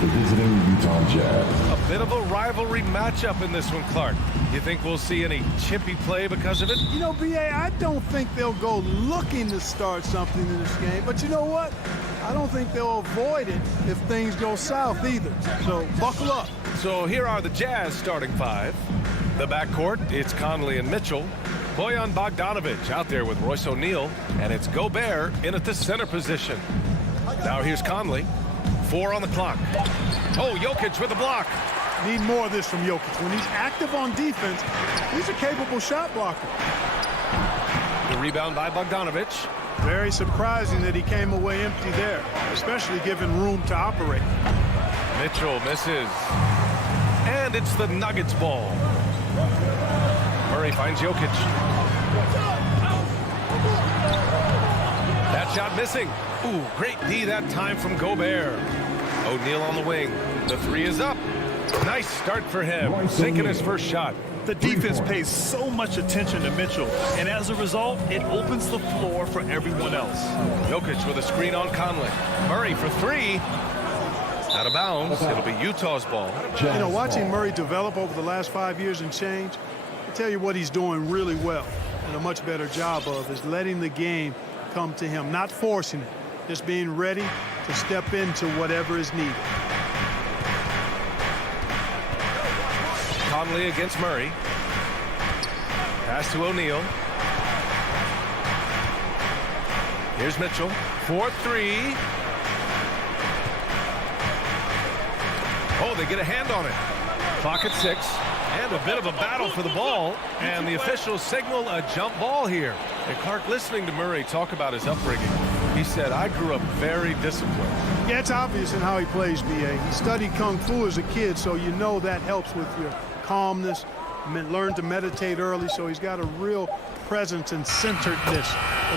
the visiting Utah Jazz. A bit of a rivalry matchup in this one, Clark. You think we'll see any chippy play because of it? You know, B.A., I don't think they'll go looking to start something in this game. But you know what? I don't think they'll avoid it if things go south either. So buckle up. So here are the Jazz starting five. The backcourt, it's Conley and Mitchell. Bojan Bogdanovic out there with Royce O'Neal. And it's Gobert in at the center position. Now here's Conley. 4 on the clock. Oh, Jokic with a block. Need more of this from Jokic. When he's active on defense, he's a capable shot blocker. The rebound by Bogdanovic. Very surprising that he came away empty there, especially given room to operate. Mitchell misses. And it's the Nuggets ball. Murray finds Jokic. That shot missing. Ooh, great D that time from Gobert. O'Neal on the wing. The three is up. Nice start for him. Sinking his first shot. The defense pays so much attention to Mitchell, and as a result, it opens the floor for everyone else. Jokic with a screen on Conley. Murray for 3. Out of bounds. It'll be Utah's ball. You know, watching Murray develop over the last 5 years and change, I tell you what he's doing really well and a much better job of is letting the game come to him, not forcing it, just being ready to step into whatever is needed. Conley against Murray. Pass to O'Neal. Here's Mitchell. 4-3. Oh, they get a hand on it. Clock at 6. And a bit of a battle for the ball. And the officials signal a jump ball here. And Clark, listening to Murray talk about his upbringing, he said, I grew up very disciplined. Yeah, it's obvious in how he plays, B.A. He studied Kung Fu as a kid, so you know that helps with your calmness. Learned to meditate early, so he's got a real presence and centeredness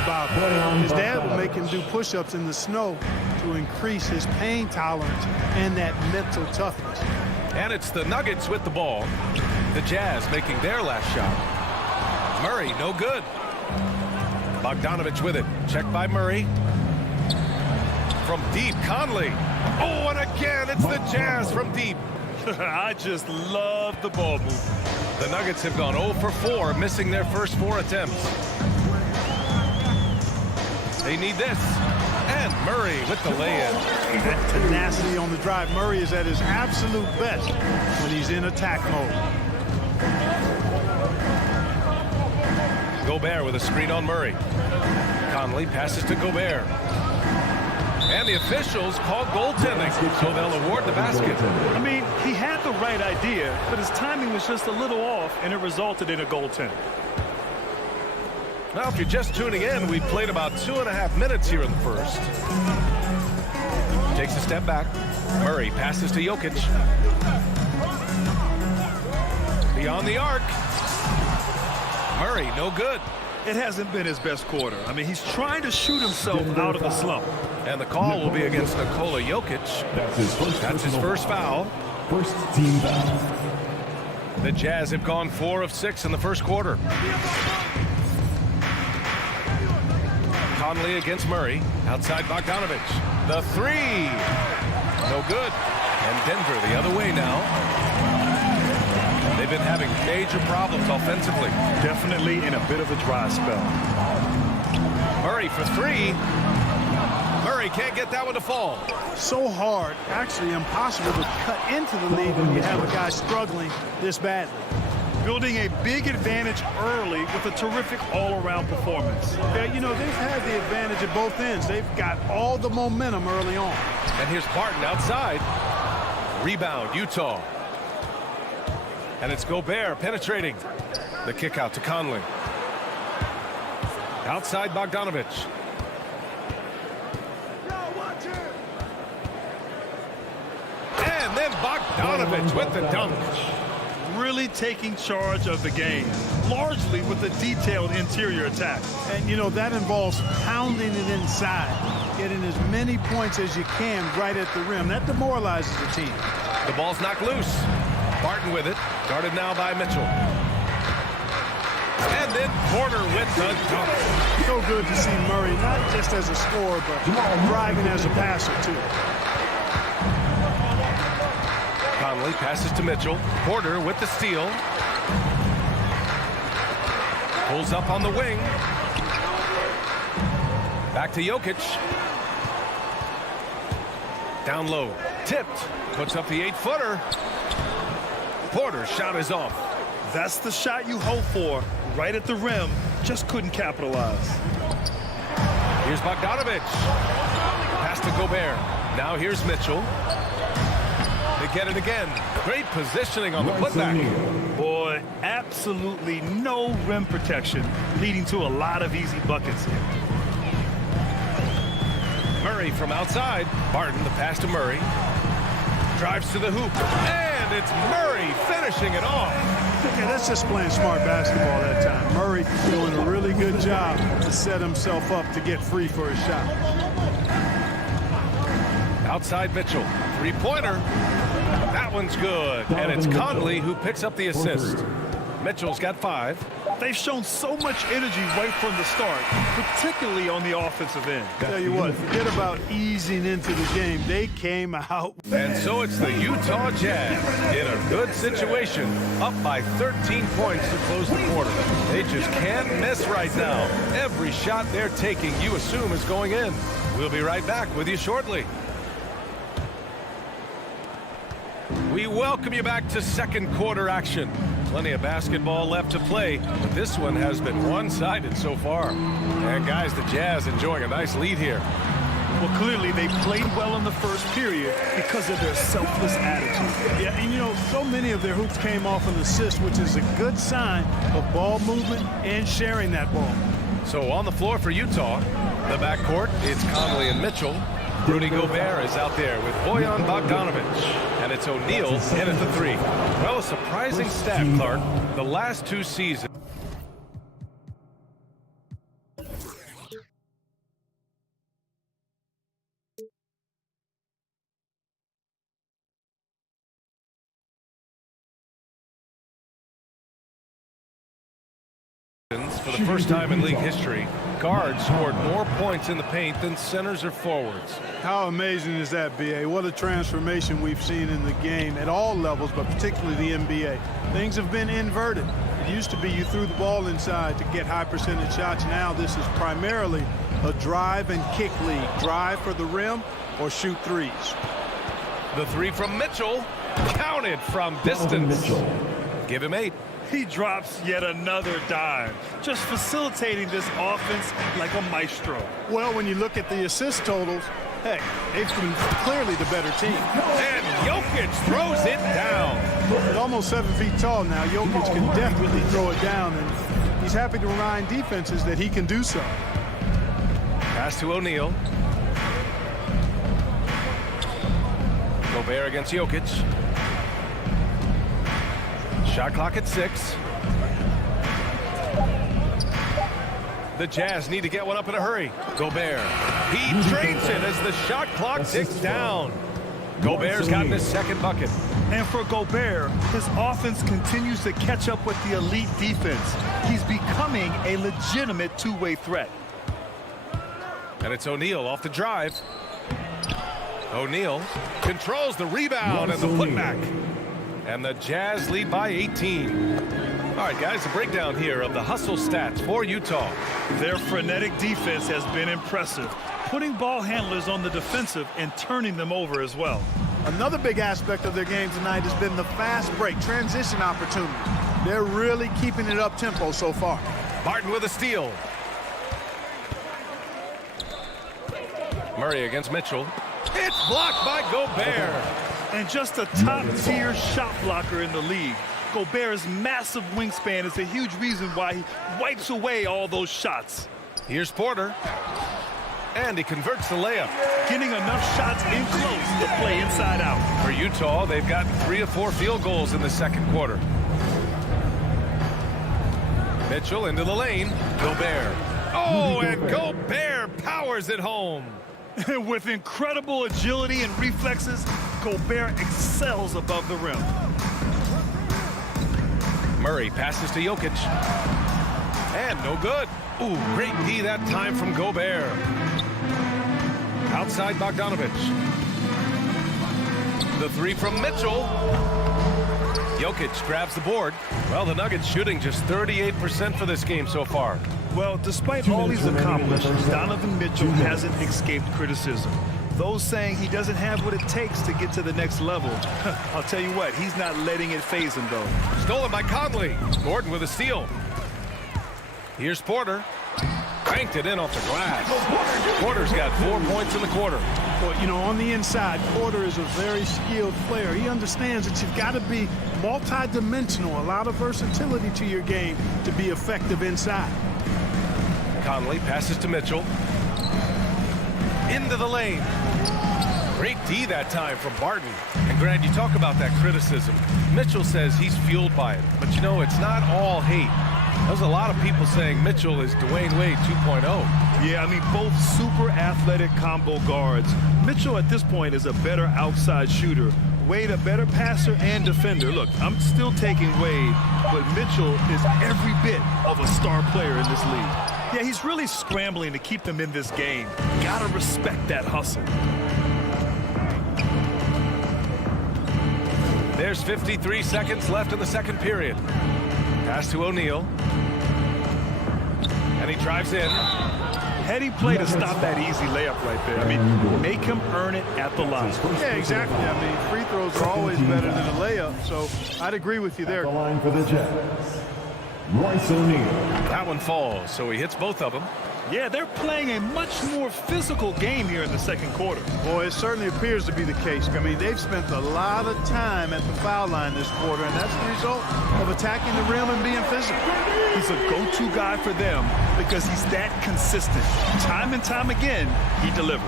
about him. His dad would make him do push-ups in the snow to increase his pain tolerance and that mental toughness. And it's the Nuggets with the ball. The Jazz making their last shot. Murray, no good. Bogdanovic with it. Checked by Murray. From deep, Conley. Oh, and again, it's the Jazz from deep. I just love the ball move. The Nuggets have gone 0 for 4, missing their first 4 attempts. They need this. And Murray with the lay-in. That tenacity on the drive. Murray is at his absolute best when he's in attack mode. Gobert with a screen on Murray. Conley passes to Gobert. And the officials call goaltending, so they'll award the basket. I mean, he had the right idea, but his timing was just a little off, and it resulted in a goaltend. Now, if you're just tuning in, we've played about 2.5 minutes here in the first. Takes a step back. Murray passes to Jokic. Beyond the arc. Murray, no good. It hasn't been his best quarter. I mean, he's trying to shoot himself out of the slump. And the call will be against Nikola Jokic. That's his first foul. First team foul. The Jazz have gone 4 of 6 in the first quarter. Conley against Murray. Outside Bogdanovic. The 3. No good. And Denver the other way now. They've been having major problems offensively. Definitely in a bit of a dry spell. Murray for 3. Murray can't get that one to fall. So hard, actually impossible to cut into the lead when you have a guy struggling this badly. Building a big advantage early with a terrific all-around performance. Yeah, you know, they've had the advantage at both ends. They've got all the momentum early on. And here's Barton outside. Rebound, Utah. And it's Gobert penetrating. The kick out to Conley. Outside Bogdanovic. And then Bogdanovic with the dunk. Really taking charge of the game, largely with a detailed interior attack. And, you know, that involves pounding it inside, getting as many points as you can right at the rim. That demoralizes the team. The ball's knocked loose. Barton with it, guarded now by Mitchell. And then Porter with the dunk. So good to see Murray, not just as a scorer, but driving as a passer, too. Conley passes to Mitchell. Porter with the steal. Pulls up on the wing. Back to Jokic. Down low. Tipped. Puts up the 8-footer. Porter's shot is off. That's the shot you hope for. Right at the rim. Just couldn't capitalize. Here's Bogdanovich. Pass to Gobert. Now here's Mitchell. They get it again. Great positioning on the putback. Boy, absolutely no rim protection, leading to a lot of easy buckets here. Murray from outside. Barton, the pass to Murray. Drives to the hoop. And it's Murray finishing it off. Yeah, that's just playing smart basketball that time. Murray doing a really good job to set himself up to get free for his shot. Outside Mitchell. Three-pointer. That one's good. And it's Conley who picks up the assist. Mitchell's got 5. They've shown so much energy right from the start, particularly on the offensive end. Tell you what, forget about easing into the game. They came out. And so it's the Utah Jazz in a good situation, up by 13 points to close the quarter. They just can't miss right now. Every shot they're taking, you assume, is going in. We'll be right back with you shortly. We welcome you back to second quarter action. Plenty of basketball left to play, but this one has been one-sided so far. And guys, the Jazz enjoying a nice lead here. Well, clearly they played well in the first period because of their selfless attitude. Yeah, and you know, so many of their hoops came off an assist, which is a good sign of ball movement and sharing that ball. So on the floor for Utah, the backcourt, it's Conley and Mitchell. Rudy Gobert is out there with Bojan Bogdanovich. And it's O'Neal in at the 3. Well, a surprising stat, Clark. The last 2 seasons. For the first time in league history, guards scored more points in the paint than centers or forwards. How amazing is that, B.A.? What a transformation we've seen in the game at all levels, but particularly the NBA. Things have been inverted. It used to be you threw the ball inside to get high percentage shots. Now this is primarily a drive and kick league. Drive for the rim or shoot threes. The 3 from Mitchell, counted from distance. Give him 8. He drops yet another dime, just facilitating this offense like a maestro. Well, when you look at the assist totals, heck, they've been clearly the better team. And Jokic throws it down. At almost 7 feet tall now, Jokic can definitely throw it down, and he's happy to remind defenses that he can do so. Pass to O'Neal. Gobert against Jokic. Shot clock at 6. The Jazz need to get one up in a hurry. Gobert. He drains it as the shot clock ticks down. Gobert's gotten his second bucket. And for Gobert, his offense continues to catch up with the elite defense. He's becoming a legitimate two-way threat. And it's O'Neal off the drive. O'Neal controls the rebound and the putback. And the Jazz lead by 18. All right, guys, a breakdown here of the hustle stats for Utah. Their frenetic defense has been impressive, putting ball handlers on the defensive and turning them over as well. Another big aspect of their game tonight has been the fast break, transition opportunity. They're really keeping it up-tempo so far. Barton with a steal. Murray against Mitchell. It's blocked by Gobert. And just a top-tier shot blocker in the league. Gobert's massive wingspan is a huge reason why he wipes away all those shots. Here's Porter. And he converts the layup. Getting enough shots in close to play inside out. For Utah, they've gotten 3 of 4 field goals in the second quarter. Mitchell into the lane. Gobert. Oh, and Gobert powers it home. With incredible agility and reflexes, Gobert excels above the rim. Murray passes to Jokic. And no good. Ooh, great D that time from Gobert. Outside Bogdanovich. The three from Mitchell. Jokic grabs the board. Well, the Nuggets shooting just 38% for this game so far. Well, despite all he's accomplished, Donovan Mitchell hasn't escaped criticism. Those saying he doesn't have what it takes to get to the next level. I'll tell you what, he's not letting it faze him, though. Stolen by Conley. Gordon with a steal. Here's Porter. Banked it in off the glass. Porter's got 4 points in the quarter. Well, you know, on the inside, Porter is a very skilled player. He understands that you've got to be multi-dimensional, a lot of versatility to your game to be effective inside. Conley passes to Mitchell. Into the lane. Great D that time from Barton. And Grant, you talk about that criticism. Mitchell says he's fueled by it. But you know, it's not all hate. There's a lot of people saying Mitchell is Dwayne Wade 2.0. Yeah, I mean, both super athletic combo guards. Mitchell at this point is a better outside shooter. Wade a better passer and defender. Look, I'm still taking Wade, but Mitchell is every bit of a star player in this league. Yeah, he's really scrambling to keep them in this game. Gotta respect that hustle. There's 53 seconds left in the second period. Pass to O'Neal. And he drives in. Heady play to stop that easy layup right there. I mean, make him earn it at the line. Yeah, exactly. I mean, free throws are always better than a layup, so I'd agree with you there. The line for the Jazz. Royce O'Neal. That one falls, so he hits both of them. Yeah, they're playing a much more physical game here in the second quarter. Boy, it certainly appears to be the case. I mean, they've spent a lot of time at the foul line this quarter, and that's the result of attacking the rim and being physical. He's a go-to guy for them because he's that consistent. Time and time again, he delivers.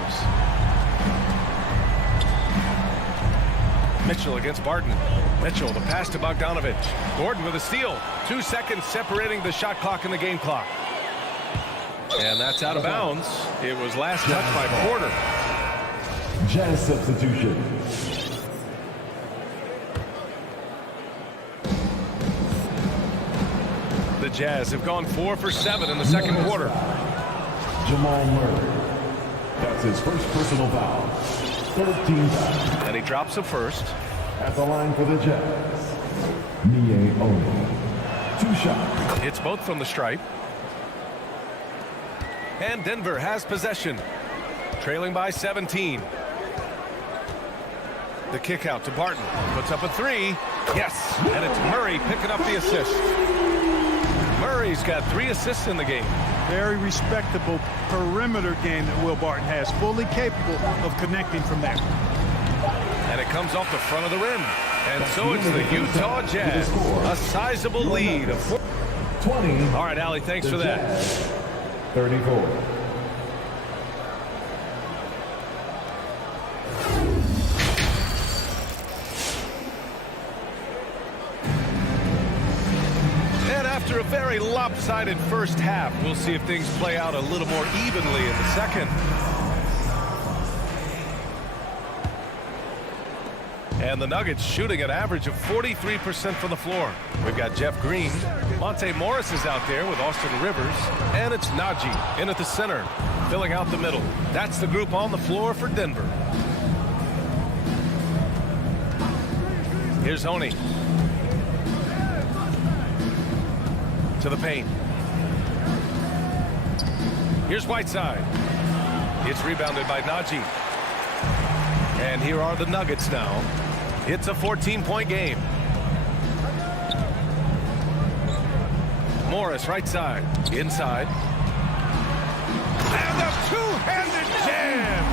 Mitchell against Barton. Mitchell, the pass to Bogdanovich. Gordon with a steal. 2 seconds separating the shot clock and the game clock. And that's out of bounds. It was last touched by Porter. Jazz substitution. The Jazz have gone 4 for 7 in the second quarter. Jamal Murray. That's his first personal foul. 13 fouls. And he drops the first. At the line for the Jazz. Mie Ono. 2 shots. Hits both from the stripe. And Denver has possession, trailing by 17. The kick out to Barton. Puts up a 3. Yes, and it's Murray picking up the assist. Murray's got 3 assists in the game. Very respectable perimeter game that Will Barton has, fully capable of connecting from there. And it comes off the front of the rim. And so it's the Utah Jazz, a sizable lead of 20. All right, Allie, thanks for that. 34. And after a very lopsided first half, we'll see if things play out a little more evenly in the second. And the Nuggets shooting an average of 43% from the floor. We've got Jeff Green. Monte Morris is out there with Austin Rivers. And it's Najee in at the center, filling out the middle. That's the group on the floor for Denver. Here's Honey. To the paint. Here's Whiteside. It's rebounded by Najee. And here are the Nuggets now. It's a 14-point game. Morris right side. Inside. And a two-handed jam.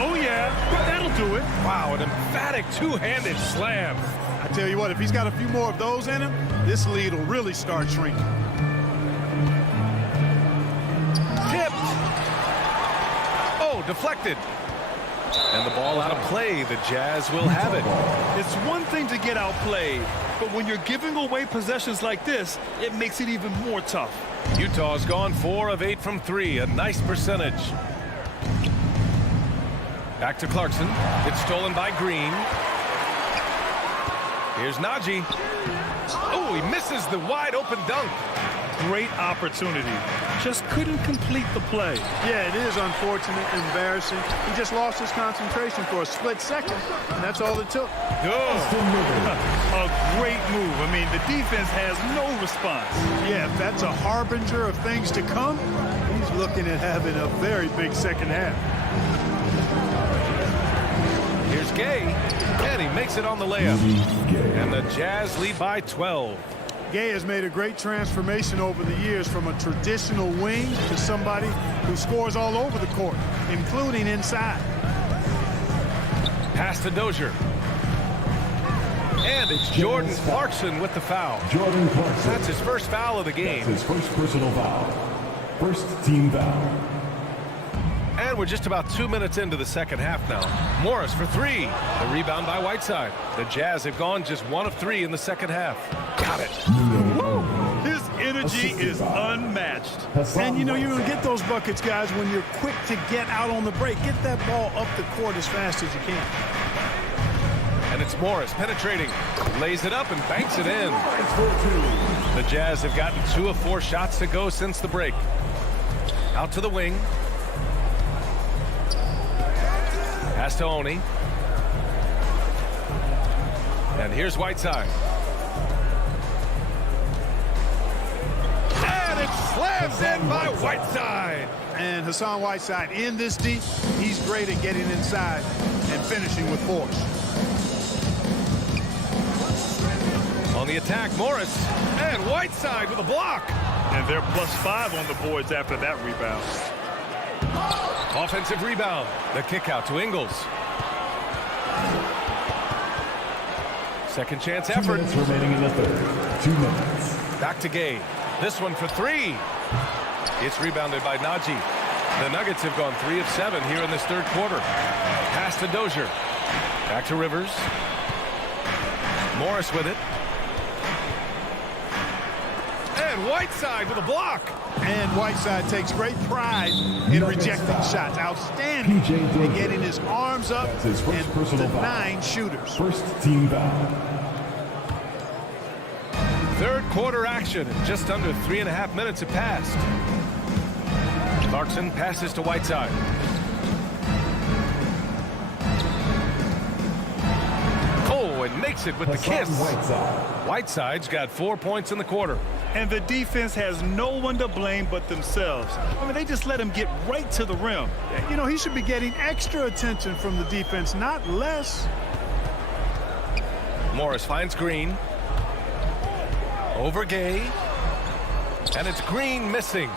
Oh, yeah, that'll do it. Wow, an emphatic two-handed slam. I tell you what, if he's got a few more of those in him, this lead will really start shrinking. Tipped. Oh, deflected. And the ball out of play. The Jazz will have it. It's one thing to get outplayed, but when you're giving away possessions like this, it makes it even more tough. Utah's gone 4 of 8 from 3. A nice percentage. Back to Clarkson. It's stolen by Green. Here's Najee. Oh, he misses the wide open dunk. Great opportunity. just couldn't complete the play. Yeah, it is unfortunate, embarrassing. He just lost his concentration for a split second, and that's all it took. A great move. I mean, the defense has no response. Yeah, if that's a harbinger of things to come, he's looking at having a very big second half. Here's Gay, and he makes it on the layup. And the Jazz lead by 12. Gay has made a great transformation over the years from a traditional wing to somebody who scores all over the court, including inside. Pass to Dozier. And it's Jordan Clarkson with the foul. Jordan Clarkson. That's his first foul of the game. That's his first personal foul. First team foul. And we're just about 2 minutes into the second half now. Morris for three. The rebound by Whiteside. The Jazz have gone just 1 of 3 in the second half. Got it. His energy is unmatched. And you know you're going to get those buckets, guys, when you're quick to get out on the break. Get that ball up the court as fast as you can. And it's Morris penetrating. Lays it up and banks it in. The Jazz have gotten 2 of 4 shots to go since the break. Out to the wing. Pass to Oni. And here's Whiteside. And it's slammed in by Whiteside. And Hassan Whiteside in this deep, he's great at getting inside and finishing with force. On the attack, Morris. And Whiteside with a block. And they're +5 on the boards after that rebound. Offensive rebound. The kick out to Ingles. Second chance effort. 2 minutes remaining in the third. 2 minutes. Back to Gay. This one for 3. It's rebounded by Najee. The Nuggets have gone 3 of 7 here in this third quarter. Pass to Dozier. Back to Rivers. Morris with it. And Whiteside with a block. And Whiteside takes great pride in rejecting shots. Outstanding in getting his arms up and denying shooters. First team foul. Third quarter action. Just under 3.5 minutes have passed. Clarkson passes to Whiteside. Cole and makes it with the kiss. Whiteside's got 4 points in the quarter. And the defense has no one to blame but themselves. I mean, they just let him get right to the rim. You know, he should be getting extra attention from the defense, not less. Morris finds Green. Over Gay. And it's Green missing.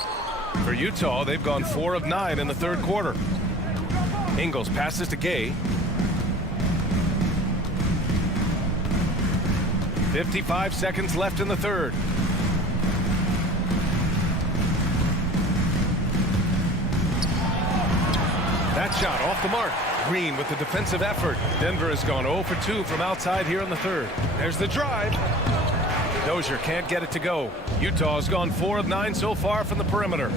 For Utah, they've gone 4 of 9 in the third quarter. Ingles passes to Gay. 55 seconds left in the third. That shot off the mark. Green with the defensive effort. Denver has gone 0 for 2 from outside here in the third. There's the drive. Dozier can't get it to go. Utah has gone 4 of 9 so far from the perimeter.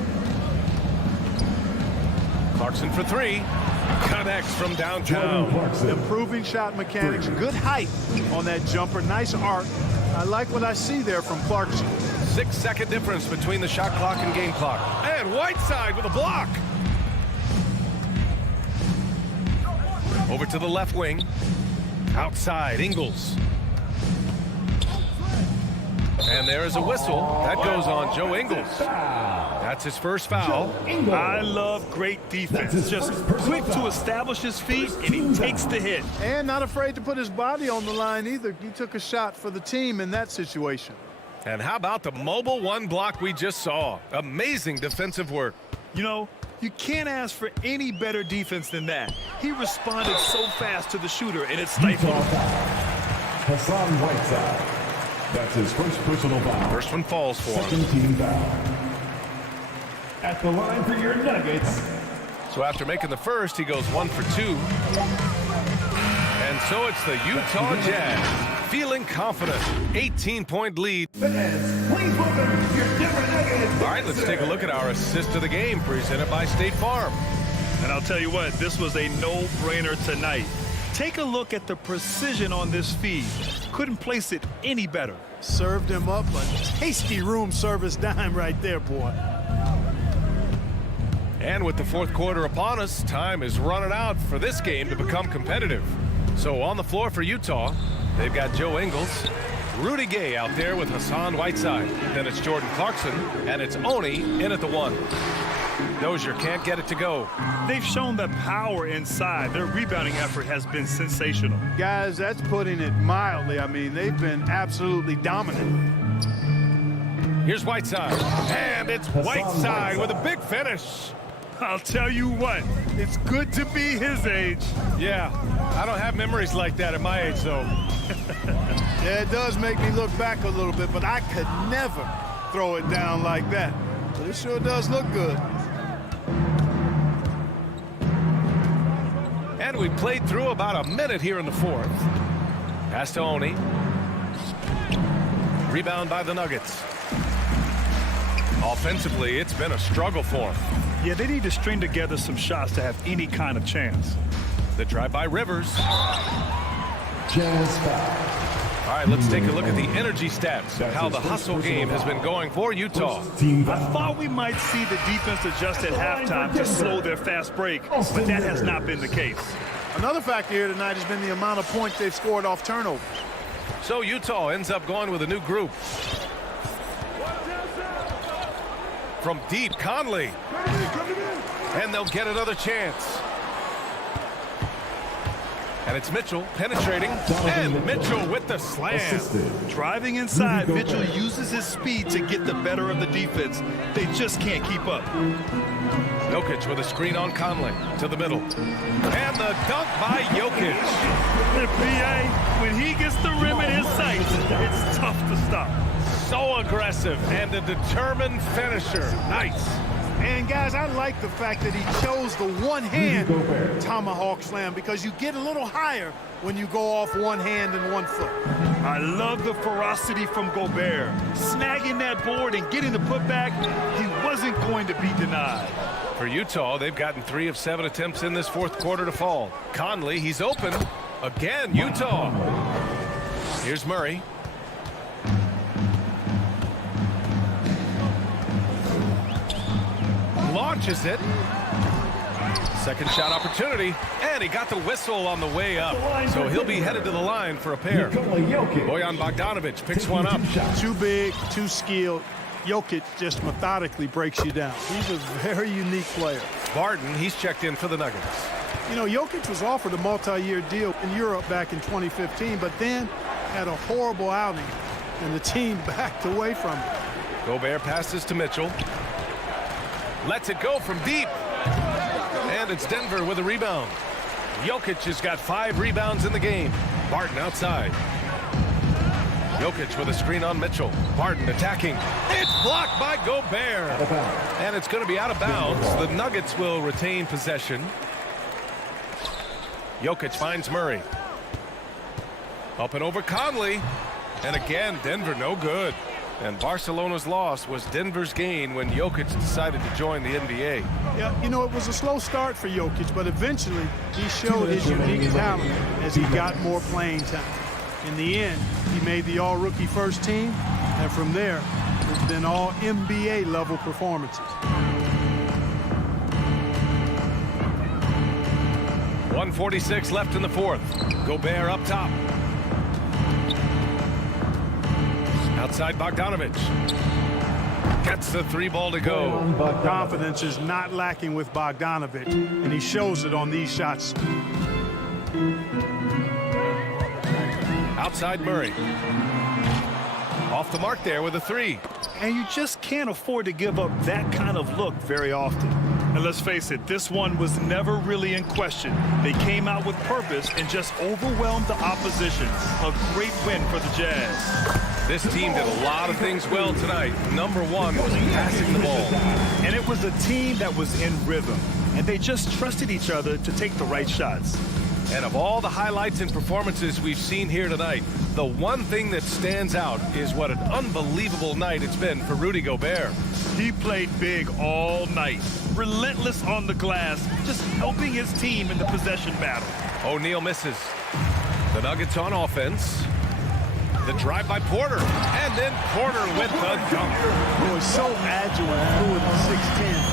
Clarkson for 3. Connects from downtown. Improving shot mechanics. Good height on that jumper. Nice arc. I like what I see there from Clarkson. 6-second difference between the shot clock and game clock. And Whiteside with a block. Over to the left wing. Outside, Ingles. And there is a whistle. That goes on Joe Ingles. That's his first foul. I love great defense. Just quick to establish his feet, and he takes the hit. And not afraid to put his body on the line either. He took a shot for the team in that situation. And how about the mobile one block we just saw? Amazing defensive work. You know, you can't ask for any better defense than that. He responded so fast to the shooter, and it stifled him. Hassan Whiteside. That's his first personal foul. First one falls for him. Second team foul. At the line for your Nuggets. So after making the first, he goes 1 for 2. And so it's the Utah Jazz feeling confident. 18-point lead. Fans, please welcome your Denver Nuggets. All right, let's take a look at our assist of the game presented by State Farm. And I'll tell you what, this was a no-brainer tonight. Take a look at the precision on this feed. Couldn't place it any better. Served him up a tasty room service dime right there, boy. And with the fourth quarter upon us, time is running out for this game to become competitive. So on the floor for Utah, they've got Joe Ingles, Rudy Gay out there with Hassan Whiteside. Then it's Jordan Clarkson, and it's Oni in at the 1. Dozier can't get it to go. They've shown the power inside. Their rebounding effort has been sensational. Guys, that's putting it mildly. I mean, they've been absolutely dominant. Here's Whiteside, and it's Whiteside with a big finish. I'll tell you what, it's good to be his age. Yeah, I don't have memories like that at my age, though. Yeah, it does make me look back a little bit, but I could never throw it down like that. But it sure does look good. And we played through about a minute here in the fourth. Pass to Oni. Rebound by the Nuggets. Offensively, it's been a struggle for them. Yeah, they need to string together some shots to have any kind of chance. The drive by Rivers. Jazz foul. All right, let's take a look at the energy stats of how the hustle game has been going for Utah. I thought we might see the defense adjust at halftime to slow their fast break, but that has not been the case. Another factor here tonight has been the amount of points they've scored off turnover. So Utah ends up going with a new group. From deep, Conley. And they'll get another chance. And it's Mitchell penetrating, and Mitchell with the slam. Driving inside, Mitchell uses his speed to get the better of the defense. They just can't keep up. Jokic with a screen on Conley to the middle. And the dunk by Jokic. The PA, when he gets the rim in his sights, it's tough to stop. So aggressive and a determined finisher. Nice. And guys, I like the fact that he chose the one-hand tomahawk slam because you get a little higher when you go off one hand and 1 foot. I love the ferocity from Gobert. Snagging that board and getting the putback, he wasn't going to be denied. For Utah, they've gotten 3 of 7 attempts in this fourth quarter to fall. Conley, he's open. Again, Utah. Here's Murray. Launches it. Second shot opportunity, and he got the whistle on the way up. So he'll be headed to the line for a pair. Bojan Bogdanovic picks one up. Too big, too skilled. Jokic just methodically breaks you down. He's a very unique player. Barton, he's checked in for the Nuggets. You know, Jokic was offered a multi-year deal in Europe back in 2015, but then had a horrible outing, and the team backed away from him. Gobert passes to Mitchell. Lets it go from deep. And it's Denver with a rebound. Jokic has got 5 rebounds in the game. Barton outside. Jokic with a screen on Mitchell. Barton attacking. It's blocked by Gobert. And it's going to be out of bounds. The Nuggets will retain possession. Jokic finds Murray. Up and over Conley. And again, Denver no good. And Barcelona's loss was Denver's gain when Jokic decided to join the NBA. Yeah, you know, it was a slow start for Jokic, but eventually he showed his unique talent as he got more playing time. In the end, he made the all-rookie first team, and from there, it's been all NBA-level performances. 1:46 left in the fourth. Gobert up top. Outside Bogdanovic. Gets the 3 ball to go. Confidence is not lacking with Bogdanovic, and he shows it on these shots. Outside Murray. Off the mark there with a 3. And you just can't afford to give up that kind of look very often. And let's face it, this one was never really in question. They came out with purpose and just overwhelmed the opposition. A great win for the Jazz. This team did a lot of things well tonight. Number 1 was passing the ball. And it was a team that was in rhythm. And they just trusted each other to take the right shots. And of all the highlights and performances we've seen here tonight, the one thing that stands out is what an unbelievable night it's been for Rudy Gobert. He played big all night, relentless on the glass, just helping his team in the possession battle. O'Neal misses. The Nuggets on offense. The drive by Porter, and then Porter with the dunk. Boy, so agile and fluid at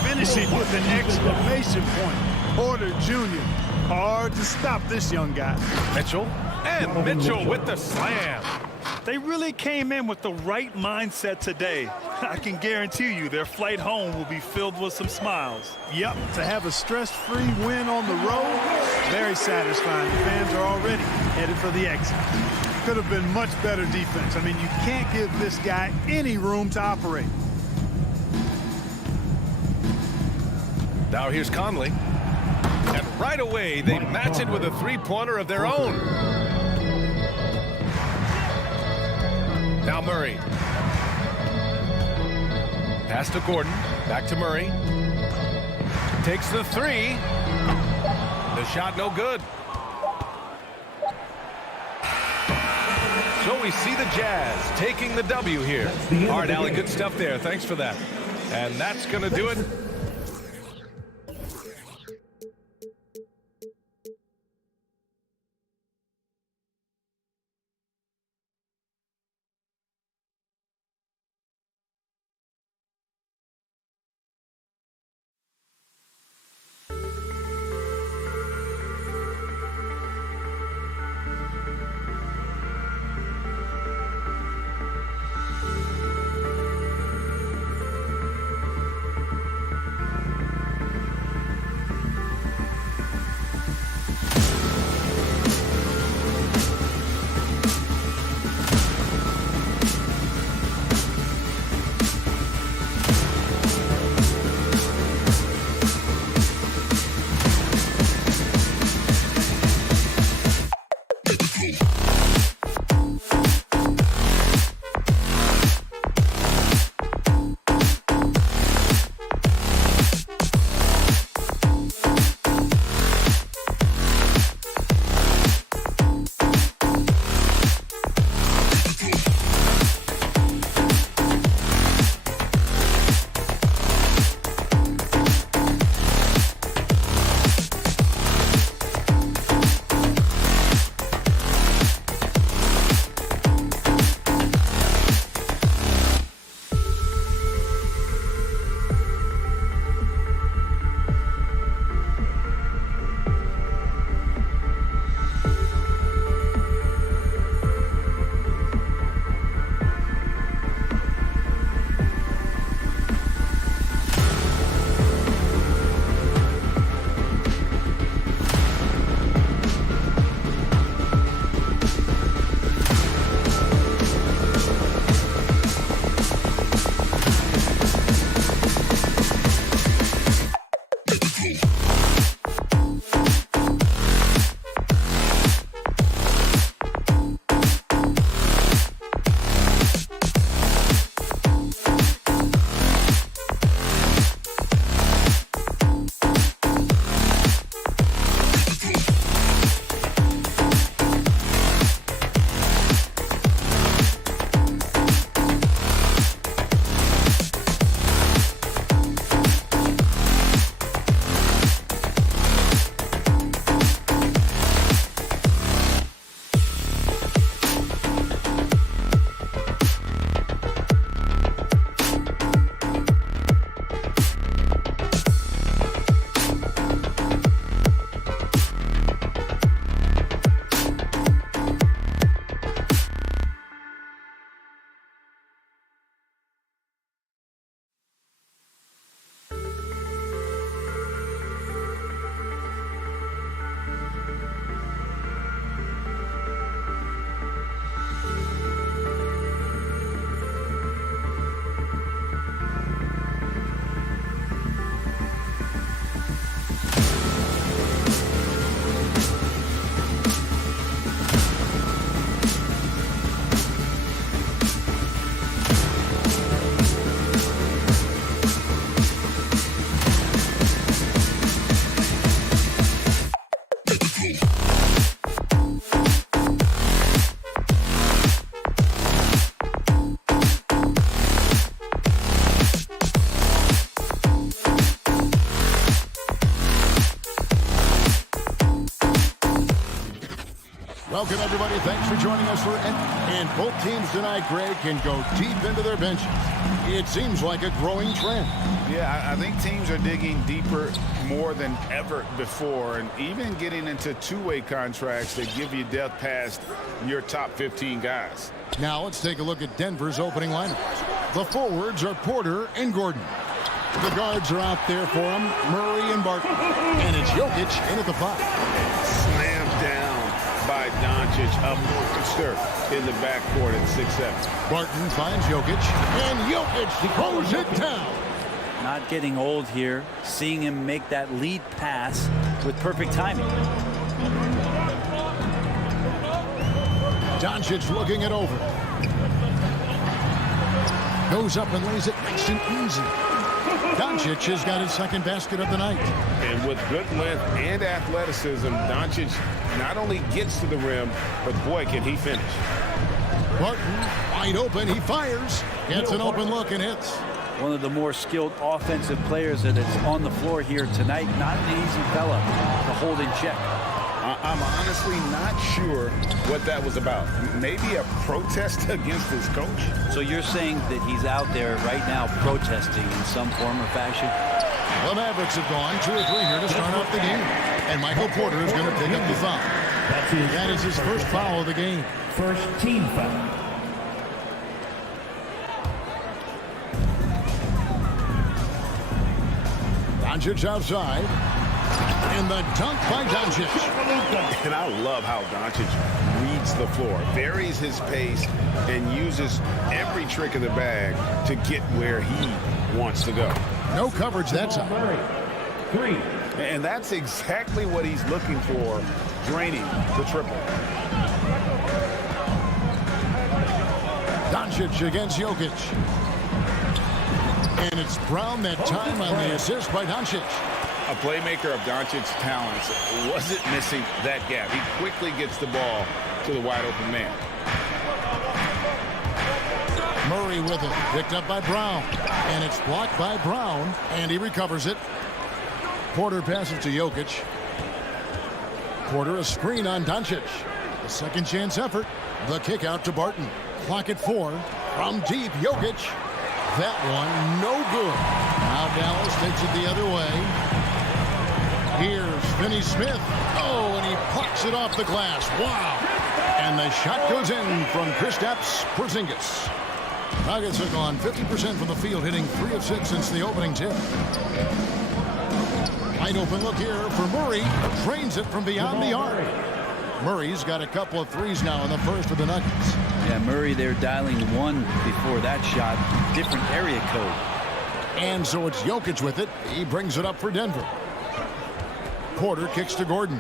6'10", finishing with an exclamation point. Porter Jr., hard to stop this young guy. Mitchell, and Mitchell with the slam. They really came in with the right mindset today. I can guarantee you their flight home will be filled with some smiles. Yep, to have a stress-free win on the road, very satisfying. The fans are already headed for the exit. Could have been much better defense. I mean, you can't give this guy any room to operate. Now here's Conley. And right away, they match it with a three-pointer of their own. Now Murray. Pass to Gordon. Back to Murray. Takes the three. The shot no good. So we see the Jazz taking the W here. All right, Allie, good stuff there. Thanks for that. And that's going to do it. Welcome, everybody. Thanks for joining us. And both teams tonight, Greg, can go deep into their benches. It seems like a growing trend. Yeah, I think teams are digging deeper more than ever before, and even getting into two-way contracts that give you depth past your top 15 guys. Now let's take a look at Denver's opening lineup. The forwards are Porter and Gordon. The guards are out there for them, Murray and Barton. And it's Jokic in at the 5. Slammed down by Doncic, a monster in the backcourt at 6'7". Barton finds Jokic, and Jokic throws it down. Not getting old here, seeing him make that lead pass with perfect timing. Doncic looking it over. Goes up and lays it nice and easy. Doncic has got his second basket of the night. And with good length and athleticism, Doncic not only gets to the rim, but boy, can he finish. Barton, wide open, he fires. Gets an open look and hits. One of the more skilled offensive players that is on the floor here tonight. Not an easy fella to hold in check. I'm honestly not sure what that was about. Maybe a protest against his coach? So you're saying that he's out there right now protesting in some form or fashion? The Mavericks have gone 2 or 3 here to start off the game. And Michael Porter is going to pick up the foul. That is his first foul of the game. First team foul. Doncic outside. And the dunk by Doncic. And I love how Doncic reads the floor, varies his pace, and uses every trick of the bag to get where he wants to go. No coverage that time. Three. And that's exactly what he's looking for, draining the triple. Doncic against Jokic. And it's Brown that time on the assist by Doncic. A playmaker of Doncic's talents wasn't missing that gap. He quickly gets the ball to the wide open man. Murray with it, picked up by Brown. And it's blocked by Brown, and he recovers it. Porter passes to Jokic. Porter a screen on Doncic. A second chance effort. The kick out to Barton. Clock at 4. From deep, Jokic. That one, no good. Now Dallas takes it the other way. Here's Finney Smith. Oh, and he plucks it off the glass. Wow. And the shot goes in from Kristaps Porzingis. Nuggets have gone 50% from the field, hitting 3 of 6 since the opening tip. Wide open look here for Murray. Drains it from beyond the arc. Murray's got a couple of threes now in the first of the Nuggets. Yeah, Murray there dialing one before that shot. Different area code. And so it's Jokic with it. He brings it up for Denver. Porter kicks to Gordon.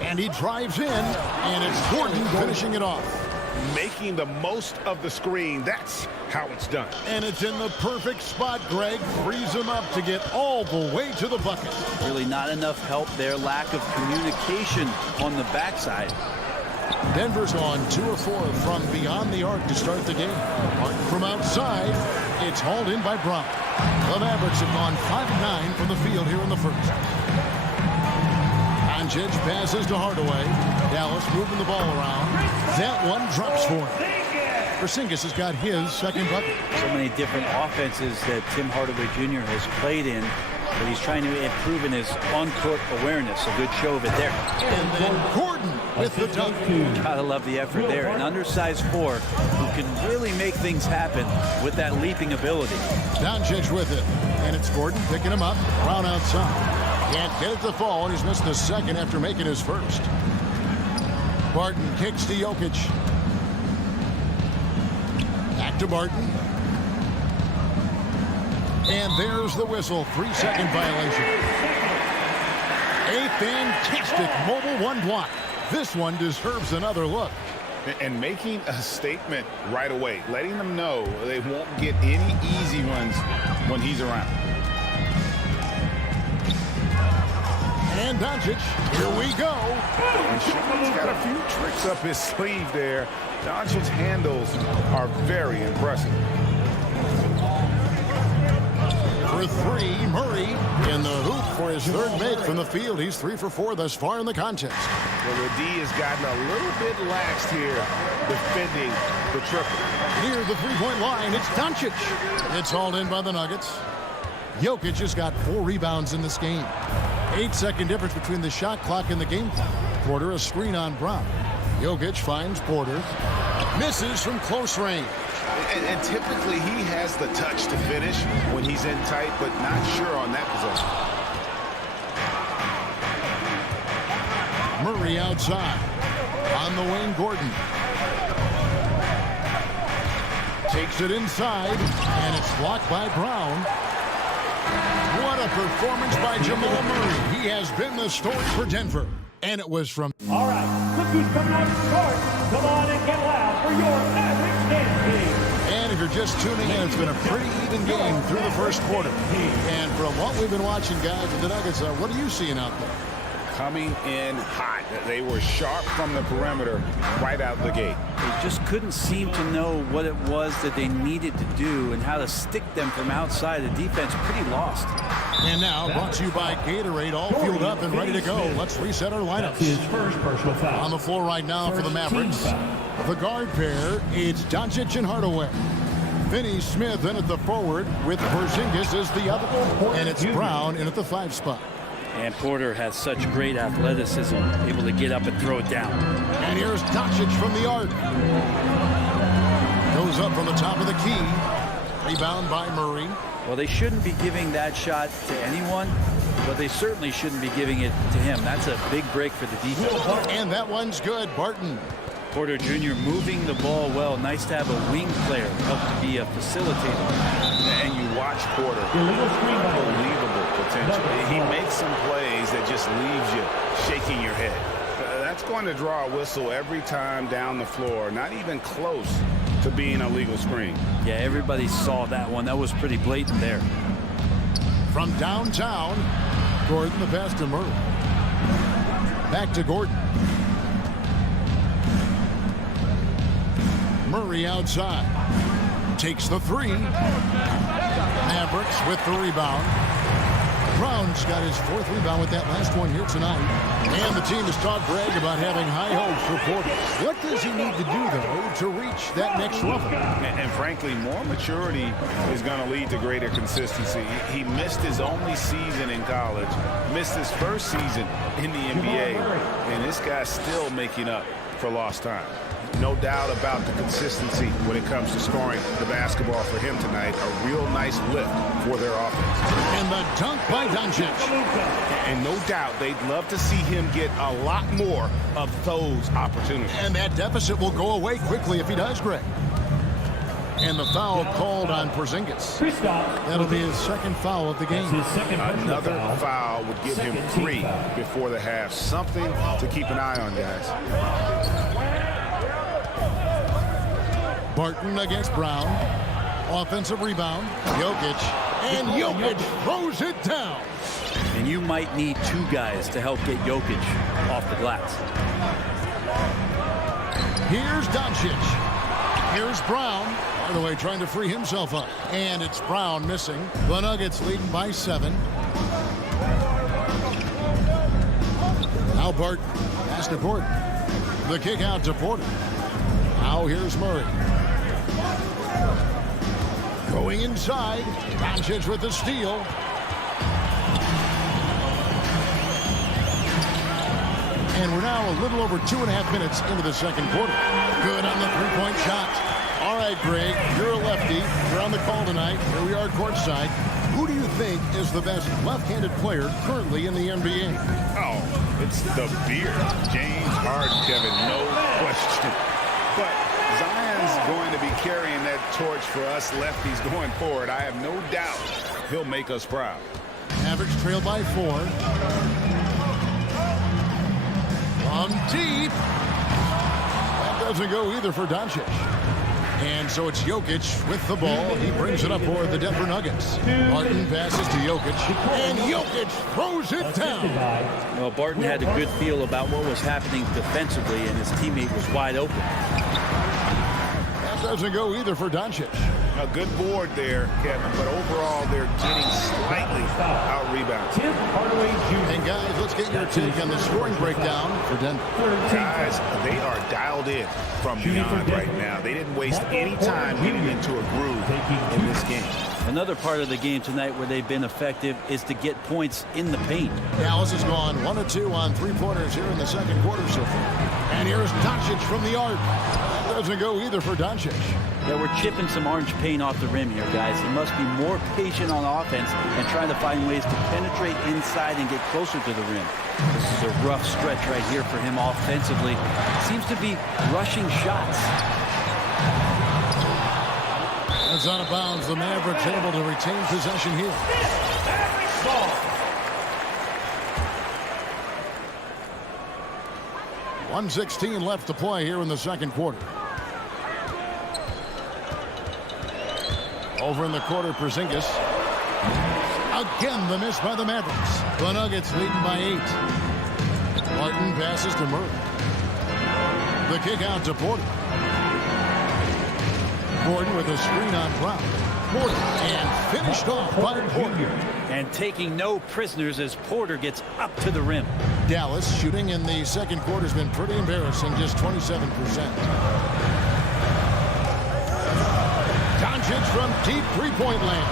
And he drives in. And it's Gordon finishing it off. Making the most of the screen. That's how it's done. And it's in the perfect spot, Greg. Frees him up to get all the way to the bucket. Really not enough help there. Lack of communication on the backside. Denver's on 2 of 4 from beyond the arc to start the game. Martin from outside. It's hauled in by Brown. The Mavericks have gone 5 of 9 from the field here in the first. Doncic passes to Hardaway. Dallas moving the ball around. That one drops for him. Porzingis has got his second bucket. So many different offenses that Tim Hardaway Jr. has played in, but he's trying to improve in his on-court awareness. A good show of it there. And then Gordon with the dunk. Gotta love the effort there. An undersized 4 who can really make things happen with that leaping ability. Doncic with it. And it's Gordon picking him up. Brown outside. Can't get it to fall, and he's missed the second after making his first. Barton kicks to Jokic. Back to Barton. And there's the whistle. 3-second violation. A fantastic mobile 1 block. This one deserves another look. And making a statement right away, letting them know they won't get any easy ones when he's around. And Doncic, here we go. And Sean's got a few tricks up his sleeve there. Doncic's handles are very impressive. for three. Murray in the hoop for his third make from the field. He's 3 for 4 thus far in the contest. Well, the D has gotten a little bit laxed here defending the triple. Near the three-point line, it's Doncic. It's hauled in by the Nuggets. Jokic has got 4 rebounds in this game. 8-second difference between the shot clock and the game clock. Porter a screen on Brown. Jokic finds Porter. Misses from close range. And typically he has the touch to finish when he's in tight, but not sure on that possession. Murray outside. On the wing, Gordon. Takes it inside, and it's blocked by Brown. What a performance by Jamal Murray. He has been the story for Denver. And it was from... All right, look who's coming out to start. Come on and get loud for your average dance team. And if you're just tuning in, it's been a pretty even game through the first quarter. And from what we've been watching, guys, with the Nuggets, what are you seeing out there? Coming in hot. They were sharp from the perimeter right out the gate. They just couldn't seem to know what it was that they needed to do and how to stick them from outside. The defense pretty lost. And now, brought to you by Gatorade, all fueled up and ready to go. Let's reset our lineups. His first personal foul. On the floor right now for the Mavericks. The guard pair, it's Doncic and Hardaway. Finney Smith in at the forward with Porzingis as the other. And it's Brown in at the 5 spot. And Porter has such great athleticism, able to get up and throw it down. And here's Doncic from the arc. Goes up from the top of the key. Rebound by Murray. Well, they shouldn't be giving that shot to anyone, but they certainly shouldn't be giving it to him. That's a big break for the defense. And that one's good. Barton. Porter Jr. moving the ball well. Nice to have a wing player help to be a facilitator. And you watch Porter. Unbelievable potential. He makes some plays that just leaves you shaking your head. That's going to draw a whistle every time down the floor. Not even close to being a legal screen. Yeah, everybody saw that one. That was pretty blatant there. From downtown, Gordon, the pass to Murray. Back to Gordon. Murray outside. Takes the 3. Mavericks with the rebound. Brown's got his 4th rebound with that last one here tonight. And the team has talked brag about having high hopes for Porter. What does he need to do, though, to reach that next level? And frankly, more maturity is going to lead to greater consistency. He missed his only season in college, missed his first season in the NBA, and this guy's still making up for lost time. No doubt about the consistency when it comes to scoring the basketball for him tonight. A real nice lift for their offense. And the dunk by Doncic. And no doubt they'd love to see him get a lot more of those opportunities. And that deficit will go away quickly if he does, Greg. And the foul called on Porzingis. That'll be his 2nd foul of the game. Another foul would give him 3 before the half. Something to keep an eye on, guys. Barton against Brown. Offensive rebound. Jokic. And Jokic throws it down. And you might need 2 guys to help get Jokic off the glass. Here's Doncic. Here's Brown. Hardaway trying to free himself up. And it's Brown missing. The Nuggets leading by 7. Now Barton. Pass to Gordon. The kick out to Porter. Now here's Murray. Going inside. Doncic with the steal. And we're now a little over 2.5 minutes into the second quarter. Good on the 3-point shot. All right, Greg, you're a lefty. You're on the call tonight. Here we are courtside. Who do you think is the best left-handed player currently in the NBA? Oh, it's the beard. James Harden, Kevin, no question. But Zion's going to be carrying that torch for us lefties going forward. I have no doubt he'll make us proud. Mavericks trail by 4. From deep. That doesn't go either for Doncic. And so it's Jokic with the ball. He brings it up for the Denver Nuggets. Barton passes to Jokic. And Jokic throws it down. Well, Barton had a good feel about what was happening defensively, and his teammate was wide open. That doesn't go either for Doncic. A good board there, Kevin, but overall they're getting slightly out-rebounded. Tim Hardaway Jr. And guys, let's get your take on the scoring breakdown for Denver. Guys, they are dialed in from beyond right now. They didn't waste any time getting into a groove in this game. Another part of the game tonight where they've been effective is to get points in the paint. Dallas has gone 1 of 2 on three-pointers here in the second quarter so far. And here's Doncic from the arc. That doesn't go either for Doncic. Yeah, we're chipping some orange paint off the rim here, guys. He must be more patient on offense and trying to find ways to penetrate inside and get closer to the rim. This is a rough stretch right here for him offensively. Seems to be rushing shots. That's out of bounds. The Mavericks able to retain possession here. Ball. 1:16 left to play here in the second quarter. Over in the quarter, Porzingis. Again, the miss by the Mavericks. The Nuggets leading by 8. Martin passes to Murray. The kick out to Porter. Gordon with a screen on Brown. Porter, and finished off by Porter. And taking no prisoners as Porter gets up to the rim. Dallas shooting in the second quarter has been pretty embarrassing, just 27%. Doncic from deep three-point land.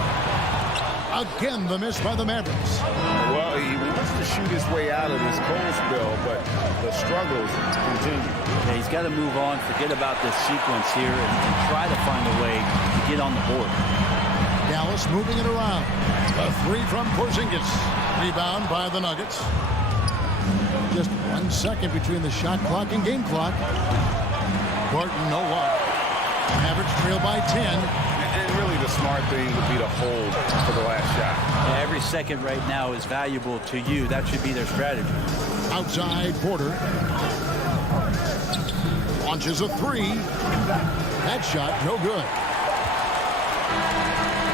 Again, the miss by the Mavericks. Well, he wants to shoot his way out of this cold spell, but the struggles continue. Yeah, he's got to move on, forget about this sequence here, and try to find a way to get on the board. Dallas moving it around. A three from Porzingis. Rebound by the Nuggets. Just 1 second between the shot clock and game clock. Barton, no luck. Mavericks trail by 10. And really the smart thing would be to hold for the last shot. Yeah, every second right now is valuable to you. That should be their strategy. Outside Porter. Launches a three. That shot no good.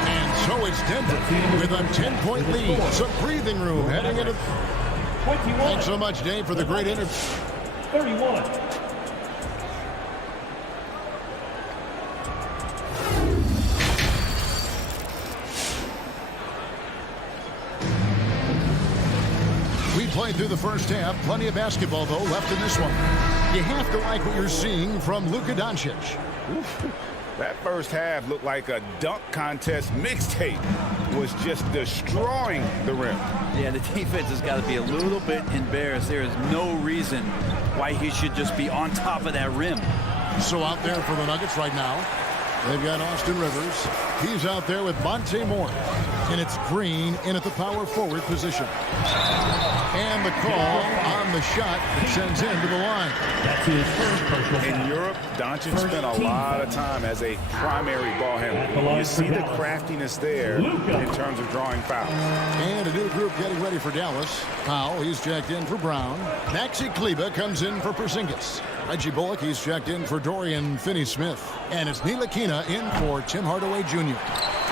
And so it's Denver with a 10-point lead. Some breathing room heading into... 21. Thanks so much, Dave, for the great interview. 31. We played through the first half. Plenty of basketball, though, left in this one. You have to like what you're seeing from Luca Doncic. That first half looked like a dunk contest mixtape. Was just destroying the rim. Yeah, the defense has got to be a little bit embarrassed. There is no reason why he should just be on top of that rim. So out there for the Nuggets right now, they've got Austin Rivers. He's out there with Monte Morris. And it's Green in at the power forward position. And the call on the shot that sends him to the line. That's his first personal In foul. Europe, Doncic spent a lot of time as a primary ball handler. You see the craftiness there in terms of drawing fouls. And a new group getting ready for Dallas. Powell, he's checked in for Brown. Maxi Kleba comes in for Porzingis. Reggie Bullock, he's checked in for Dorian Finney-Smith. And it's Ntilikina in for Tim Hardaway Jr.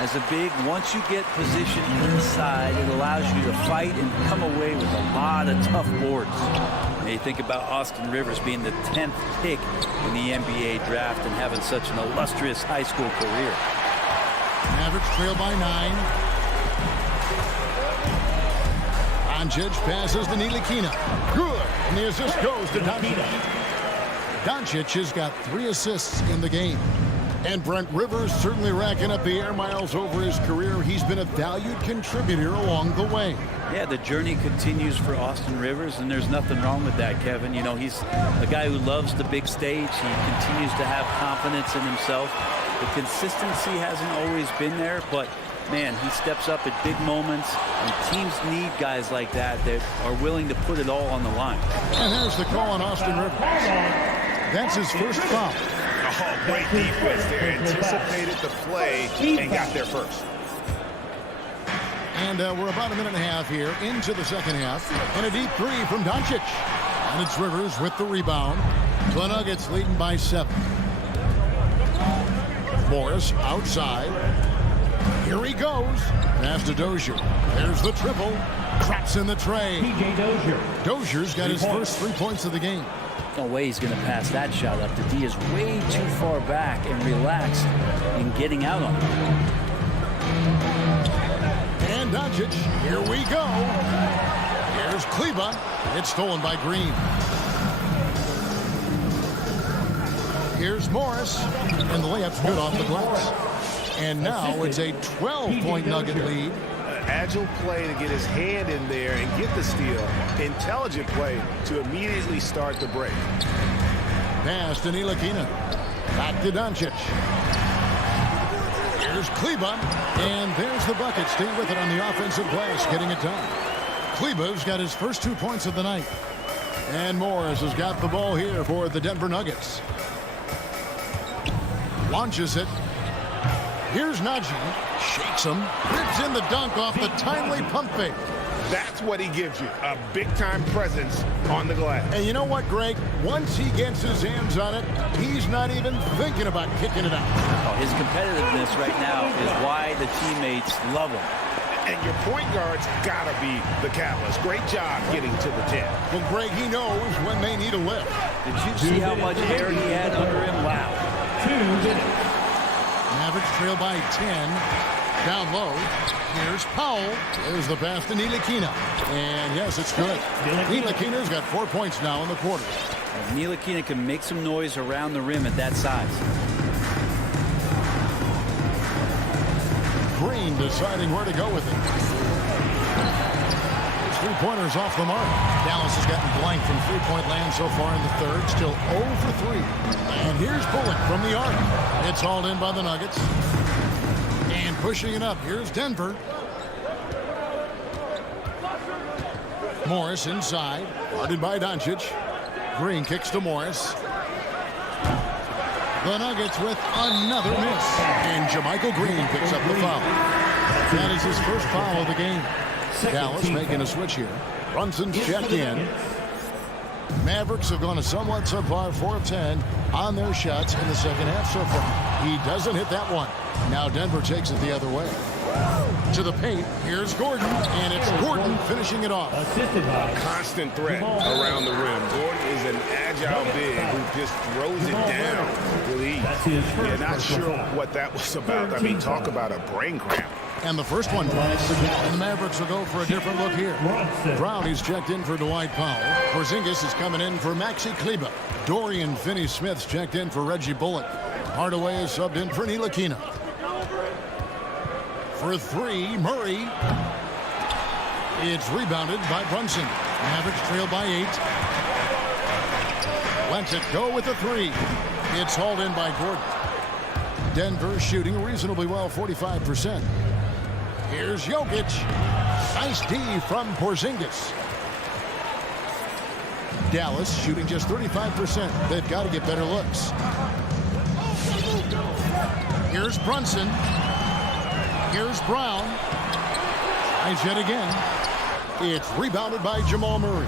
As a big, once you get position inside, it allows you to fight and come away with a lot of tough boards. And you think about Austin Rivers being the 10th pick in the NBA draft and having such an illustrious high school career. Mavericks trail by 9. Doncic passes to Ntilikina. Good. And the assist goes to Doncic. Doncic has got 3 assists in the game. And Brent Rivers certainly racking up the air miles over his career. He's been a valued contributor along the way. Yeah, the journey continues for Austin Rivers, and there's nothing wrong with that, Kevin. You know, he's a guy who loves the big stage. He continues to have confidence in himself. The consistency hasn't always been there, but, man, he steps up at big moments, and teams need guys like that that are willing to put it all on the line. And there's the call on Austin Rivers. That's his first foul. Oh, great defense there. Anticipated the play and got there first. And we're about a minute and a half here into the second half. And a deep three from Doncic. And it's Rivers with the rebound. The Nuggets leading by 7. Morris outside. Here he goes. Pass to Dozier. There's the triple. Traps in the tray. P.J. Dozier. Dozier's got his first 3 points of the game. No way he's going to pass that shot up. The D is way too far back and relaxed in getting out on it. And Doncic, here we go. Here's Kleba. It's stolen by Green. Here's Morris, and the layup's good off the glass. And now it's a 12-point Nugget lead. Agile play to get his hand in there and get the steal. Intelligent play to immediately start the break. Pass to Ntilikina. Back to Doncic. Here's Kleba, and there's the bucket. Stay with it on the offensive glass, getting it done. Kleba's got his first 2 points of the night. And Morris has got the ball here for the Denver Nuggets. Launches it. Here's Najee. Shakes him. Rips in the dunk off the timely pump fake. That's what he gives you, a big-time presence on the glass. And you know what, Greg? Once he gets his hands on it, he's not even thinking about kicking it out. Oh, his competitiveness right now is why the teammates love him. And your point guard's got to be the catalyst. Great job getting to the 10. Well, Greg, he knows when they need a lift. Did you see how much air he had under him? Wow. 2 minutes. Mavericks trail by 10. Down low. Here's Powell. There's the pass to Ntilikina. And yes, it's good. Ntilikina's got 4 points now in the quarter. Ntilikina can make some noise around the rim at that size. Green deciding where to go with it. His 3-pointers off the mark. Dallas has gotten blank from 3-point land so far in the third. Still 0 for 3. And here's Bullock from the arc. It's hauled in by the Nuggets. And pushing it up. Here's Denver. Morris inside. Guarded by Doncic. Green kicks to Morris. The Nuggets with another miss. And JaMychal Green picks up the foul. That is his first foul of the game. Dallas making a switch here. Brunson's checked in. Mavericks have gone a somewhat subpar 4 of 10 on their shots in the second half so far. He doesn't hit that one. Now Denver takes it the other way. To the paint, here's Gordon, and it's Gordon finishing it off. Constant threat around the rim. Gordon is an agile big who just throws it down with ease. Yeah, not sure what that was about. I mean, talk about a brain cramp. And the first one drops. And the Mavericks will go for a different look here. Brownie's checked in for Dwight Powell. Porzingis is coming in for Maxi Kleba. Dorian Finney-Smith's checked in for Reggie Bullock. Hardaway is subbed in for Ntilikina. For 3, Murray. It's rebounded by Brunson. Mavericks trail by 8. Lets it go with the 3. It's hauled in by Gordon. Denver shooting reasonably well, 45%. Here's Jokic. Nice D from Porzingis. Dallas shooting just 35%. They've got to get better looks. Here's Brunson. Here's Brown. Nice hit again. It's rebounded by Jamal Murray.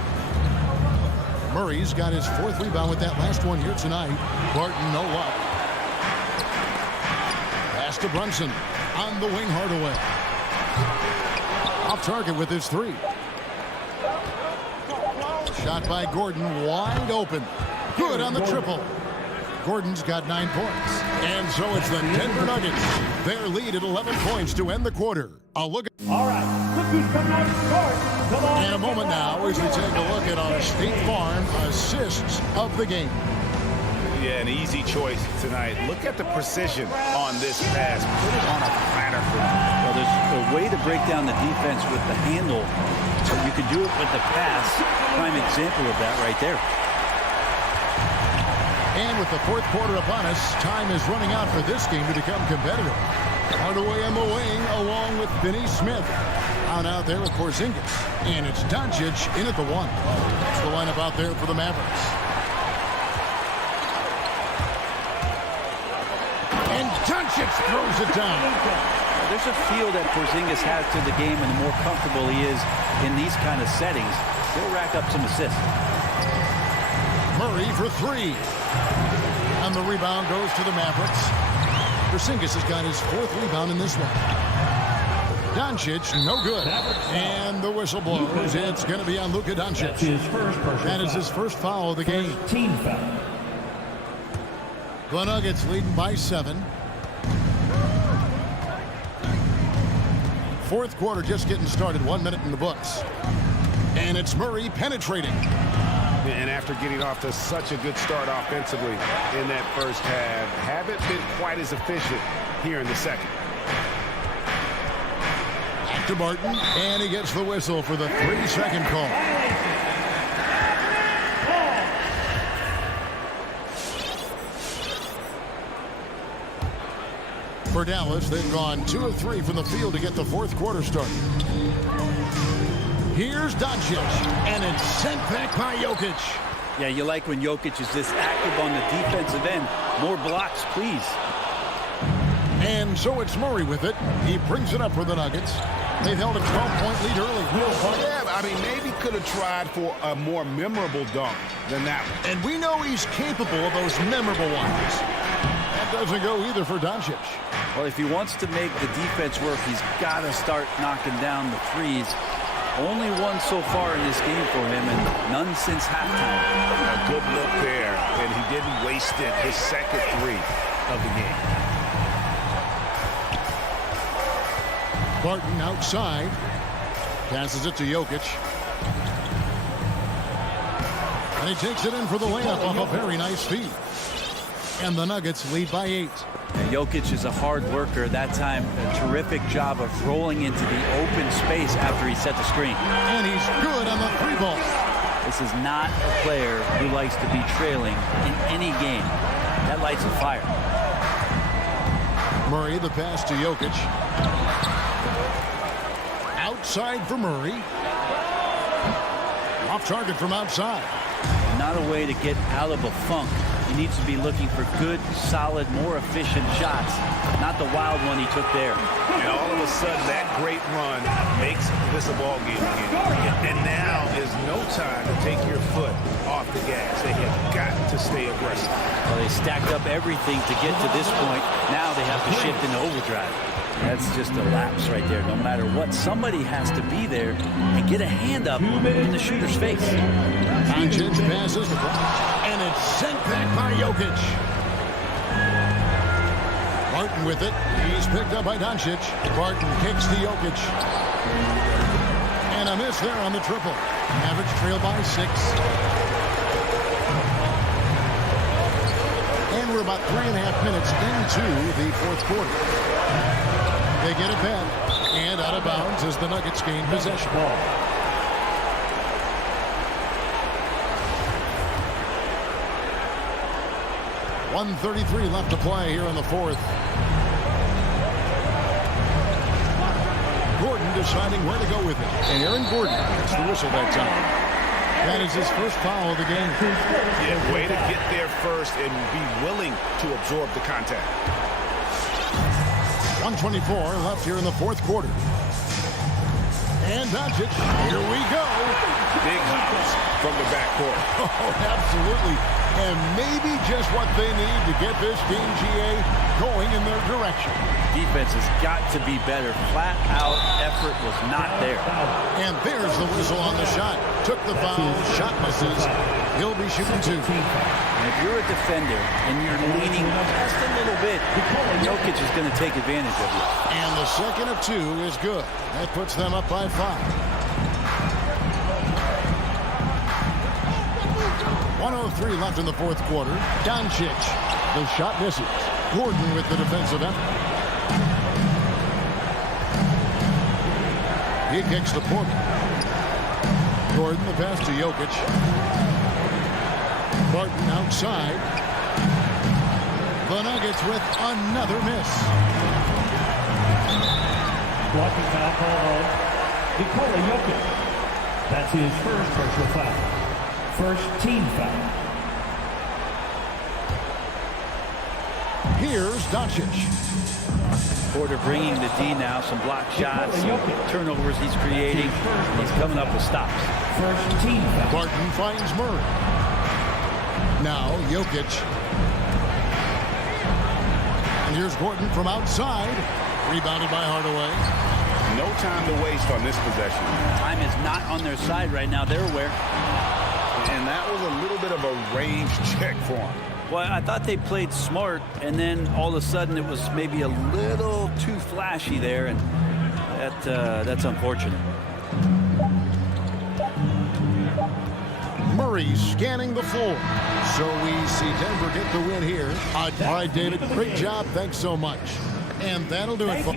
Murray's got his 4th rebound with that last one here tonight. Barton, no luck. Pass to Brunson. On the wing, Hardaway. Off target with his 3. Shot by Gordon, wide open. Good on the triple. Gordon's got 9 points. And so it's the Denver Nuggets. Their lead at 11 points to end the quarter. A look at... All right, look who's coming out to start. Come on. In a moment now, as we take a look at our State Farm assists of the game. Yeah, an easy choice tonight. Look at the precision on this pass. Put it on a platter. Well, there's a way to break down the defense with the handle. So you can do it with the pass. Prime example of that right there. And with the 4th quarter upon us, time is running out for this game to become competitive. Hardaway on the wing, along with Finney-Smith. Out there with Porzingis. And it's Doncic in at the 1. That's the lineup out there for the Mavericks. And Doncic throws it down. There's a feel that Porzingis has to the game, and the more comfortable he is in these kind of settings, he'll rack up some assists. Murray for 3. And the rebound goes to the Mavericks. Porzingis has got his 4th rebound in this one. Doncic, no good. And the whistle blows. It's going to be on Luca Doncic. That's his first personal That is foul. his first foul of the game. Team foul. The Nuggets leading by 7. Fourth quarter just getting started. 1 minute in the books. And it's Murray penetrating. And after getting off to such a good start offensively in that first half, haven't been quite as efficient here in the second. Back to Barton, and he gets the whistle for the 3-second call. For Dallas, they've gone 2 of 3 from the field to get the fourth quarter started. Here's Doncic, and it's sent back by Jokic. Yeah, you like when Jokic is this active on the defensive end. More blocks, please. And so it's Murray with it. He brings it up for the Nuggets. They've held a 12-point lead early. Yeah, I mean, maybe could have tried for a more memorable dunk than that one. And we know he's capable of those memorable ones. That doesn't go either for Doncic. Well, if he wants to make the defense work, he's got to start knocking down the threes. Only one so far in this game for him, and none since halftime. A good look there, and he didn't waste it. His second 3 of the game. Barton outside. Passes it to Jokic. And he takes it in for the layup off a very nice feed. And the Nuggets lead by 8. And Jokic is a hard worker. That time, a terrific job of rolling into the open space after he set the screen. And he's good on the 3-ball. This is not a player who likes to be trailing in any game. That lights a fire. Murray, the pass to Jokic. Outside for Murray. Off target from outside. Not a way to get out of a funk. He needs to be looking for good, solid, more efficient shots, not the wild one he took there. And all of a sudden, that great run makes this a ball game again. And now is no time to take your foot off the gas. They have got to stay aggressive. Well, they stacked up everything to get to this point. Now they have to shift into overdrive. That's just a lapse right there. No matter what, somebody has to be there and get a hand up in the shooter's face. Doncic passes, and it's sent back by Jokic. Barton with it. He's picked up by Doncic. Barton kicks to Jokic. And a miss there on the triple. Mavericks trail by 6. And we're about 3.5 minutes into the fourth quarter. They get it back, and out of bounds as the Nuggets gain possession. 1:33 left to play here in the fourth. Gordon deciding where to go with it. And Aaron Gordon gets the whistle that time. That is his first foul of the game. Yeah, way to get there first and be willing to absorb the contact. 1:24 left here in the fourth quarter. And Doncic, here we go. Big hops from the backcourt. Oh, absolutely. And maybe just what they need to get this team, GA, going in their direction. Defense has got to be better. Flat out effort was not there. And there's the whistle on the shot. Took the foul, shot misses. He'll be shooting 2. And if you're a defender and you're leaning just a little bit, Jokic is going to take advantage of you. And the second of 2 is good. That puts them up by 5. 1:03 left in the fourth quarter. Doncic, the shot misses. Gordon with the defensive effort. He kicks to Porter. Gordon, the pass to Jokic. Barton outside. The Nuggets with another miss. Blocking foul call on Nikola Jokic. That's his first personal foul. First team foul. Here's Doncic. Porter bringing the D now. Some block shots, some turnovers he's creating. He's coming up with stops. First team foul. Barton finds Murray. Now Jokic. And here's Gordon from outside. Rebounded by Hardaway. No time to waste on this possession. Time is not on their side right now. They're aware. And that was a little bit of a range check for him. Well, I thought they played smart, and then all of a sudden it was maybe a little too flashy there, and that's unfortunate. Murray scanning the floor. So we see Denver get the win here. All right, David, great job. Thanks so much. And that'll do it for...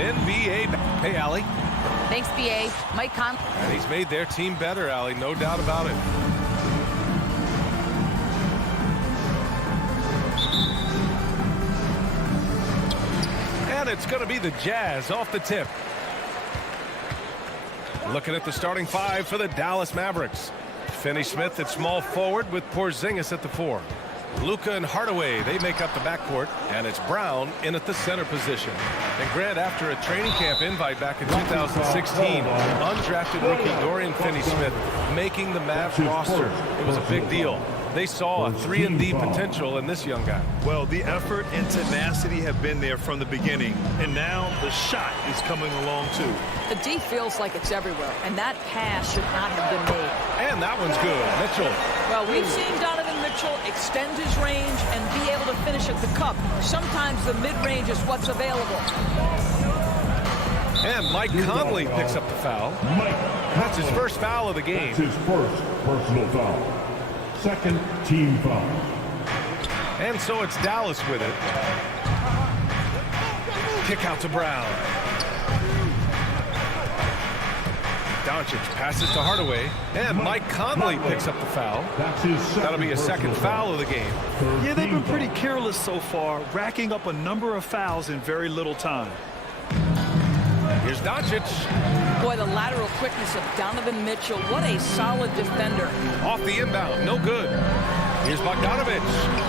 NBA. Hey, Allie. Thanks, BA. Mike Conley. And he's made their team better, Allie. No doubt about it. And it's going to be the Jazz off the tip. Looking at the starting five for the Dallas Mavericks. Finney Smith at small forward with Porzingis at the 4. Luca and Hardaway, they make up the backcourt, and it's Brown in at the center position. And Grant, after a training camp invite back in 2016, undrafted rookie Dorian Finney-Smith making the Mavs roster. It was a big deal. They saw a 3-and-D potential in this young guy. Well, the effort and tenacity have been there from the beginning, and now the shot is coming along too. The D feels like it's everywhere, and that pass should not have been made. And that one's good. Mitchell. Well, we've seen Donovan Mitchell extend his range and be able to finish at the cup. Sometimes the mid-range is what's available. And Mike Conley picks up the foul. That's his first foul of the game. That's his first personal foul. Second team foul. And so it's Dallas with it. Kick out to Brown. Doncic passes to Hardaway. And Mike Conley picks up the foul. That'll be a second foul of the game. Yeah, they've been pretty careless so far, racking up a number of fouls in very little time. Here's Doncic. Boy, the lateral quickness of Donovan Mitchell. What a solid defender. Off the inbound. No good. Here's Bogdanovic.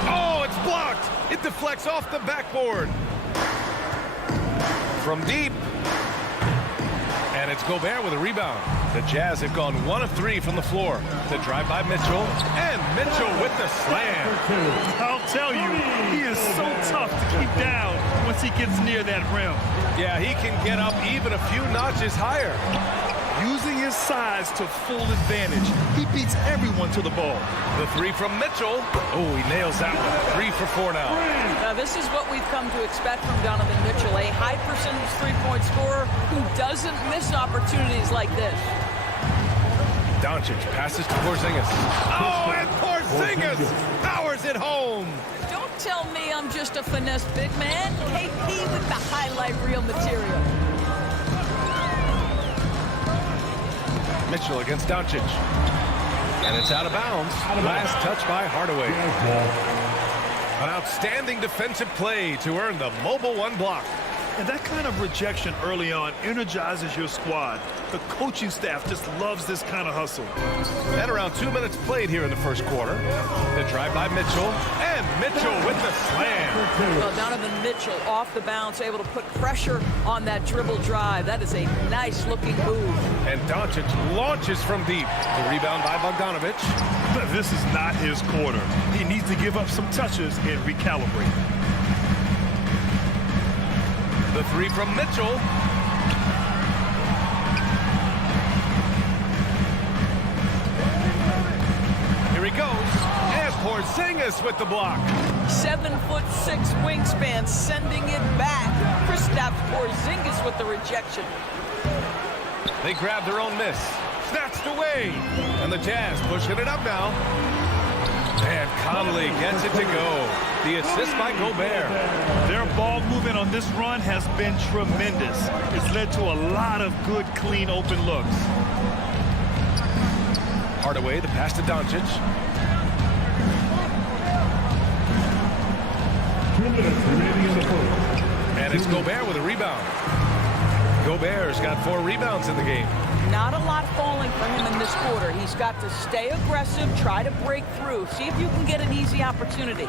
Oh, it's blocked. It deflects off the backboard. From deep. And it's Gobert with a rebound. The Jazz have gone 1 of 3 from the floor. The drive by Mitchell. And Mitchell with the slam. I'll tell you, he is so tough to keep down once he gets near that rim. Yeah, he can get up even a few notches higher. Using his size to full advantage, he beats everyone to the ball. The 3 from Mitchell. Oh, he nails that one. 3 for 4 now. Now, this is what we've come to expect from Donovan Mitchell, a high percentage three-point scorer who doesn't miss opportunities like this. Doncic passes to Porzingis. Oh, and Porzingis powers it home. Don't tell me I'm just a finesse big man. KP with the highlight reel material. Mitchell against Doncic. And it's out of bounds. Last touch by Hardaway. An outstanding defensive play to earn the mobile 1 block. And that kind of rejection early on energizes your squad. The coaching staff just loves this kind of hustle. And around 2 minutes played here in the first quarter. The drive by Mitchell. And Mitchell with the slam. Well, Donovan Mitchell off the bounce, able to put pressure on that dribble drive. That is a nice-looking move. And Doncic launches from deep. The rebound by Bogdanovic. But this is not his quarter. He needs to give up some touches and recalibrate. The 3 from Mitchell. Here he goes. And Porzingis with the block. 7'6" wingspan, sending it back. Kristaps Porzingis with the rejection. They grab their own miss. Snatched away. And the Jazz pushing it up now. And Conley gets it to go. The assist by Gobert. Their ball movement on this run has been tremendous. It's led to a lot of good, clean, open looks. Hardaway, the pass to Doncic. 2 minutes remaining in the first. And it's Gobert with a rebound. Gobert's got 4 rebounds in the game. Not a lot falling for him in this quarter. He's got to stay aggressive, try to break through, see if you can get an easy opportunity.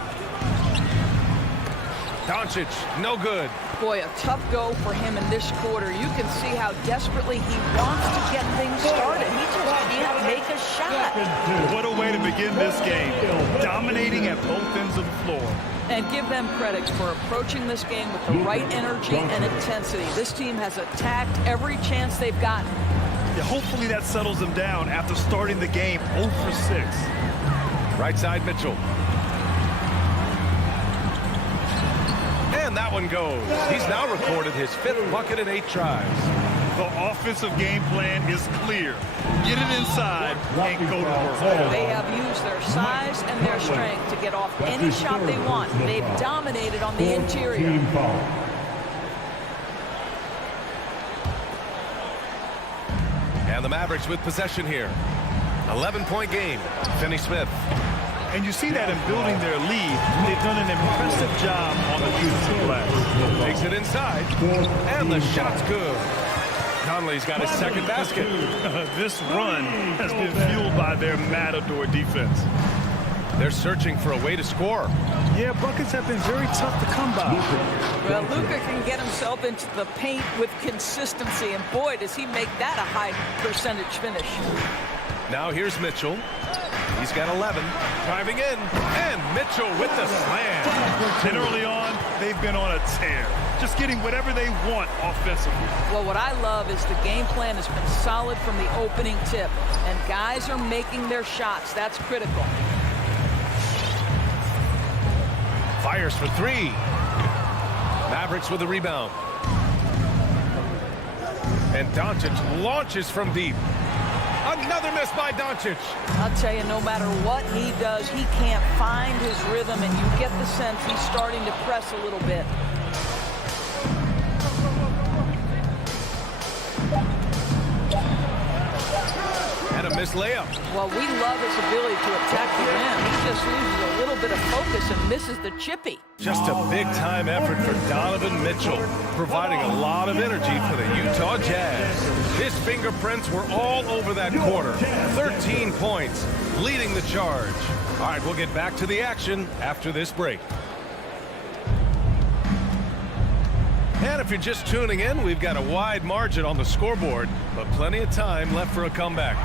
Doncic, no good. Boy, a tough go for him in this quarter. You can see how desperately he wants to get things started. He just can't make a shot. What a way to begin this game. Dominating at both ends of the floor. And give them credit for approaching this game with the right energy and intensity. This team has attacked every chance they've gotten. Yeah, hopefully that settles them down after starting the game 0 for 6. Right side Mitchell. And that one goes. He's now recorded his 5th bucket in 8 tries. The offensive game plan is clear. Get it inside and go to work. They have used their size and their strength to get off any shot they want. They've dominated on the interior. And the Mavericks with possession here. 11-point game. Finney Smith. And you see that in building their lead, they've done an impressive job on the defensive glass. Takes it inside, and the shot's good. Conley's got his second basket. This run has been fueled by their matador defense. They're searching for a way to score. Yeah, buckets have been very tough to come by. Well, Luca can get himself into the paint with consistency, and boy, does he make that a high percentage finish. Now here's Mitchell. He's got 11. Driving in, and Mitchell with the slam. And early on, they've been on a tear, just getting whatever they want offensively. Well, what I love is the game plan has been solid from the opening tip, and guys are making their shots. That's critical. Fires for three. Mavericks with a rebound. And Doncic launches from deep. Another miss by Doncic. I'll tell you, no matter what he does, he can't find his rhythm, and you get the sense he's starting to press a little bit. And a missed layup. Well, we love his ability to attack the rim. He just loses a little bit of focus and misses the chippy. Just a big-time effort for Donovan Mitchell, providing a lot of energy for the Utah Jazz. His fingerprints were all over that quarter. 13 points, leading the charge. All right, we'll get back to the action after this break. And if you're just tuning in, we've got a wide margin on the scoreboard, but plenty of time left for a comeback.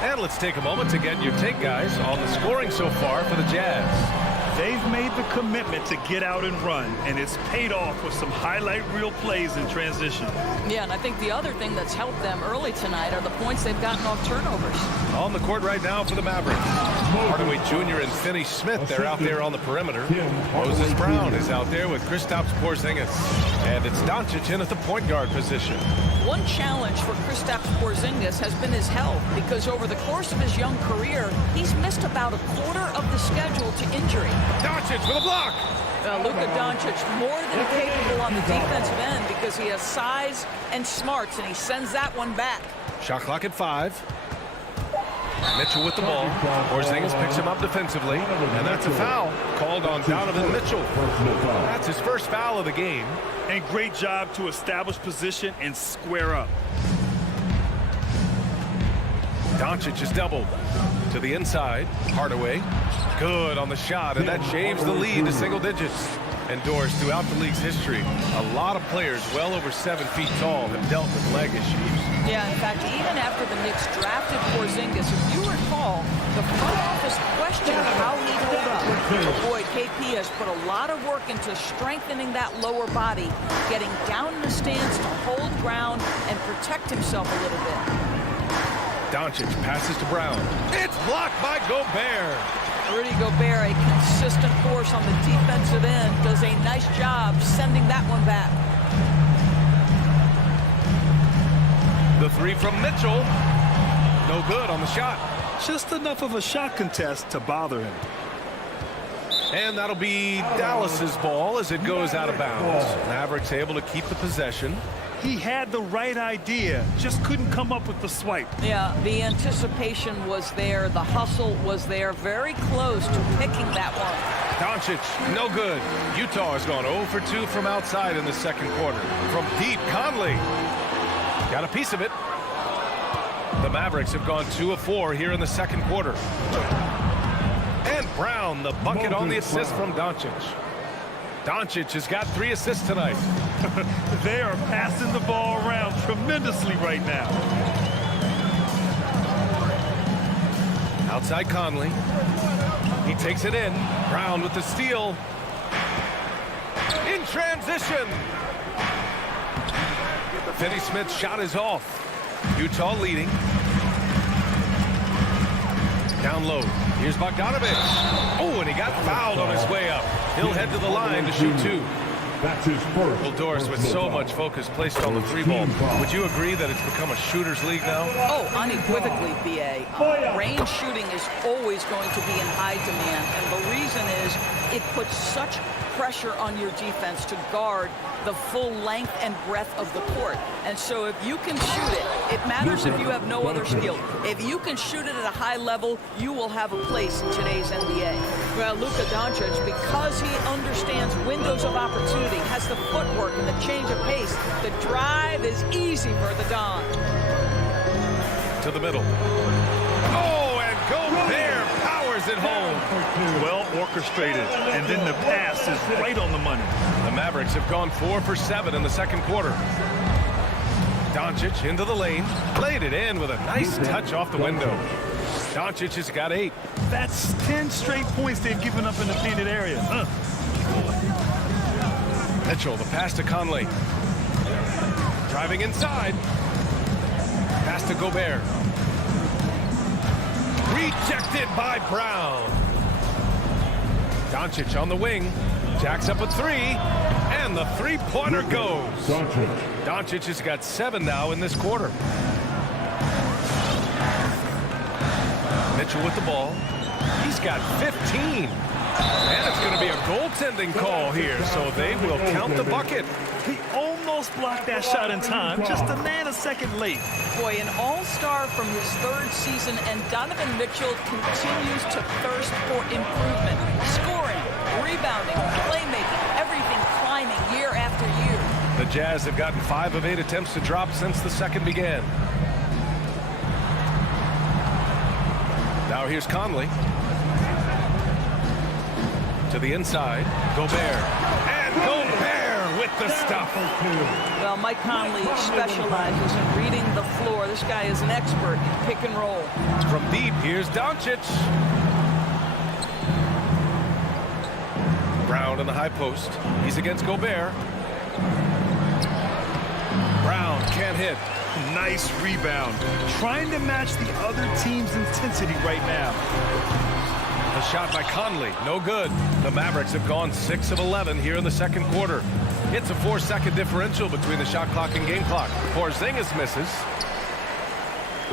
And let's take a moment to get your take, guys, on the scoring so far for the Jazz. They've made the commitment to get out and run, and it's paid off with some highlight reel plays in transition. Yeah, and I think the other thing that's helped them early tonight are the points they've gotten off turnovers. On the court right now for the Mavericks. Hardaway Jr. and Finney Smith, they're out there on the perimeter. Moses Brown is out there with Kristaps Porzingis. And it's Doncic in at the point guard position. One challenge for Kristaps Porzingis has been his health, because over the course of his young career, he's missed about a quarter of the schedule to injury. Doncic with a block. Luca Doncic more than capable on the defensive end because he has size and smarts, and he sends that one back. Shot clock at 5. Mitchell with the ball. Porzingis picks him up defensively, and that's a foul called on Donovan Mitchell. That's his first foul of the game. And great job to establish position and square up. Doncic is doubled to the inside. Hardaway good on the shot, and that shaves the lead to single digits. And Doris, throughout the league's history, a lot of players well over 7 feet tall have dealt with leg issues. Yeah, in fact, even after the Knicks drafted Porzingis, if you recall, the front office questioned how he'd hold up. But boy, KP has put a lot of work into strengthening that lower body, getting down in the stance to hold ground and protect himself a little bit. Doncic passes to Brown. It's blocked by Gobert. Rudy Gobert, a consistent force on the defensive end, does a nice job sending that one back. The three from Mitchell. No good on the shot. Just enough of a shot contest to bother him. And that'll be Dallas's ball as it goes out of bounds. Mavericks able to keep the possession. He had the right idea, just couldn't come up with the swipe. Yeah, the anticipation was there. The hustle was there. Very close to picking that one. Doncic, no good. Utah has gone 0 for 2 from outside in the second quarter. From deep, Conley got a piece of it. The Mavericks have gone 2 of 4 here in the second quarter. And Brown, the bucket on the assist from Doncic. Doncic has got 3 assists tonight. They are passing the ball around tremendously right now. Outside Conley. He takes it in. Brown with the steal. In transition. Finney Smith's shot is off. Utah leading. Down low. Here's Bogdanovich. Oh, and he got fouled on his way up. He'll head to the line to shoot 2. That's his first. Well, Doris, with so much focus placed on the 3-ball, would you agree that it's become a shooter's league now? Oh, unequivocally, BA. Range shooting is always going to be in high demand, and the reason is it puts such pressure on your defense to guard the full length and breadth of the court. And so if you can shoot it, it matters if you have no other skill. If you can shoot it at a high level, you will have a place in today's NBA. Well, Luca Doncic, because he understands windows of opportunity, has the footwork and the change of pace, the drive is easy for the Don. To the middle. Oh, and Gobert powers it home. Well orchestrated, and then the pass is right on the money. The Mavericks have gone 4 for 7 in the second quarter. Doncic into the lane, laid it in with a nice touch off the window. Doncic has got 8. That's 10 straight points they've given up in the painted area. Mitchell, the pass to Conley. Driving inside. Pass to Gobert. Rejected by Brown. Doncic on the wing. Jacks up a 3. And the three-pointer goes. Doncic has got 7 now in this quarter. Mitchell with the ball. He's got 15. And it's going to be a goaltending call here, so they will count the bucket. He almost blocked that shot in time, just a nanosecond late. Boy, an all-star from his 3rd season, and Donovan Mitchell continues to thirst for improvement. Scoring, rebounding, playmaking, everything climbing year after year. The Jazz have gotten 5 of 8 attempts to drop since the second began. Now here's Conley. To the inside, Gobert. And Gobert with the stuff. Well, Mike Conley specializes in reading the floor. This guy is an expert in pick and roll. From deep, here's Doncic. Brown in the high post. He's against Gobert. Brown can't hit. Nice rebound. Trying to match the other team's intensity right now. A shot by Conley, no good. The Mavericks have gone 6 of 11 here in the second quarter. It's a 4-second differential between the shot clock and game clock. Porzingis misses.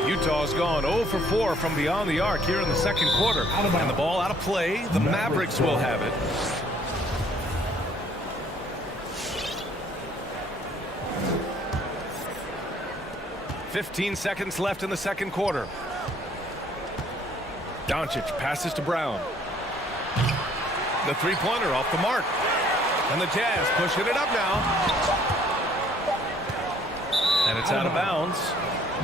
Utah's gone 0 for 4 from beyond the arc here in the second quarter. And the ball out of play. The Mavericks will have it. "15 seconds left in the second quarter. Doncic passes to Brown. The three-pointer off the mark. And the Jazz pushing it up now. And it's out of bounds.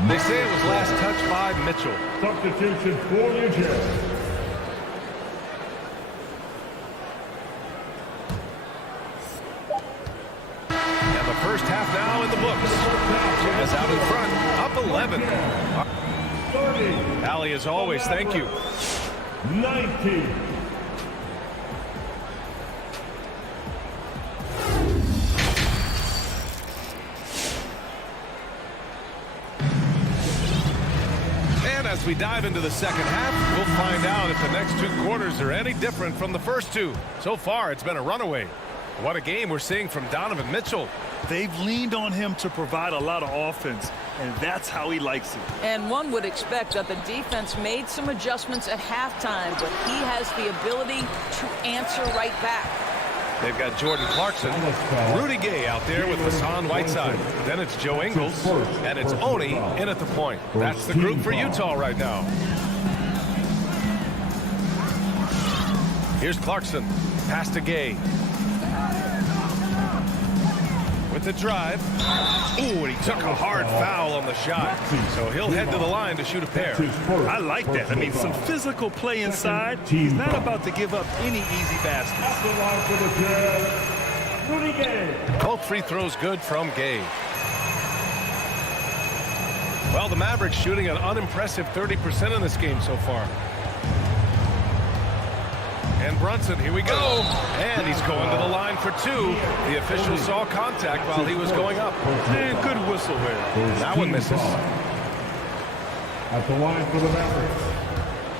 They say it was last touched by Mitchell. Substitution for the Jazz. And the first half now in the books. Jazz out in front, up 11. Allie, as always, thank you. 19. And as we dive into the second half, we'll find out if the next 2 quarters are any different from the first 2. So far, it's been a runaway. What a game we're seeing from Donovan Mitchell. They've leaned on him to provide a lot of offense, and that's how he likes it. And one would expect that the defense made some adjustments at halftime, but he has the ability to answer right back. They've got Jordan Clarkson, Rudy Gay out there with Hassan Whiteside. Then it's Joe Ingles, and it's Oni in at the point. That's the group for Utah right now. Here's Clarkson, pass to Gay. With the drive. Ooh, and he took a hard foul on the shot. So he'll head to the line to shoot a pair. I like that. I mean, some physical play inside. He's not about to give up any easy baskets. Both free throws good from Gay. Well, the Mavericks shooting an unimpressive 30% in this game so far. And Brunson, here we go. And he's going to the line for 2. The official saw contact while he was going up. And good whistle there. That one misses. At the line for the Mavericks,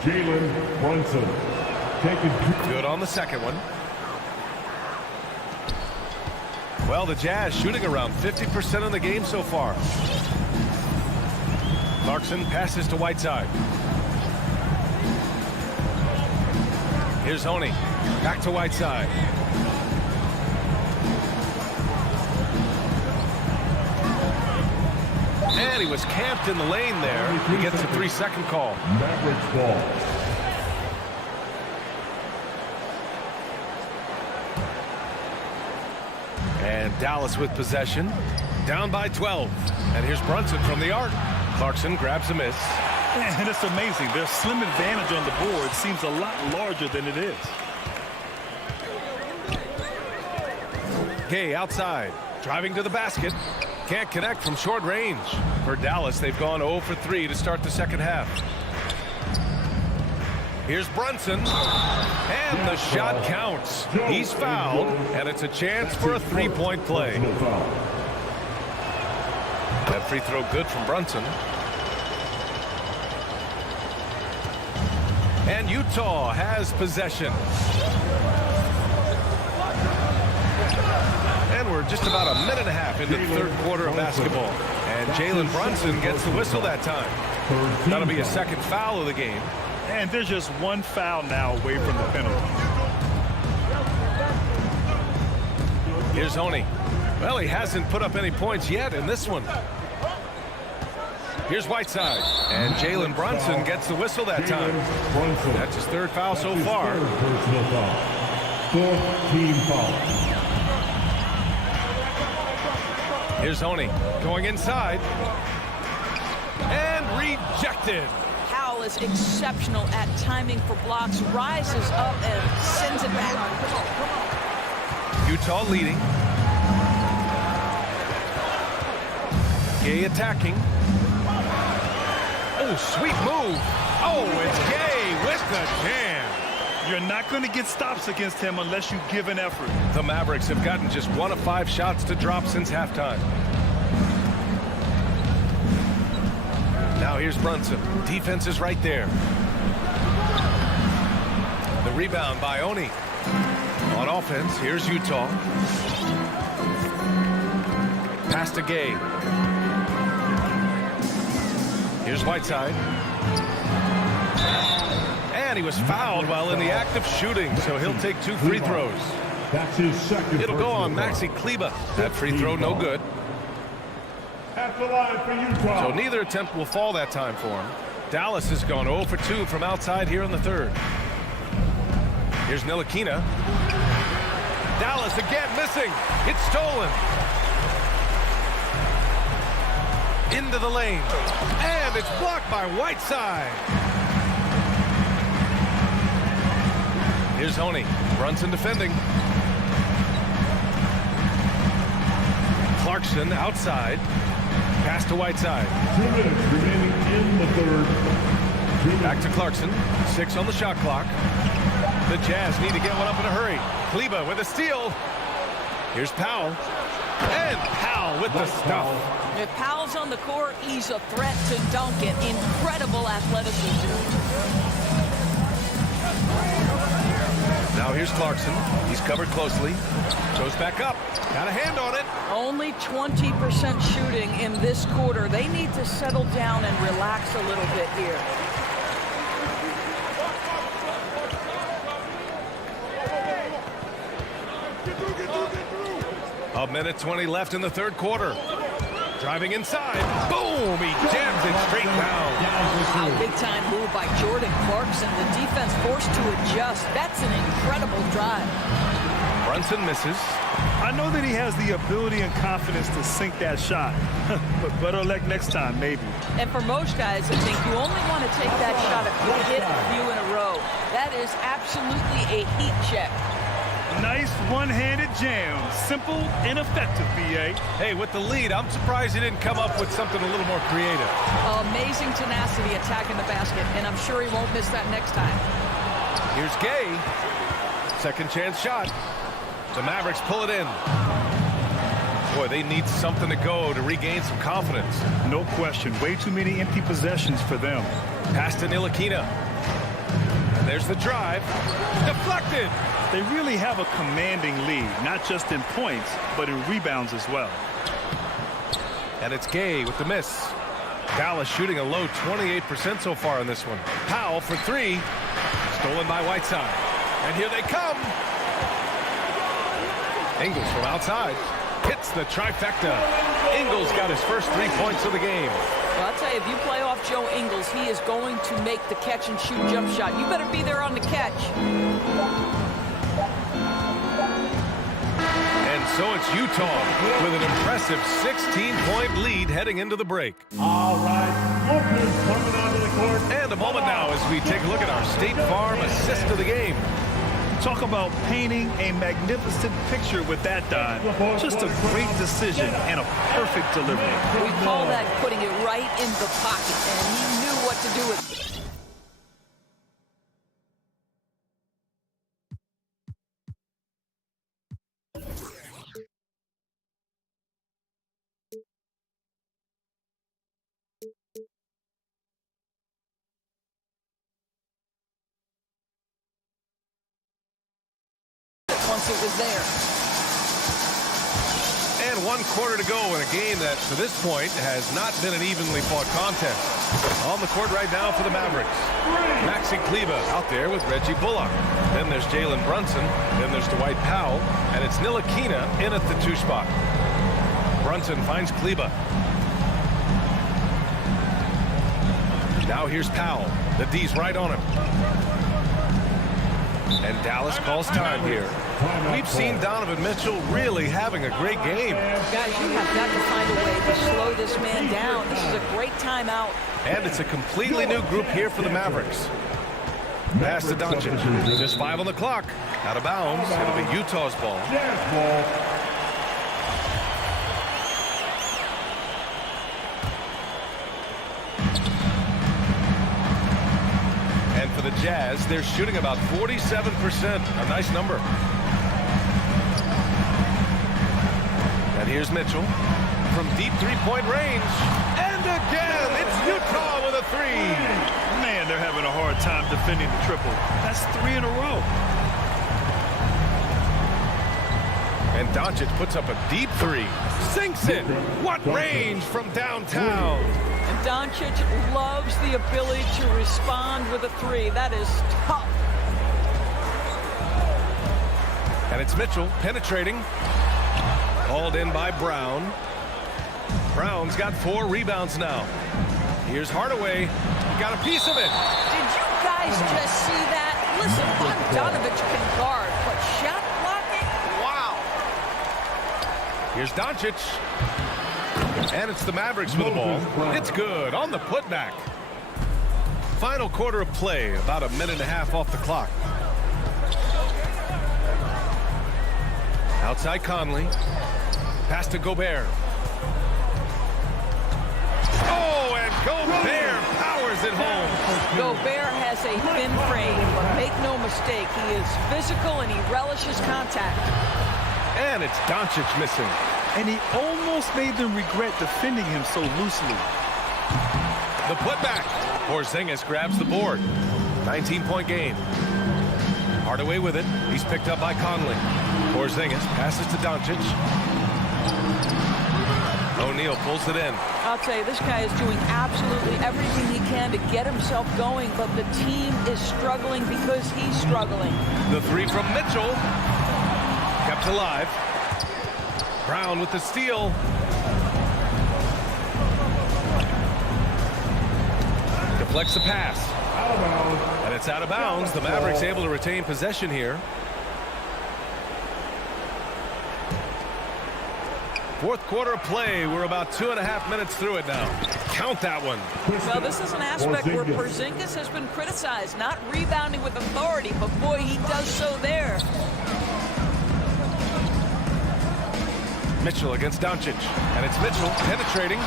Jalen Brunson. Good on the second one. Well, the Jazz shooting around 50% in the game so far. Clarkson passes to Whiteside. Here's Oni. Back to Whiteside. And he was camped in the lane there. He gets a 3-second call. Mavericks ball. And Dallas with possession. Down by 12. And here's Brunson from the arc. Clarkson grabs a miss. And it's amazing. Their slim advantage on the board seems a lot larger than it is. Gay outside. Driving to the basket. Can't connect from short range. For Dallas, they've gone 0 for 3 to start the second half. Here's Brunson. And the shot counts. He's fouled, and it's a chance for a 3-point play. That free throw good from Brunson. And Utah has possession. And we're just about a minute and a half into the third quarter of basketball. And Jalen Brunson gets the whistle that time. That'll be his second foul of the game. And there's just one foul now away from the penalty. Here's Oni. Well, he hasn't put up any points yet in this one. Here's Whiteside. And Jalen Brunson gets the whistle that time. That's his third foul so far. Personal foul. 4th team foul. Here's Oni going inside. And rejected. Powell is exceptional at timing for blocks, rises up and sends it back. Utah leading. Gay attacking. Oh, sweet move. Oh, it's Gay with the jam. You're not going to get stops against him unless you give an effort. The Mavericks have gotten just 1 of 5 shots to drop since halftime. Now here's Brunson. Defense is right there. The rebound by Oni. On offense, here's Utah. Pass to Gay. Here's Whiteside. And he was fouled while in the act of shooting, so he'll take 2 free throws. That's his second. It'll go on Maxi Kleber. That free throw no good. At the line for Utah. So neither attempt will fall that time for him. Dallas has gone 0 for 2 from outside here in the third. Here's Ntilikina. Dallas again missing. It's stolen. Into the lane. And it's blocked by Whiteside. Here's Oni. Brunson defending. Clarkson outside. Pass to Whiteside. 2 minutes remaining in the third. Back to Clarkson. 6 on the shot clock. The Jazz need to get one up in a hurry. Kleber with a steal. Here's Powell. And Powell with the stuff. If Powell's on the court, he's a threat to dunk it. Incredible athleticism. Now here's Clarkson. He's covered closely. Goes back up. Got a hand on it. Only 20% shooting in this quarter. They need to settle down and relax a little bit here. A minute 20 left in the third quarter. Driving inside. Boom! He jams it straight down. Wow, big time move by Jordan Clarkson. The defense forced to adjust. That's an incredible drive. Brunson misses. I know that he has the ability and confidence to sink that shot. But better luck next time, maybe. And for most guys, I think you only want to take that shot if you hit a few in a row. That is absolutely a heat check. Nice one-handed jam. Simple and effective, B.A. Hey, with the lead, I'm surprised he didn't come up with something a little more creative. Amazing tenacity attacking the basket, and I'm sure he won't miss that next time. Here's Gay. Second chance shot. The Mavericks pull it in. Boy, they need something to go to regain some confidence. No question. Way too many empty possessions for them. Pass to Ntilikina. And there's the drive. Deflected. They really have a commanding lead, not just in points, but in rebounds as well. And it's Gay with the miss. Dallas shooting a low 28% so far in this one. Powell for 3. Stolen by Whiteside. And here they come. Ingles from outside. Hits the trifecta. Ingles got his first 3 points of the game. Well, I'll tell you, if you play off Joe Ingles, he is going to make the catch-and-shoot jump shot. You better be there on the catch. And so it's Utah with an impressive 16-point lead heading into the break. All right, Lucas coming onto the court. And a moment now as we take a look at our State Farm assist of the game. Talk about painting a magnificent picture with that dive. Just a great decision and a perfect delivery. We call that putting it right in the pocket, and he knew what to do with it. Once it was there. And 1 quarter to go in a game that, to this point, has not been an evenly fought contest. On the court right now for the Mavericks. Maxi Kleber out there with Reggie Bullock. Then there's Jalen Brunson. Then there's Dwight Powell. And it's Ntilikina in at the 2 spot. Brunson finds Kleber. Now here's Powell. The D's right on him. And Dallas calls time here. We've seen Donovan Mitchell really having a great game. Guys, you have got to find a way to slow this man down. This is a great timeout. And it's a completely new group here for the Mavericks. Pass to Doncic. Just 5 on the clock. Out of bounds. It'll be Utah's ball. And for the Jazz, they're shooting about 47%. A nice number. And here's Mitchell from deep 3-point range. And again, it's Utah with a 3. Man, they're having a hard time defending the triple. That's 3 in a row. And Doncic puts up a deep 3. Sinks it. What range from downtown. And Doncic loves the ability to respond with a 3. That is tough. And it's Mitchell penetrating. Hauled in by Brown. Brown's got 4 rebounds now. Here's Hardaway. Got a piece of it. Did you guys just see that? Listen, Bogdanovich can guard, but shot blocking? Wow. Here's Doncic. And it's the Mavericks with the ball. It's good on the putback. Final quarter of play. About a minute and a half off the clock. Outside Conley. Pass to Gobert. Oh, and Gobert powers it home. Gobert has a thin frame, but make no mistake, he is physical and he relishes contact. And it's Doncic missing. And he almost made them regret defending him so loosely. The putback. Porzingis grabs the board. 19-point game. Hardaway with it. He's picked up by Conley. Porzingis passes to Doncic. O'Neal pulls it in. I'll tell you, this guy is doing absolutely everything he can to get himself going, but the team is struggling because he's struggling. The 3 from Mitchell. Kept alive. Brown with the steal. Deflects the pass. And it's out of bounds. The Mavericks able to retain possession here. 4th quarter of play. We're about 2.5 minutes through it now. Count that one. Well, this is an aspect where Porzingis has been criticized, not rebounding with authority, but boy, he does so there. Mitchell against Doncic. And it's Mitchell penetrating.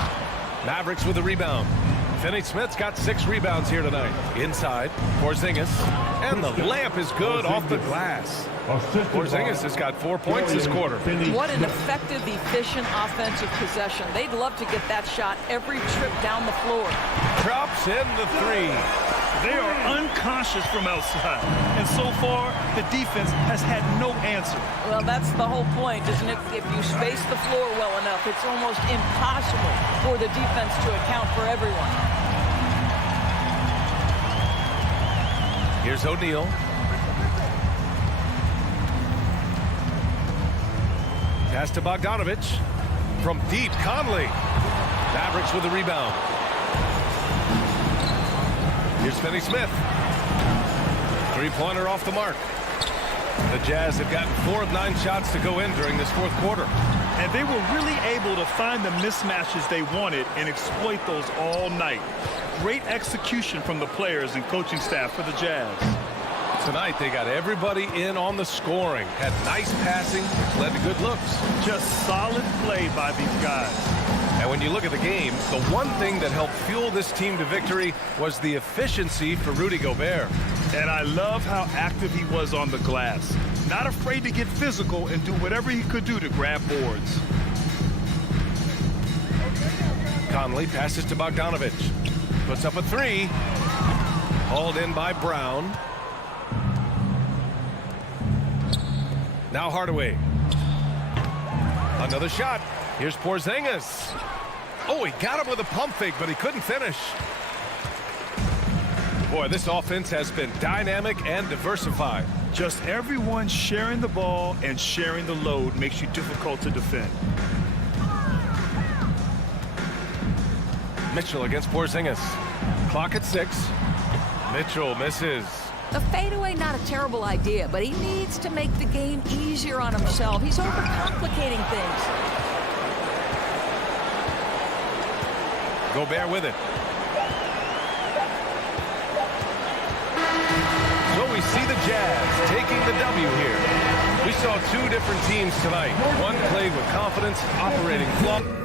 Mavericks with the rebound. Finney Smith's got 6 rebounds here tonight. Inside, Porzingis. And the layup is good off the glass. Porzingis has got 4 points this quarter. What an effective, efficient offensive possession. They'd love to get that shot every trip down the floor. Drops in the 3. They are unconscious from outside. And so far, the defense has had no answer. Well, that's the whole point, isn't it? If you space the floor well enough, it's almost impossible for the defense to account for everyone. Here's O'Neal. Pass to Bogdanovich. From deep, Conley. Mavericks with the rebound. Here's Finney Smith. Three-pointer off the mark. The Jazz have gotten 4 of 9 shots to go in during this fourth quarter. And they were really able to find the mismatches they wanted and exploit those all night. Great execution from the players and coaching staff for the Jazz. Tonight, they got everybody in on the scoring. Had nice passing, which led to good looks. Just solid play by these guys. And when you look at the game, the one thing that helped fuel this team to victory was the efficiency for Rudy Gobert. And I love how active he was on the glass. Not afraid to get physical and do whatever he could do to grab boards. Conley passes to Bogdanovich. Puts up a three. Hauled in by Brown. Now Hardaway. Another shot. Here's Porzingis. Oh, he got him with a pump fake, but he couldn't finish. Boy, this offense has been dynamic and diversified. Just everyone sharing the ball and sharing the load makes you difficult to defend. Mitchell against Porzingis. Clock at 6. Mitchell misses. The fadeaway, not a terrible idea, but he needs to make the game easier on himself. He's overcomplicating things. Gobert with it. So we see the Jazz taking the W here. We saw 2 different teams tonight. One played with confidence, operating flawlessly.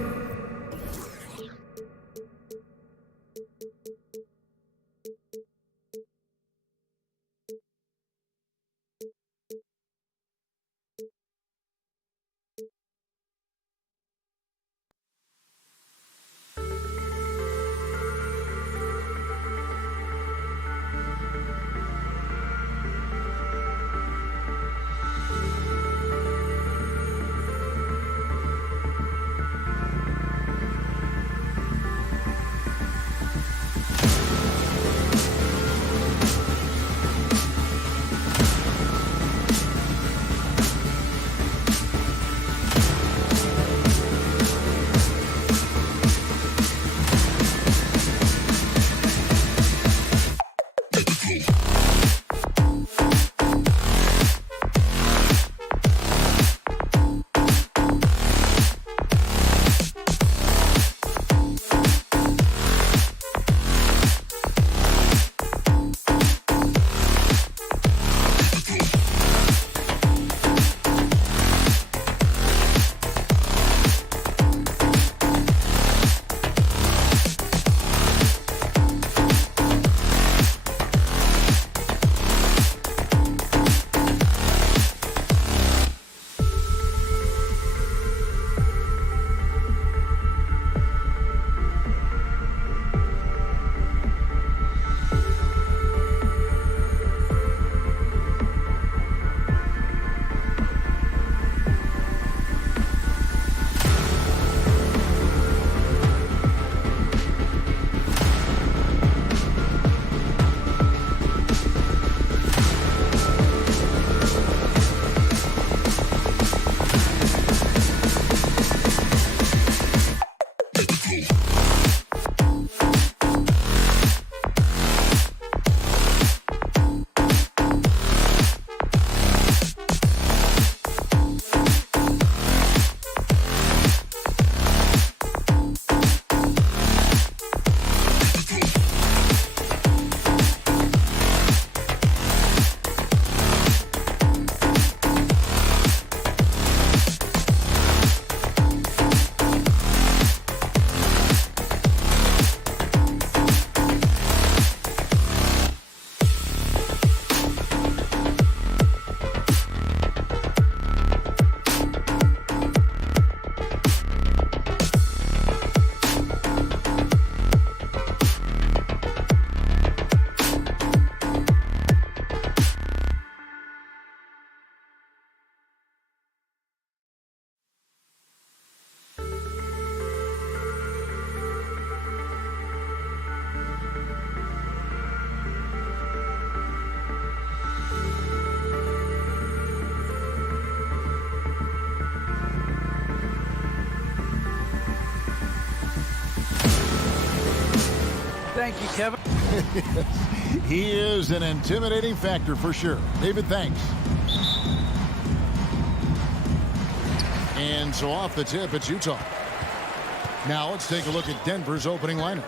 Thank you, Kevin. He is an intimidating factor for sure. David, thanks. And so off the tip, it's Utah. Now let's take a look at Denver's opening lineup.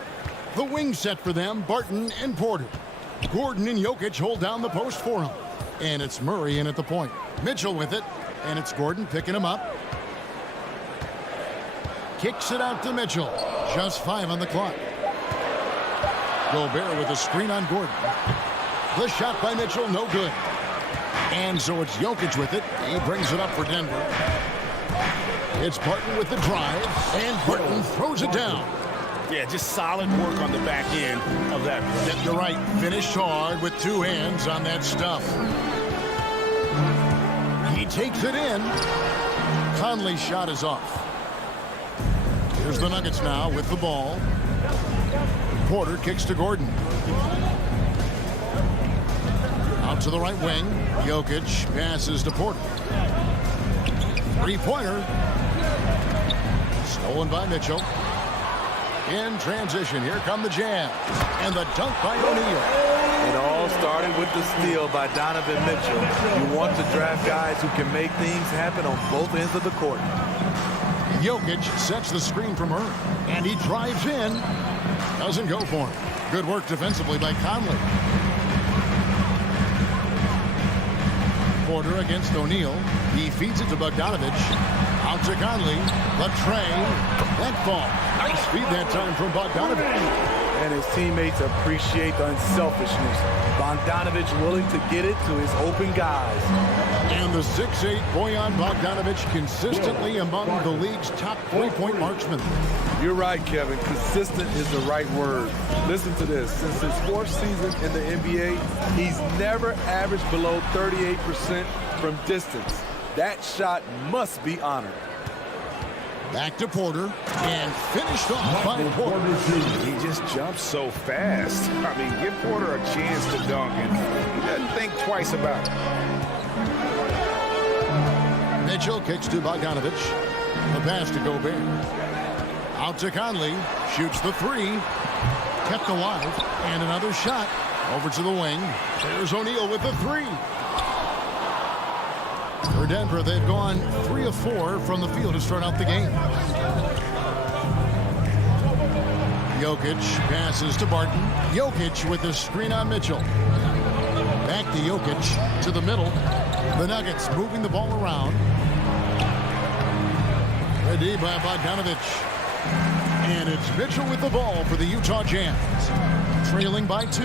The wing set for them, Barton and Porter. Gordon and Jokic hold down the post for him. And it's Murray in at the point. Mitchell with it, and it's Gordon picking him up. Kicks it out to Mitchell. Just 5 on the clock. Gobert with a screen on Gordon. The shot by Mitchell, no good. And so it's Jokic with it. He brings it up for Denver. It's Barton with the drive, and Barton throws it down. Yeah, just solid work on the back end of that. You're right. Finished hard with 2 hands on that stuff. He takes it in. Conley's shot is off. Here's the Nuggets now with the ball. Porter kicks to Gordon. Out to the right wing. Jokic passes to Porter. 3-pointer. Stolen by Mitchell. In transition, here come the Jazz. And the dunk by O'Neal. It all started with the steal by Donovan Mitchell. You want to draft guys who can make things happen on both ends of the court. Jokic sets the screen from her, and he drives in. Doesn't go for him. Good work defensively by Conley. Porter against O'Neal. He feeds it to Bogdanovich. Out to Conley. The tray. That ball. Nice feed that time from Bogdanovich. And his teammates appreciate the unselfishness. Bogdanovich willing to get it to his open guys. And the 6'8" Bojan Bogdanovich consistently among the league's top 3-point marksmen. You're right, Kevin. Consistent is the right word. Listen to this. Since his 4th season in the NBA, he's never averaged below 38% from distance. That shot must be honored. Back to Porter, and finished off by Porter. He just jumps so fast. I mean, give Porter a chance to dunk, and he doesn't think twice about it. Mitchell kicks to Bogdanovich. The pass to Gobert. Out to Conley. Shoots the 3. Kept alive. And another shot. Over to the wing. There's O'Neal with the 3. For Denver, they've gone 3 of 4 from the field to start out the game. Jokic passes to Barton. Jokic with the screen on Mitchell. Back to Jokic to the middle. The Nuggets moving the ball around. Ready by Bogdanovich. And it's Mitchell with the ball for the Utah Jazz. Trailing by 2.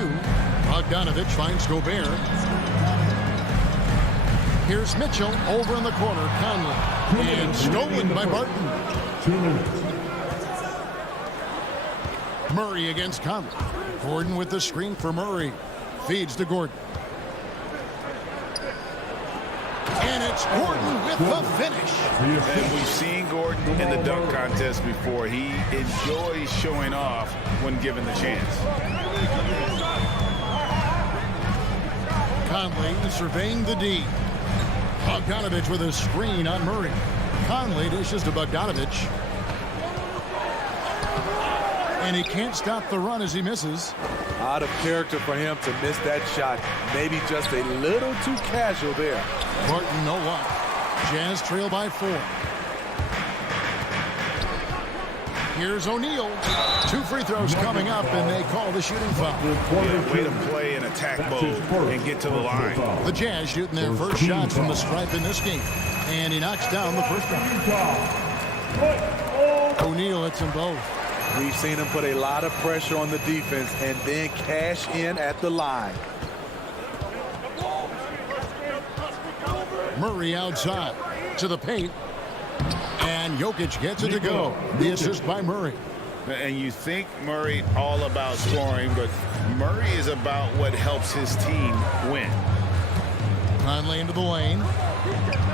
Bogdanovich finds Gobert. Here's Mitchell over in the corner. Conley. And stolen by Barton. 2 minutes. Murray against Conley. Gordon with the screen for Murray. Feeds to Gordon. And it's Gordon with the finish. And we've seen Gordon in the dunk contest before. He enjoys showing off when given the chance. Conley surveying the D. Bogdanovich with a screen on Murray. Conley dishes to Bogdanovich. And he can't stop the run as he misses. Out of character for him to miss that shot. Maybe just a little too casual there. Barton, no luck. Jazz trail by 4. Here's O'Neal. 2 free throws coming up, and they call the shooting foul. Yeah, way to play in attack mode and get to the line. The Jazz shooting their first shots from the stripe in this game. And he knocks down the first one. O'Neal hits them both. We've seen him put a lot of pressure on the defense and then cash in at the line. Murray outside to the paint. And Jokic gets it to go. The assist by Murray. And you think Murray all about scoring, but Murray is about what helps his team win. Conley into the lane.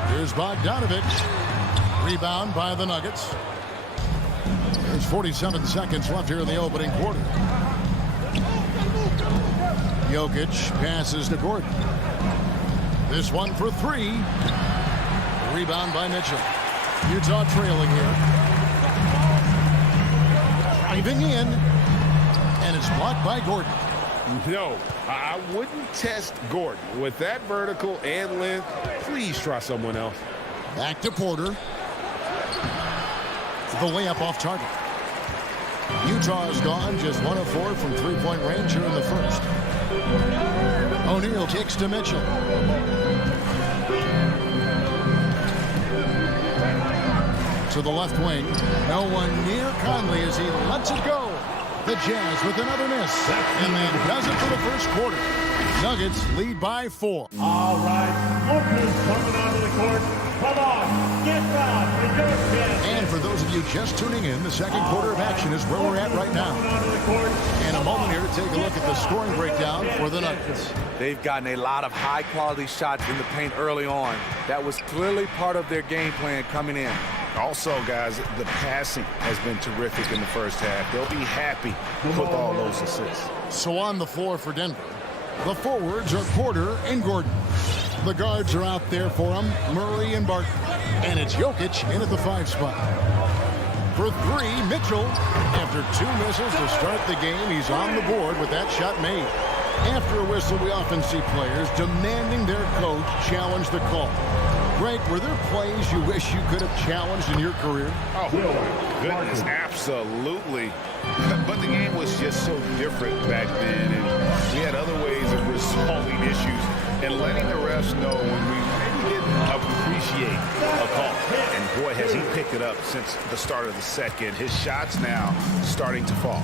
Here's Bogdanovich. Rebound by the Nuggets. There's 47 seconds left here in the opening quarter. Jokic passes to Gordon. This one for 3. Rebound by Mitchell. Utah trailing here. Driving in. And it's blocked by Gordon. No, I wouldn't test Gordon. With that vertical and length, please try someone else. Back to Porter. The layup off target. Utah is gone, just 1 of 4 from three-point range here in the first. O'Neal kicks to Mitchell. To the left wing. No one near Conley as he lets it go. The Jazz with another miss. And that does it for the first quarter. Nuggets lead by 4. All right, Lucas coming onto the court. Come on, get down for your chance. And for those of you just tuning in, the second quarter of action is where we're at right now. And a moment here to take a look at the scoring breakdown for the Nuggets. They've gotten a lot of high-quality shots in the paint early on. That was clearly part of their game plan coming in. Also, guys, the passing has been terrific in the first half. They'll be happy with all those assists. So on the floor for Denver, the forwards are Porter and Gordon. The guards are out there for them, Murray and Barton. And it's Jokic in at the 5 spot. For 3, Mitchell. After 2 misses to start the game, he's on the board with that shot made. After a whistle, we often see players demanding their coach challenge the call. Greg, were there plays you wish you could have challenged in your career? Oh, my goodness, absolutely. But the game was just so different back then, and we had other ways of resolving issues and letting the refs know when we really didn't appreciate a call. And boy, has he picked it up since the start of the second. His shots now starting to fall.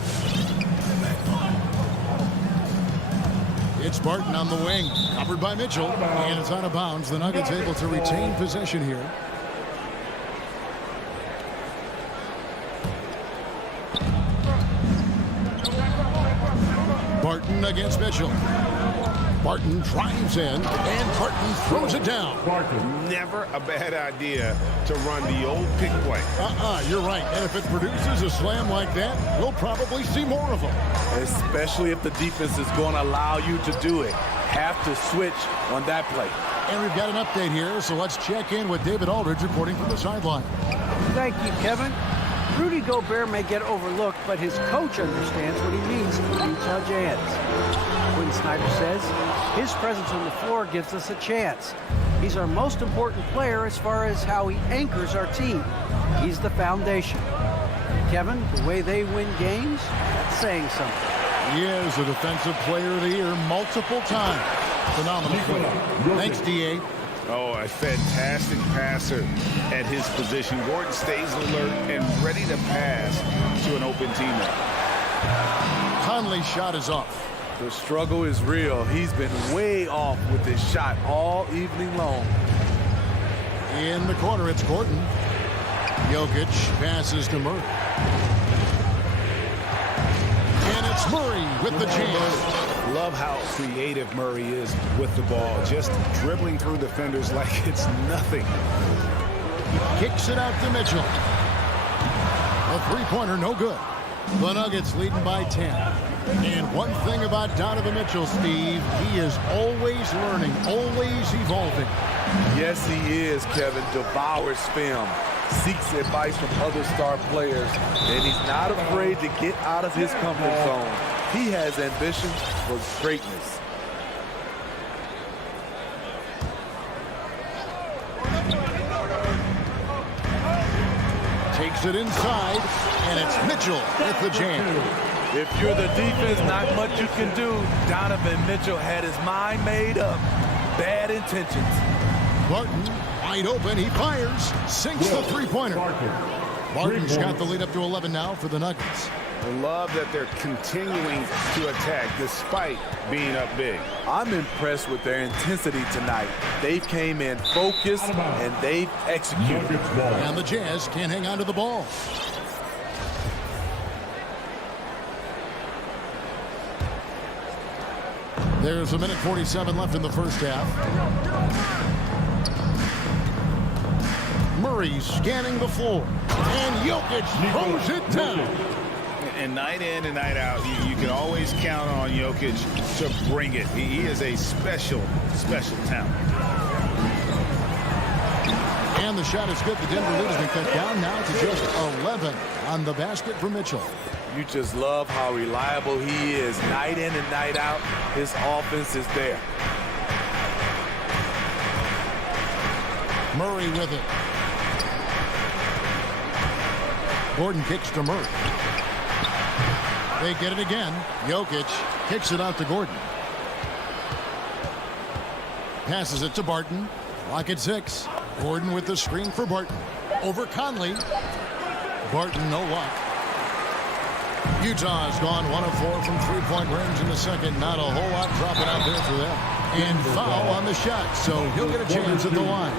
It's Barton on the wing, covered by Mitchell, and it's out of bounds. The Nuggets able to retain possession here. Barton against Mitchell. Barton drives in, and Barton throws it down. Never a bad idea to run the old pick play. You're right. And if it produces a slam like that, we'll probably see more of them. Especially if the defense is going to allow you to do it. Have to switch on that play. And we've got an update here, so let's check in with David Aldridge reporting from the sideline. Thank you, Kevin. Rudy Gobert may get overlooked, but his coach understands what he means to the Utah Jazz. Quinn Snyder says his presence on the floor gives us a chance. He's our most important player as far as how he anchors our team. He's the foundation. Kevin, the way they win games, that's saying something. He is a defensive player of the year multiple times. Phenomenal play. Thanks, D.A. Oh, a fantastic passer at his position. Gordon stays alert and ready to pass to an open teammate. Conley's shot is off. The struggle is real. He's been way off with his shot all evening long. In the corner, it's Gordon. Jokic passes to Murray. And it's Murray with the jam. Love how creative Murray is with the ball, just dribbling through defenders like it's nothing. Kicks it out to Mitchell. A three-pointer, no good. The Nuggets leading by 10. And one thing about Donovan Mitchell, Steve, he is always learning, always evolving. Yes, he is, Kevin. Devours film, seeks advice from other star players, and he's not afraid to get out of his comfort zone. He has ambition for greatness. Takes it inside, and it's Mitchell with the jam. If you're the defense, not much you can do. Donovan Mitchell had his mind made up. Bad intentions. Barton, wide open, he fires, sinks the three-pointer. Barton's got the lead up to 11 now for the Nuggets. I love that they're continuing to attack despite being up big. I'm impressed with their intensity tonight. They came in focused and they've executed. And the Jazz can't hang on to the ball. There's 1:47 left in the first half. Murray scanning the floor. And Jokic throws it down. And night in and night out, you can always count on Jokic to bring it. He is a special, special talent. And the shot is good. The Denver lead has been cut down now to just 11 on the basket for Mitchell. You just love how reliable he is. Night in and night out, his offense is there. Murray with it. Gordon kicks to Murray. They get it again. Jokic kicks it out to Gordon. Passes it to Barton. Clock at 6. Gordon with the screen for Barton. Over Conley. Barton, no luck. Utah has gone 1 of 4 from three-point range in the second. Not a whole lot dropping out there for them. And foul on the shot, so he'll get a chance at the line.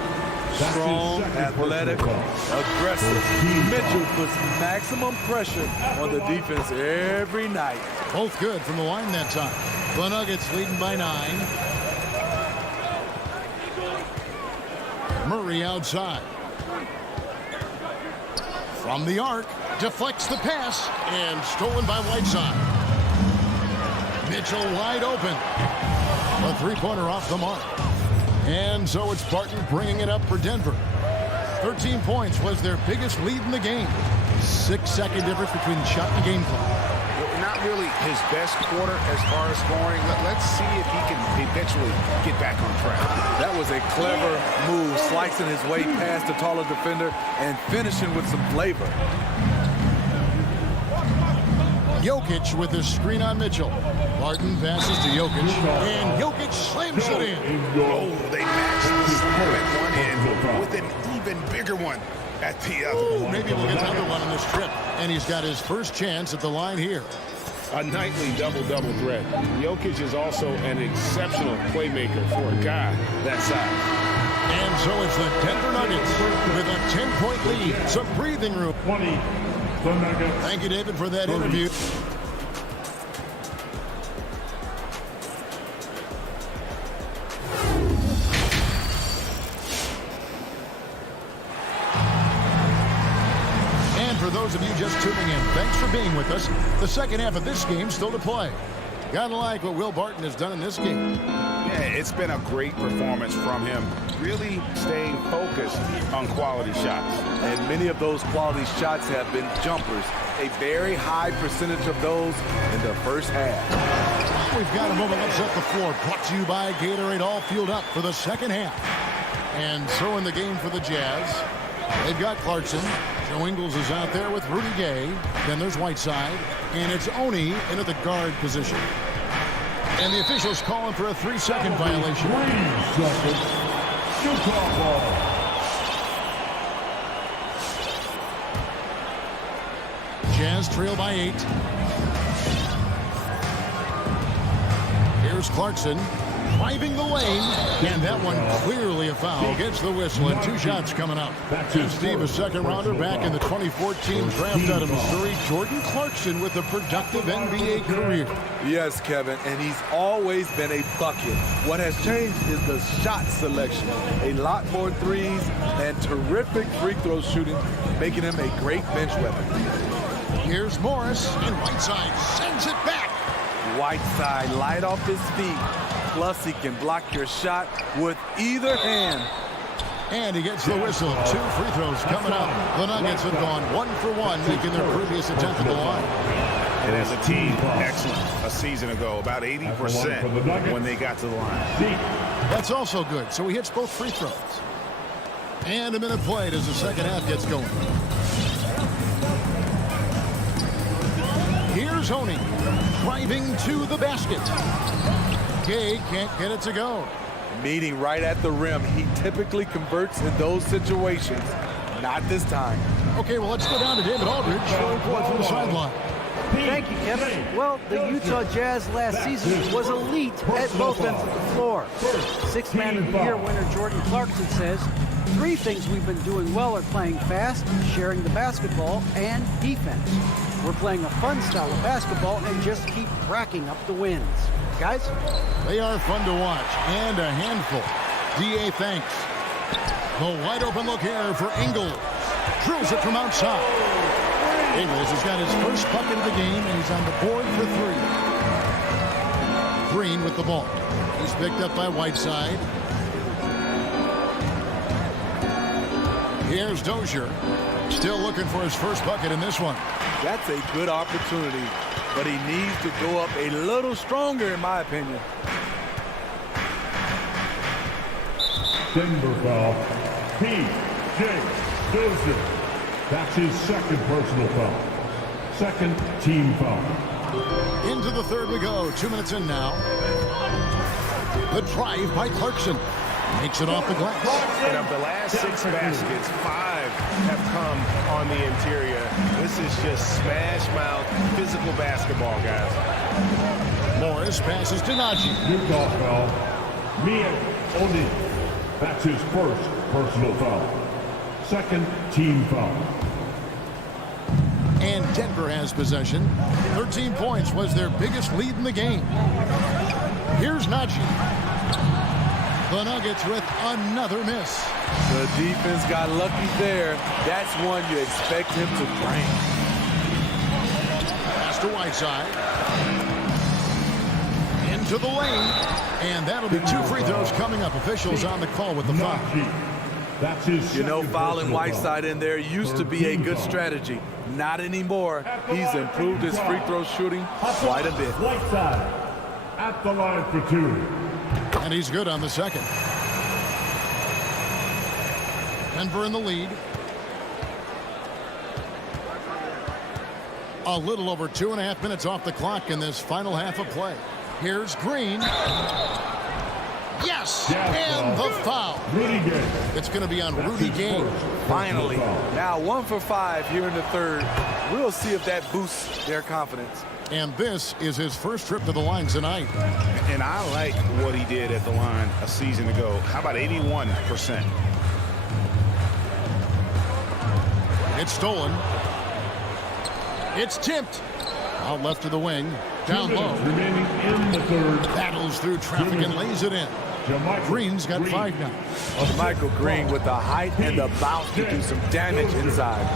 Strong, athletic, aggressive. Mitchell puts maximum pressure on the defense every night. Both good from the line that time. The Nuggets leading by 9. Murray outside. From the arc, deflects the pass, and stolen by Whiteside. Mitchell wide open. A three-pointer off the mark. And so it's Barton bringing it up for Denver. 13 points was their biggest lead in the game. 6-second difference between shot and game clock. Not really his best quarter as far as scoring. Let's see if he can eventually get back on track. That was a clever move, slicing his way past the taller defender and finishing with some flavor. Jokic with the screen on Mitchell. Barton passes to Jokic, and Jokic slams it in. Oh, they matched the slam at one end with an even bigger one at the other. Oh, maybe we'll get another one on this trip. And he's got his first chance at the line here. A nightly double-double threat. Jokic is also an exceptional playmaker for a guy that size. And so it's the Denver Nuggets with a 10-point lead. Some breathing room. 20, the Nuggets. Thank you, David, for that interview. For those of you just tuning in, thanks for being with us. The second half of this game still to play. Gotta like what Will Barton has done in this game. Yeah, it's been a great performance from him. Really staying focused on quality shots. And many of those quality shots have been jumpers. A very high percentage of those in the first half. We've got a moment. Let's set the floor. Brought to you by Gatorade, all fueled up for the second half. And so in the game for the Jazz, they've got Clarkson. Joe Ingles is out there with Rudy Gay. Then there's Whiteside. And it's Oni into the guard position. And the officials calling for a 3-second violation. 3 seconds. Utah ball. Jazz trail by 8. Here's Clarkson. Driving the lane, and that one clearly a foul. Gets the whistle, and 2 shots coming up. And Steve, a second-rounder back in the 2014 draft out of Missouri. Jordan Clarkson with a productive NBA career. Yes, Kevin, and he's always been a bucket. What has changed is the shot selection. A lot more threes and terrific free throw shooting, making him a great bench weapon. Here's Morris, and Whiteside sends it back. Whiteside light off his feet. Plus, he can block your shot with either hand. And he gets the whistle. 2 free throws coming up. The Nuggets have gone 1 for 1, making their previous attempt at the line. And as a team, excellent. A season ago, about 80% when they got to the line. That's also good. So he hits both free throws. And a minute played as the second half gets going. Here's Honey driving to the basket. Gay can't get it to go. Meeting right at the rim. He typically converts in those situations. Not this time. Okay, well, let's go down to David Aldridge for a report from the sideline. Thank you, Kevin. Well, the Utah Jazz last season was elite at both ends of the floor. 6th Man of the Year winner Jordan Clarkson says, 3 things we've been doing well are playing fast, sharing the basketball, and defense. We're playing a fun style of basketball and just keep racking up the wins. Guys? They are fun to watch and a handful. D.A. thanks. The wide open look here for Ingles. Drills it from outside. Ingles has got his first bucket of the game, and he's on the board for 3. Green with the ball. He's picked up by Whiteside. Here's Dozier. Still looking for his first bucket in this one. That's a good opportunity, but he needs to go up a little stronger, in my opinion. Denver foul. P.J. Dozier. That's his second personal foul. Second team foul. Into the third we go. 2 minutes in now. The drive by Clarkson. Makes it off the glass. And of the last 6 baskets, 5 have come on the interior. This is just smash mouth, physical basketball, guys. Morris passes to Najee. Good call foul. Mia Oni. That's his first personal foul. Second team foul. And Denver has possession. 13 points was their biggest lead in the game. Here's Najee. The Nuggets with another miss. The defense got lucky there. That's one you expect him to bring. Pass to Whiteside. Into the lane. And that'll be 2 free throws coming up. Officials on the call with the foul. That's his You know, second fouling personal Whiteside foul. in there used to be a good strategy. Not anymore. He's improved his free throw shooting quite a bit. Whiteside at the line for 2. And he's good on the second. Denver in the lead. A little over 2.5 minutes off the clock in this final half of play. Here's Green. Yes! And the foul. Rudy Gobert. It's going to be on Rudy Gobert. Finally. Now 1 for 5 here in the third. We'll see if that boosts their confidence. And this is his first trip to the line tonight. And I like what he did at the line a season ago. How about 81%? It's stolen. It's tipped. Out left to the wing. Down low. Remaining in the third. Battles through traffic and lays it in. Green's got 5 now. Michael Green with the height and the bounce to do some damage inside.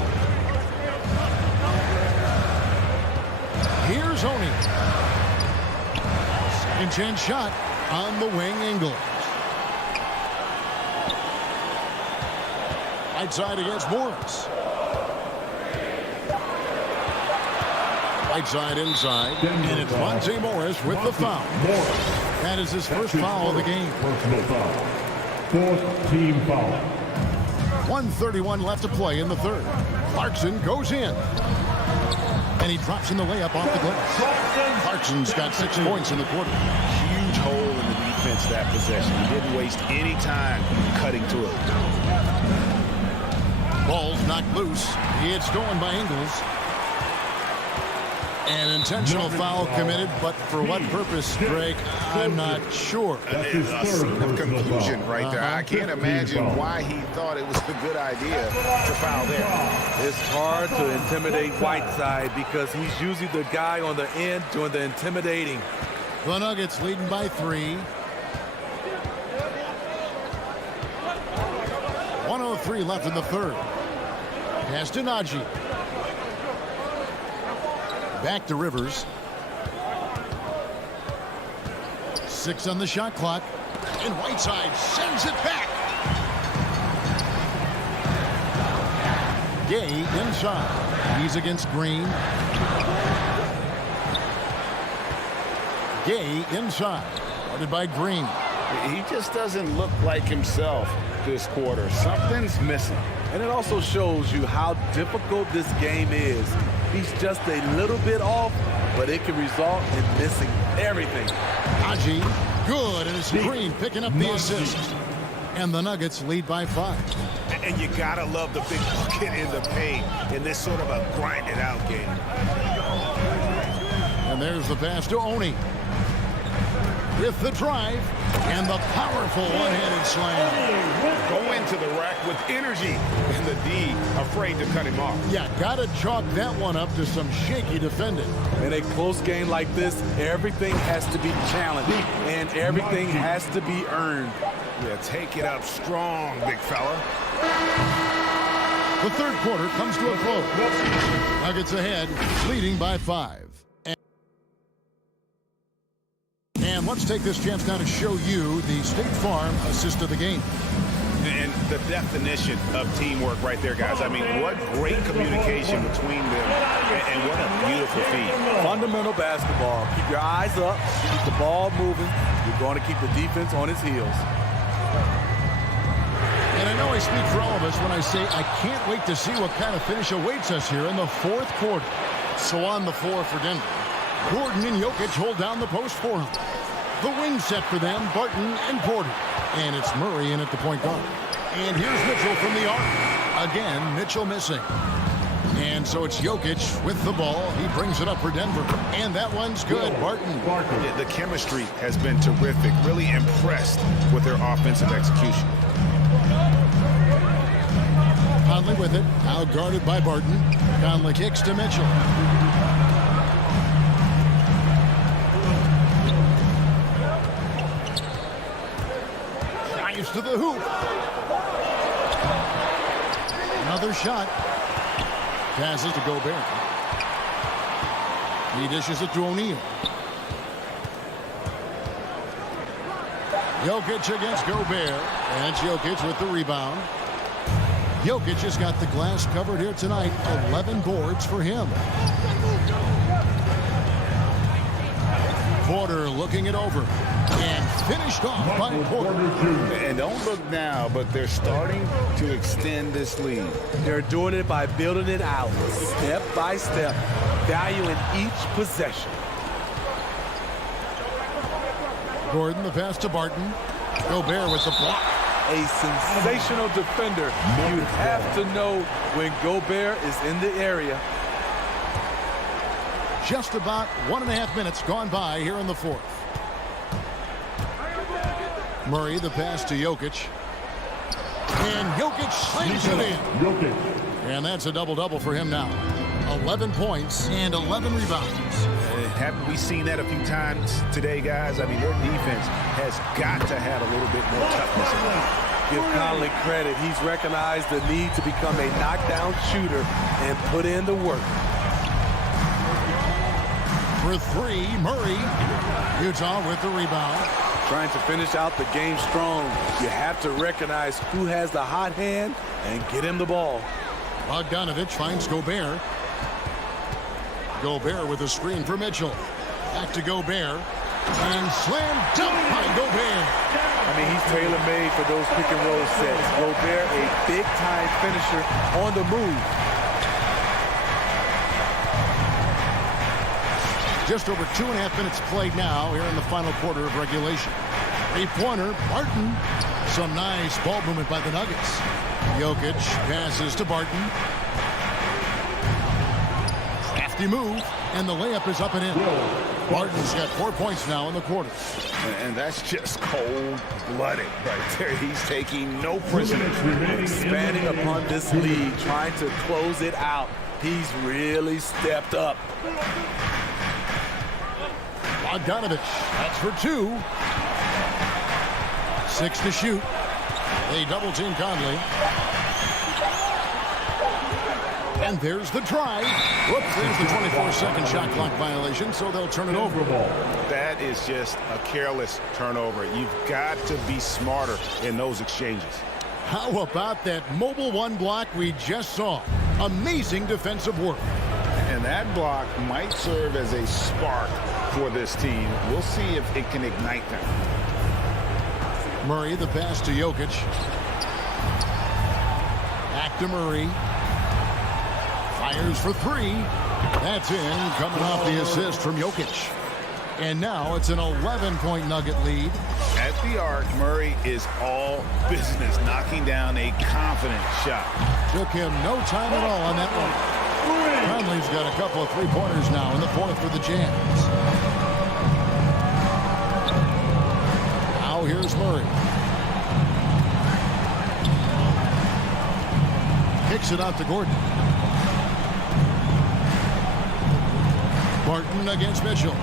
Here's Oni. Second chance shot on the wing. Ingles. Right side against Morris. Right side inside. And it's Monte Morris with the foul. That is his first foul of the game. Personal foul. Fourth team foul. 1:31 left to play in the third. Clarkson goes in. And he drops in the layup off the glass. Clarkson's got 6 points in the quarter. Huge hole in the defense that possession. He didn't waste any time cutting to it. Ball's knocked loose. It's stolen by Ingles. An intentional foul committed, but for what purpose, Greg, I'm not sure. A scene of confusion right there. I can't imagine why he thought it was a good idea to foul there. It's hard to intimidate Whiteside because he's usually the guy on the end doing the intimidating. The Nuggets leading by 3. 1:03 left in the third. Pass to Najee. Back to Rivers. 6 on the shot clock. And Whiteside sends it back. Gay inside. He's against Green. Gay inside. Guarded by Green. He just doesn't look like himself this quarter. Something's missing. And it also shows you how difficult this game is. He's just a little bit off, but it can result in missing everything. Najee, good, and it's Green picking up the assist. And the Nuggets lead by 5. And you gotta love the big bucket in the paint in this sort of a grinded out game. And there's the pass to Oni. With the drive and the powerful one-handed slam. Go into the rack with energy, and the D afraid to cut him off. Yeah, gotta chalk that one up to some shaky defending. In a close game like this, everything has to be challenged, and everything has to be earned. Yeah, take it up strong, big fella. The third quarter comes to a close. Nuggets ahead, leading by 5. And let's take this chance now to show you the State Farm assist of the game. And the definition of teamwork right there, guys. I mean, what great communication between them, and what a beautiful feed. Fundamental basketball. Keep your eyes up, keep the ball moving. You're going to keep the defense on its heels. And I know I speak for all of us when I say I can't wait to see what kind of finish awaits us here in the fourth quarter. So on the floor for Denver, Gordon and Jokic hold down the post for him. The wing set for them, Barton and Porter. And it's Murray in at the point guard. And here's Mitchell from the arc. Again, Mitchell missing. And so it's Jokic with the ball. He brings it up for Denver. And that one's good. Barton. Yeah, the chemistry has been terrific. Really impressed with their offensive execution. Conley with it. Now guarded by Barton. Conley kicks to Mitchell. Drives to the hoop. Another shot. Passes to Gobert. He dishes it to O'Neal. Jokic against Gobert. And Jokic with the rebound. Jokic has got the glass covered here tonight. 11 boards for him. Porter looking it over. And finished off by Porter. And don't look now, but they're starting to extend this lead. They're doing it by building it out, step by step, valuing each possession. Gordon, the pass to Barton. Gobert with the block. A sensational defender. You have to know when Gobert is in the area. Just about 1.5 minutes gone by here in the fourth. Murray, the pass to Jokic. And Jokic slams it in. And that's a double-double for him now. 11 points and 11 rebounds. Haven't we seen that a few times today, guys? I mean, their defense has got to have a little bit more toughness in them. Give Conley credit. He's recognized the need to become a knockdown shooter and put in the work. For three, Murray. Utah with the rebound. Trying to finish out the game strong. You have to recognize who has the hot hand and get him the ball. Bogdanovich finds Gobert. Gobert with a screen for Mitchell. Back to Gobert. And slam dunk by Gobert. I mean, he's tailor-made for those pick and roll sets. Gobert, a big-time finisher on the move. Just over 2.5 minutes played now here in the final quarter of regulation. Three-pointer, Barton. Some nice ball movement by the Nuggets. Jokic passes to Barton. Crafty move, and the layup is up and in. Barton's got 4 points now in the quarter. And that's just cold-blooded right there. He's taking no prisoners. Expanding upon this lead, trying to close it out. He's really stepped up. Bogdanovich, that's for two. 6 to shoot. They double team Conley. And there's the try. Whoops, there's the 24-second shot clock violation, so they'll turn it over. That is just a careless turnover. You've got to be smarter in those exchanges. How about that mobile one block we just saw? Amazing defensive work. And that block might serve as a spark for this team. We'll see if it can ignite them. Murray, the pass to Jokic. Back to Murray. Fires for three. That's in, coming off the assist from Jokic. And now it's an 11-point Nugget lead. At the arc, Murray is all business, knocking down a confident shot. Took him no time at all on that one. Conley's got a couple of three-pointers now in the fourth for the Jazz. Now here's Murray. Kicks it out to Gordon. Barton against Mitchell.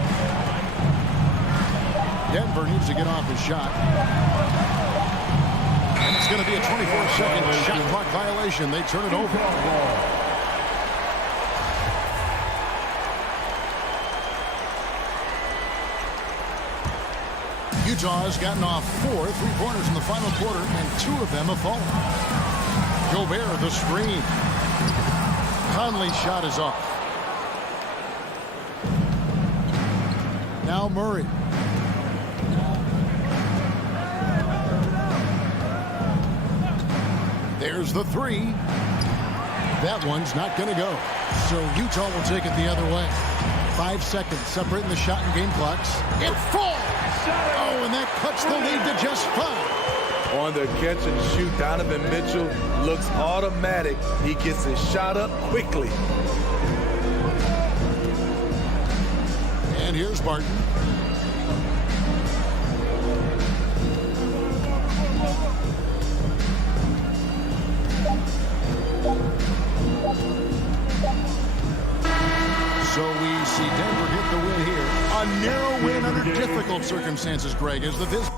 Denver needs to get off his shot. And it's going to be a 24-second shot clock violation. They turn it over. Utah has gotten off 4 3-pointers in the final quarter, and 2 of them have fallen. Gobert, the screen. Conley's shot is off. Now Murray. There's the 3. That one's not going to go. So Utah will take it the other way. 5 seconds separating the shot and game clocks. It falls! Oh, and that cuts the lead to just 5. On the catch and shoot, Donovan Mitchell looks automatic. He gets his shot up quickly. And here's Barton. So we see Denver get the win here. A narrow win under difficult circumstances, Greg, as the visit.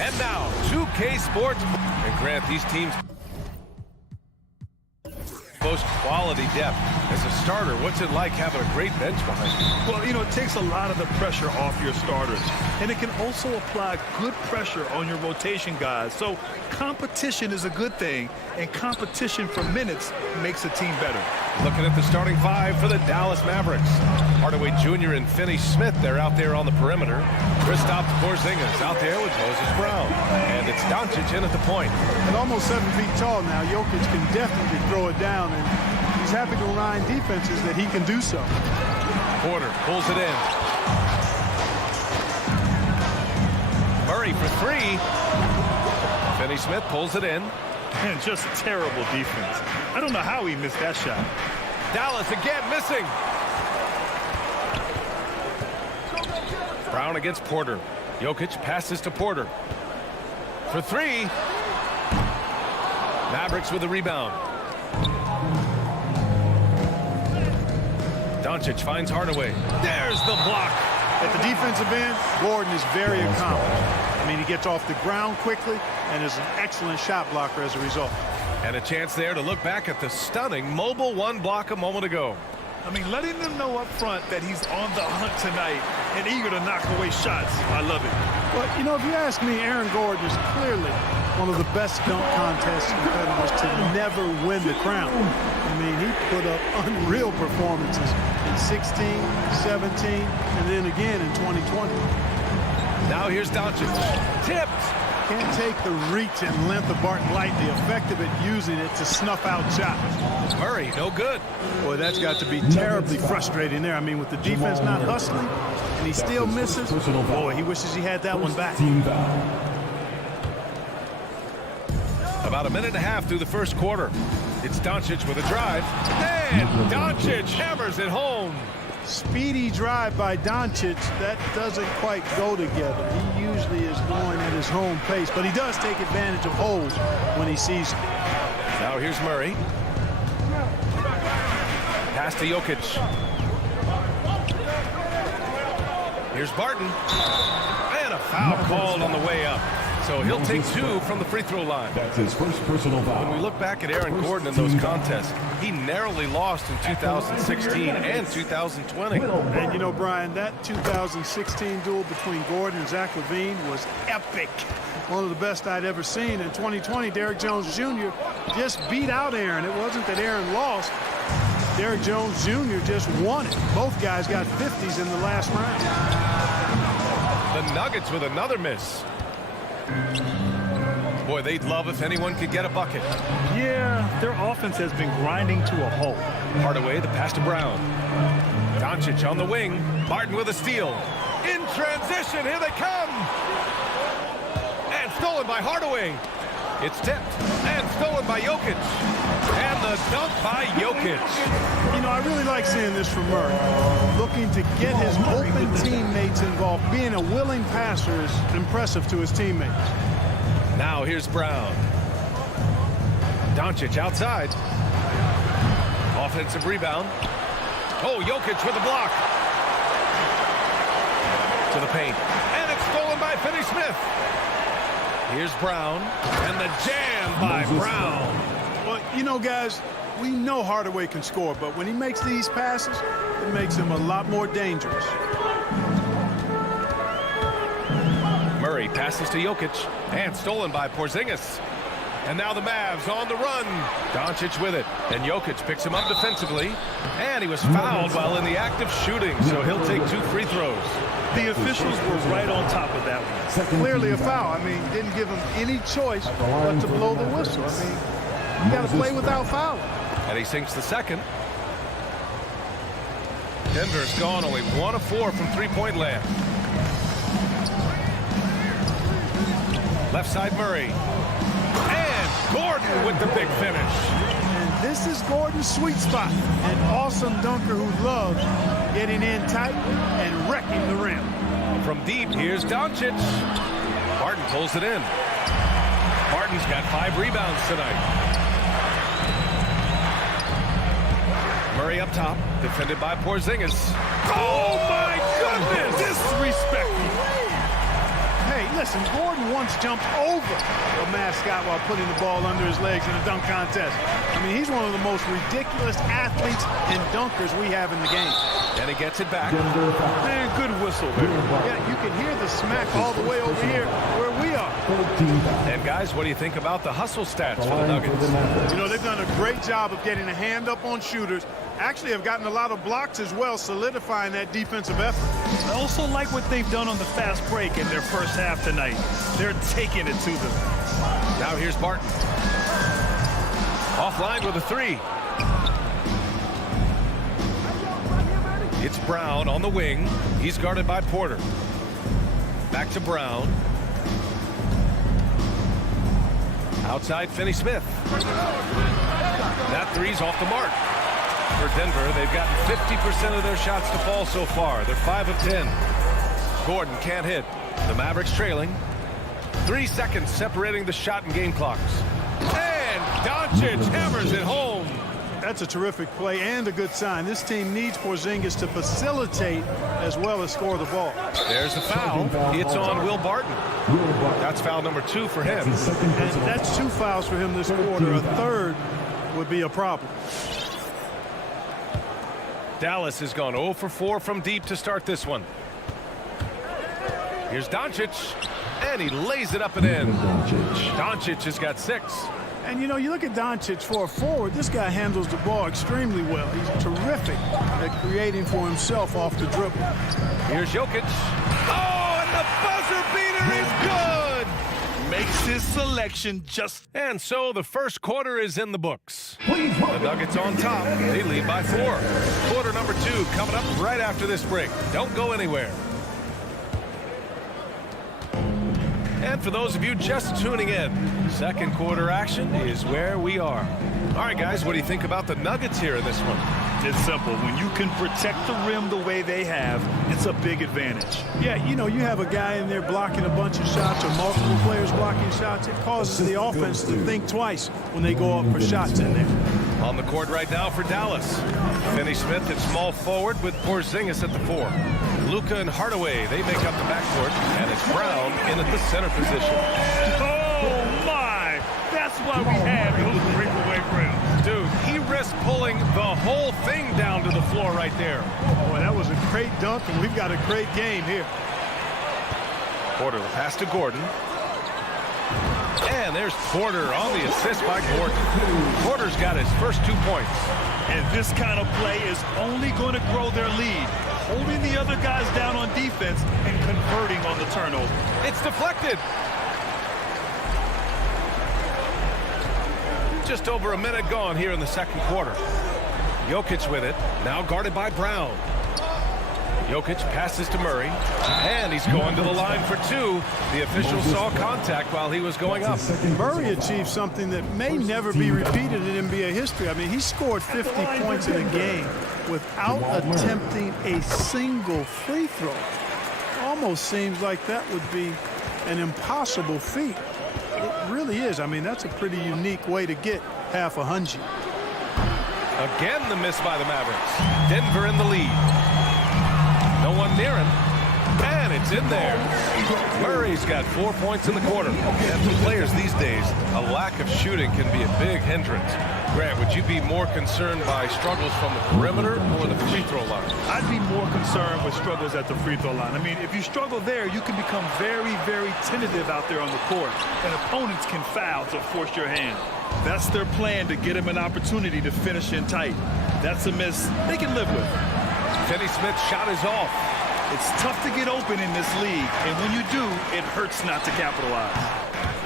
And now, 2K Sports. And Grant, these teams boast quality depth. As a starter, what's it like having a great bench behind you? Well, you know, it takes a lot of the pressure off your starters. And it can also apply good pressure on your rotation guys. So competition is a good thing, and competition for minutes makes a team better. Looking at the starting five for the Dallas Mavericks. Hardaway Jr. and Finney Smith, they're out there on the perimeter. Kristaps Porzingis out there with Moses Brown. And it's Doncic in at the point. At almost 7 feet tall now, Jokic can definitely throw it down, and he's happy to remind defenses that he can do so. Porter pulls it in. Murray for three. Finney Smith pulls it in. And just terrible defense. I don't know how he missed that shot. Dallas again missing. Brown against Porter. Jokic passes to Porter. For three. Mavericks with the rebound. Doncic finds Hardaway. There's the block. At the defensive end, Gordon is very accomplished. I mean, he gets off the ground quickly and is an excellent shot blocker as a result. And a chance there to look back at the stunning mobile one block a moment ago. I mean, letting them know up front that he's on the hunt tonight and eager to knock away shots. I love it. But, you know, if you ask me, Aaron Gordon is clearly one of the best dunk contest competitors to never win the crown. I mean, he put up unreal performances in 16, 17, and then again in 2020. Now here's Doncic. Tipped. Can't take the reach and length of Barton lightly. Effective at using it to snuff out shots. Murray, no good. Boy, that's got to be terribly frustrating there. I mean, with the defense not hustling and he still misses, boy, he wishes he had that one back. About a minute and a half through the first quarter. It's Doncic with a drive. And Doncic hammers it home. Speedy drive by Doncic. That doesn't quite go together. He usually is going at his home pace, but he does take advantage of holes when he sees them. Now here's Murray. Pass to Jokic. Here's Barton. And a foul called on the way up. So he'll take two from the free throw line. That's his first personal foul. When we look back at Aaron Gordon in those contests, he narrowly lost in 2016 and 2020. And you know, Brian, that 2016 duel between Gordon and Zach LaVine was epic. One of the best I'd ever seen. In 2020, Derrick Jones Jr. just beat out Aaron. It wasn't that Aaron lost. Derrick Jones Jr. just won it. Both guys got 50s in the last round. The Nuggets with another miss. Boy, they'd love if anyone could get a bucket. Yeah, their offense has been grinding to a halt. Hardaway, the pass to Brown. Doncic on the wing. Barton with a steal. In transition, here they come. And stolen by Hardaway. It's tipped and stolen by Jokic. And the dunk by Jokic. You know, I really like seeing this from Murray. Looking to get his open teammates involved. Being a willing passer is impressive to his teammates. Now here's Brown. Doncic outside. Offensive rebound. Oh, Jokic with a block. To the paint. And it's stolen by Finney Smith. Here's Brown. And the jam by Brown. Well, you know, guys, we know Hardaway can score, but when he makes these passes, it makes him a lot more dangerous. Murray passes to Jokic. And stolen by Porzingis. And now the Mavs on the run. Doncic with it. And Jokic picks him up defensively. And he was fouled while in the act of shooting, so he'll take two free throws. The officials were right on top of that one. Clearly a foul. I mean, didn't give him any choice but to blow the whistle. I mean, you got to play without fouling. And he sinks the second. Denver's gone only 1 of 4 from three-point land. Left side Murray. And Gordon with the big finish. And this is Gordon's sweet spot. An awesome dunker who loves getting in tight and wrecking the rim. From deep, here's Doncic. Barton pulls it in. Barton's got 5 rebounds tonight. Murray up top, defended by Porzingis. Oh my goodness! Disrespectful. Hey, listen, Gordon once jumped over a mascot while putting the ball under his legs in a dunk contest. I mean, he's one of the most ridiculous athletes and dunkers we have in the game. And he gets it back. Man, good whistle there. Yeah, you can hear the smack all the way over here where we are. And guys, what do you think about the hustle stats for the Nuggets? You know, they've done a great job of getting a hand up on shooters. Actually have gotten a lot of blocks as well, solidifying that defensive effort. I also like what they've done on the fast break in their first half tonight. They're taking it to them. Now here's Barton. Offline with a three. It's Brown on the wing. He's guarded by Porter. Back to Brown. Outside Finney Smith. That three's off the mark. For Denver, they've gotten 50% of their shots to fall so far. They're 5 of 10. Gordon can't hit. The Mavericks trailing. 3 seconds separating the shot and game clocks. And Doncic hammers it home. That's a terrific play and a good sign. This team needs Porzingis to facilitate as well as score the ball. There's the foul. It's on Will Barton. That's foul number 2 for him. And that's 2 fouls for him this quarter. A third would be a problem. Dallas has gone 0 for 4 from deep to start this one. Here's Doncic, and he lays it up and in. Doncic has got 6. And, you know, you look at Doncic for a forward, this guy handles the ball extremely well. He's terrific at creating for himself off the dribble. Here's Jokic. Oh, and the buzzer beater is good! Makes his selection just... And so the first quarter is in the books. The Nuggets on top. They lead by 4. Quarter number 2 coming up right after this break. Don't go anywhere. And for those of you just tuning in, second quarter action is where we are. All right, guys, what do you think about the Nuggets here in this one? It's simple. When you can protect the rim the way they have, it's a big advantage. Yeah, you know, you have a guy in there blocking a bunch of shots or multiple players blocking shots. It causes the offense to think twice when they go up for shots in there. On the court right now for Dallas. Finney Smith at small forward with Porzingis at the 4. Luca and Hardaway, they make up the backcourt, and it's Brown in at the center position. Oh, my! That's why we have those breakaway rims. Dude, he risked pulling the whole thing down to the floor right there. Boy, that was a great dunk, and we've got a great game here. Porter, the pass to Gordon. And there's Porter on the assist by Gordon. Porter's got his first 2 points. And this kind of play is only going to grow their lead. Holding the other guys down on defense and converting on the turnover. It's deflected. Just over a minute gone here in the second quarter. Jokic with it, now guarded by Brown. Jokic passes to Murray, and he's going to the line for 2. The official saw contact while he was going up. Murray achieved something that may never be repeated in NBA history. I mean, he scored 50 points in a game without attempting a single free throw. Almost seems like that would be an impossible feat. It really is. I mean, that's a pretty unique way to get half a hundred. Again, the miss by the Mavericks. Denver in the lead. No one near him. And it's in there. Murray's got 4 points in the quarter. And for players these days, a lack of shooting can be a big hindrance. Grant, would you be more concerned by struggles from the perimeter or the free throw line? I'd be more concerned with struggles at the free throw line. I mean, if you struggle there, you can become very, very tentative out there on the court. And opponents can foul to force your hand. That's their plan, to get him an opportunity to finish in tight. That's a miss they can live with. Finney Smith's shot is off. It's tough to get open in this league, and when you do, it hurts not to capitalize.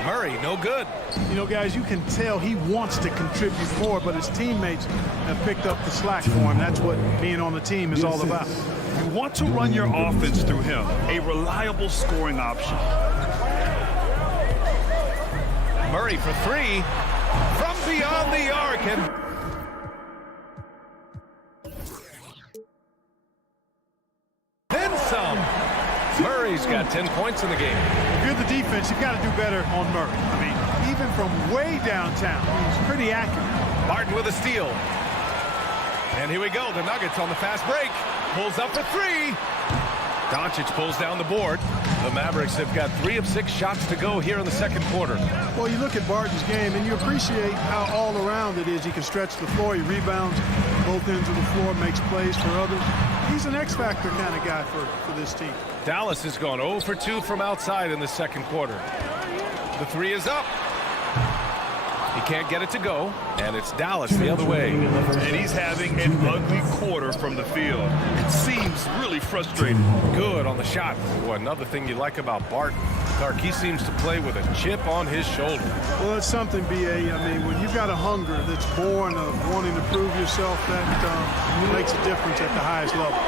Murray, no good. You know, guys, you can tell he wants to contribute more, but his teammates have picked up the slack for him. That's what being on the team is all about. You want to run your offense through him, a reliable scoring option. Murray for 3 from beyond the arc, and then some. Murray's got 10 points in the game. If you're the defense, you've got to do better on Murray. I mean, even from way downtown, he's pretty accurate. Martin with a steal. And here we go. The Nuggets on the fast break. Pulls up for 3. Doncic pulls down the board. The Mavericks have got 3 of 6 shots to go here in the second quarter. Well, you look at Barton's game, and you appreciate how all-around it is. He can stretch the floor. He rebounds both ends of the floor, makes plays for others. He's an X-factor kind of guy for this team. Dallas has gone 0 for 2 from outside in the second quarter. The 3 is up. He can't get it to go, and it's Dallas the other way. And he's having an ugly quarter from the field. It seems really frustrating. Good on the shot. Boy, another thing you like about Barton, Clark, he seems to play with a chip on his shoulder. Well, it's something, B.A. I mean, when you've got a hunger that's born of wanting to prove yourself, that makes a difference at the highest level.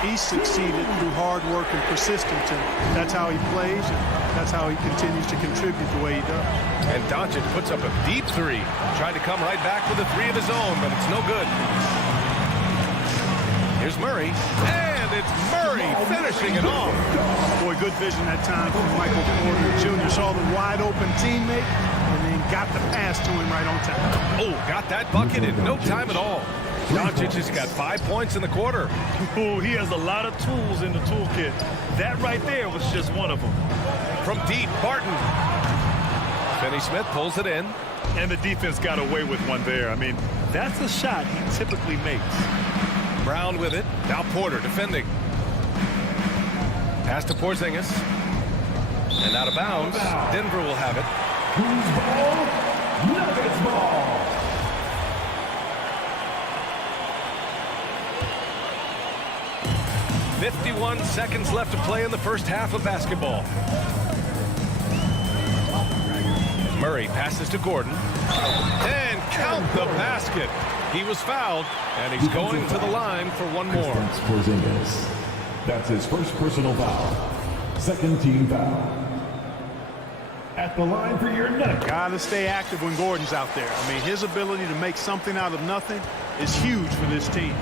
He's succeeded through hard work and persistence, and that's how he plays, and that's how he continues to contribute the way he does. And Doncic puts up a deep 3. Tried to come right back with a 3 of his own, but it's no good. Here's Murray, and it's Murray finishing it off. Boy, good vision that time from Michael Porter Jr. Saw the wide-open teammate and then got the pass to him right on time. Oh, got that bucket in no time at all. Doncic has got 5 points in the quarter. Oh, he has a lot of tools in the toolkit. That right there was just one of them. From deep, Barton. Finney Smith pulls it in. And the defense got away with one there. I mean, that's a shot he typically makes. Brown with it. Now Porter defending. Pass to Porzingis. And out of bounds. Denver will have it. Who's ball? Nuggets ball. .51 seconds left to play in the first half of basketball. Murray passes to Gordon. And count the basket. He was fouled, and he's going to the line for one more. Porzingis. That's his first personal foul. Second team foul. At the line for your Nuggets. Got to stay active when Gordon's out there. I mean, his ability to make something out of nothing is huge for this team.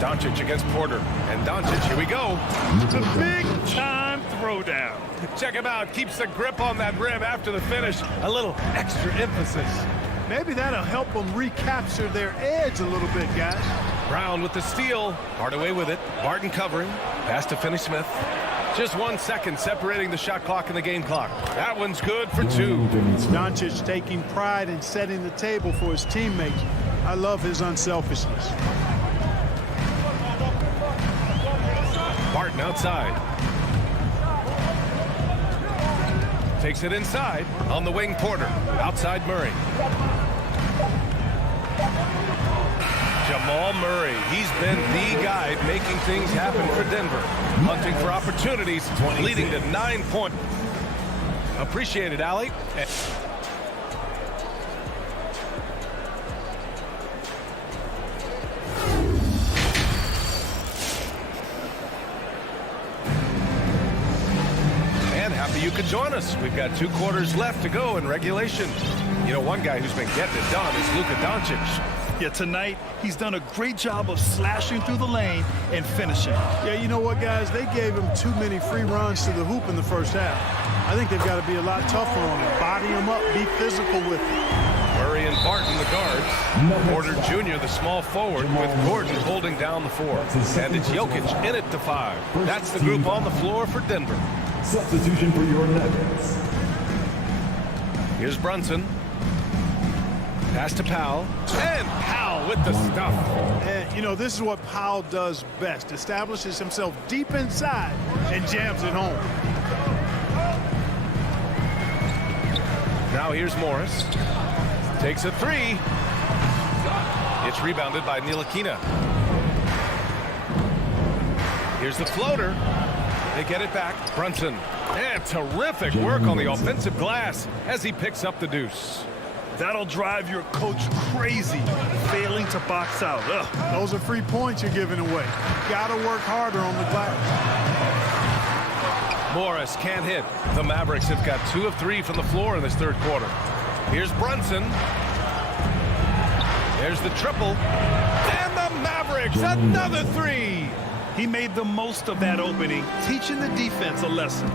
Doncic against Porter. And Doncic, here we go. It's a big-time throwdown. Check him out. Keeps the grip on that rim after the finish. A little extra emphasis. Maybe that'll help them recapture their edge a little bit, guys. Brown with the steal. Hardaway with it. Barton covering. Pass to Finney Smith. Just 1 second separating the shot clock and the game clock. That one's good for 2. Doncic taking pride in setting the table for his teammates. I love his unselfishness. Barton outside. Takes it inside. On the wing, Porter. Outside, Murray. Jamal Murray. He's been the guy making things happen for Denver. Hunting for opportunities, leading to 9 points. Appreciate it, Allie. You could join us. We've got 2 quarters left to go in regulation. You know, one guy who's been getting it done is Luca Doncic. Yeah, tonight he's done a great job of slashing through the lane and finishing. Yeah, you know what, guys? They gave him too many free runs to the hoop in the first half. I think they've got to be a lot tougher on him. Body him up, be physical with him. Murray and Barton, the guards. Porter Jr., the small forward, with Gordon holding down the 4. And it's Jokic in it to 5. That's the group on the floor for Denver. Substitution for your Nuggets. Here's Brunson. Pass to Powell. And Powell with the stuff. And, you know, this is what Powell does best. Establishes himself deep inside and jams it home. Now here's Morris. Takes a 3. It's rebounded by Ntilikina. Here's the floater. They get it back. Brunson. And terrific work on the offensive glass as he picks up the deuce. That'll drive your coach crazy, failing to box out. Ugh. Those are free points you're giving away. Got to work harder on the glass. Morris can't hit. The Mavericks have got 2 of 3 from the floor in this third quarter. Here's Brunson. There's the triple. And the Mavericks, another 3. He made the most of that opening, teaching the defense a lesson.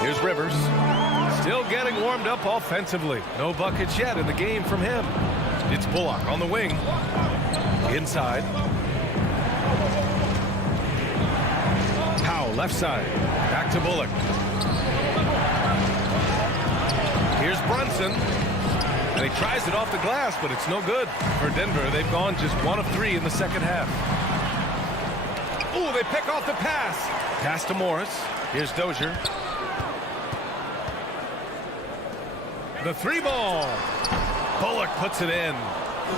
Here's Rivers. Still getting warmed up offensively. No buckets yet in the game from him. It's Bullock on the wing. Inside. Powell, left side. Back to Bullock. Here's Brunson. And he tries it off the glass, but it's no good for Denver. They've gone just 1 of 3 in the second half. Ooh, they pick off the pass. Pass to Morris. Here's Dozier. The 3-ball. Bullock puts it in.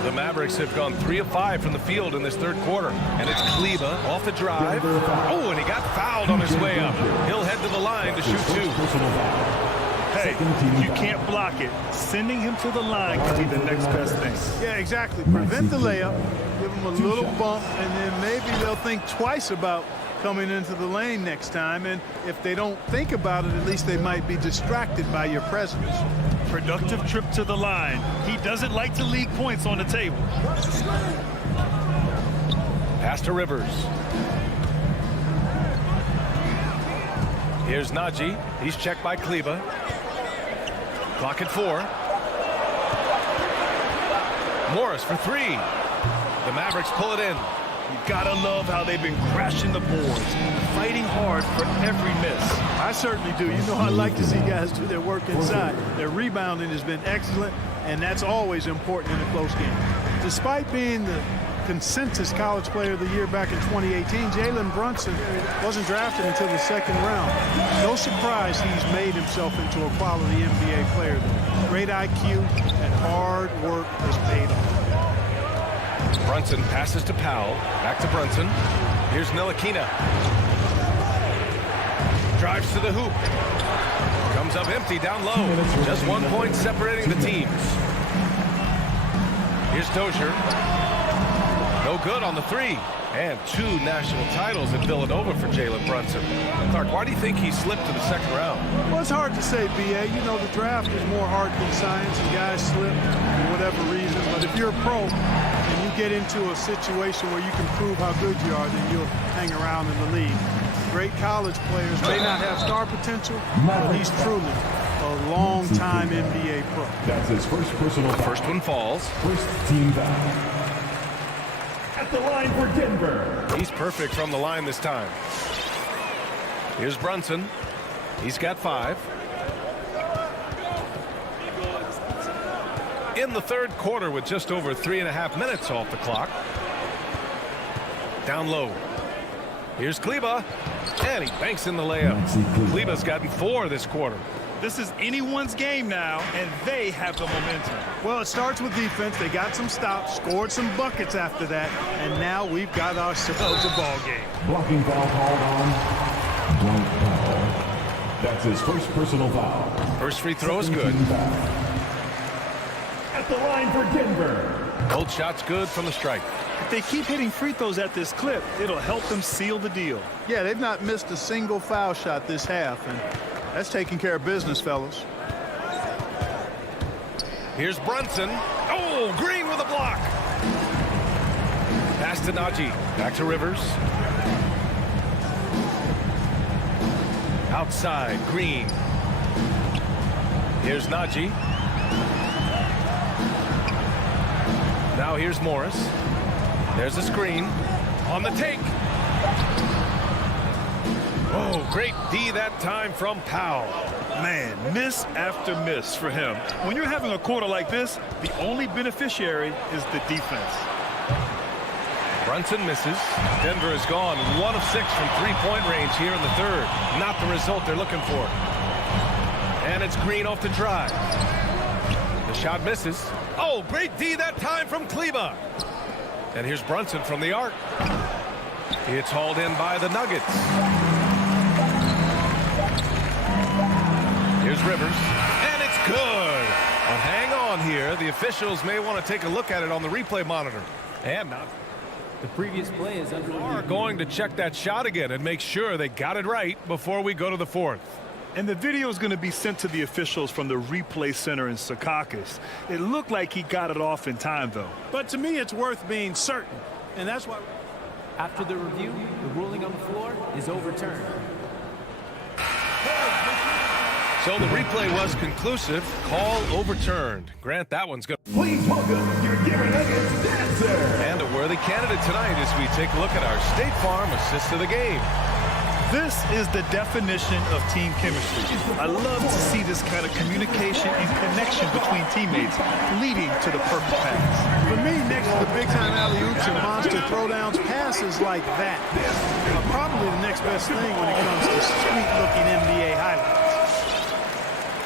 The Mavericks have gone 3 of 5 from the field in this third quarter. And it's Kleber off the drive. Oh, and he got fouled on his way up. He'll head to the line to shoot 2. Hey, you can't block it. Sending him to the line could be the next best thing. Yeah, exactly. Prevent the layup, give them a little bump, and then maybe they'll think twice about coming into the lane next time. And if they don't think about it, at least they might be distracted by your presence. Productive trip to the line. He doesn't like to leave points on the table. Pass to Rivers. Here's Najee. He's checked by Kleber. Clock at 4. Morris for 3. The Mavericks pull it in. You gotta love how they've been crashing the boards, fighting hard for every miss. I certainly do. You know, I like to see guys do their work inside. Their rebounding has been excellent, and that's always important in a close game. Despite being the consensus college player of the year back in 2018, Jalen Brunson wasn't drafted until the second round. No surprise he's made himself into a quality NBA player. Great IQ and hard work has paid off. Brunson passes to Powell. Back to Brunson. Here's Ntilikina. Drives to the hoop. Comes up empty down low. Just 1 point separating the teams. Here's Dozier. No good on the 3. And 2 national titles at Villanova for Jalen Brunson. Clark, why do you think he slipped to the second round? Well, it's hard to say, B.A. You know, the draft is more art than science, and guys slip for whatever reason. But if you're a pro and you get into a situation where you can prove how good you are, then you'll hang around in the league. Great college players may not have star potential, but he's truly a long-time NBA pro. That's his first personal foul. First one falls. First team foul. At the line for Denver. He's perfect from the line this time. Here's Brunson. He's got 5. In the third quarter with just over 3.5 minutes off the clock. Down low. Here's Kleber. And he banks in the layup. Kleber's gotten 4 this quarter. This is anyone's game now, and they have the momentum. Well, it starts with defense. They got some stops, scored some buckets after that, and now we've got ourselves a ball game. Blocking foul called on Dwight Powell. That's his first personal foul. First free throw is good. At the line for Denver. Both shots good from the stripe. If they keep hitting free throws at this clip, it'll help them seal the deal. Yeah, they've not missed a single foul shot this half, and that's taking care of business, fellas. Here's Brunson. Oh, Green with a block. Pass to Najee. Back to Rivers. Outside, Green. Here's Najee. Now here's Morris. There's a screen. On the take. Oh, great D that time from Powell. Man, miss after miss for him. When you're having a quarter like this, the only beneficiary is the defense. Brunson misses. Denver has gone 1 of 6 from three-point range here in the third. Not the result they're looking for. And it's Green off the drive. The shot misses. Oh, great D that time from Kleber. And here's Brunson from the arc. It's hauled in by the Nuggets. Here's Rivers. And it's good. But hang on here. The officials may want to take a look at it on the replay monitor. And not. The previous play is under. Are going to check that shot again and make sure they got it right before we go to the fourth. And the video is going to be sent to the officials from the replay center in Secaucus. It looked like he got it off in time, though. But to me, it's worth being certain. And that's why. After the review, the ruling on the floor is overturned. So the replay was conclusive. Call overturned. Grant, that one's good. Please welcome your Giving Nuggets dancer. And a worthy candidate tonight as we take a look at our State Farm assist of the game. This is the definition of team chemistry. I love to see this kind of communication and connection between teammates leading to the perfect pass. For me, next to the big-time alley-oops and monster throwdowns, passes like that are probably the next best thing when it comes to sweet-looking NBA highlights.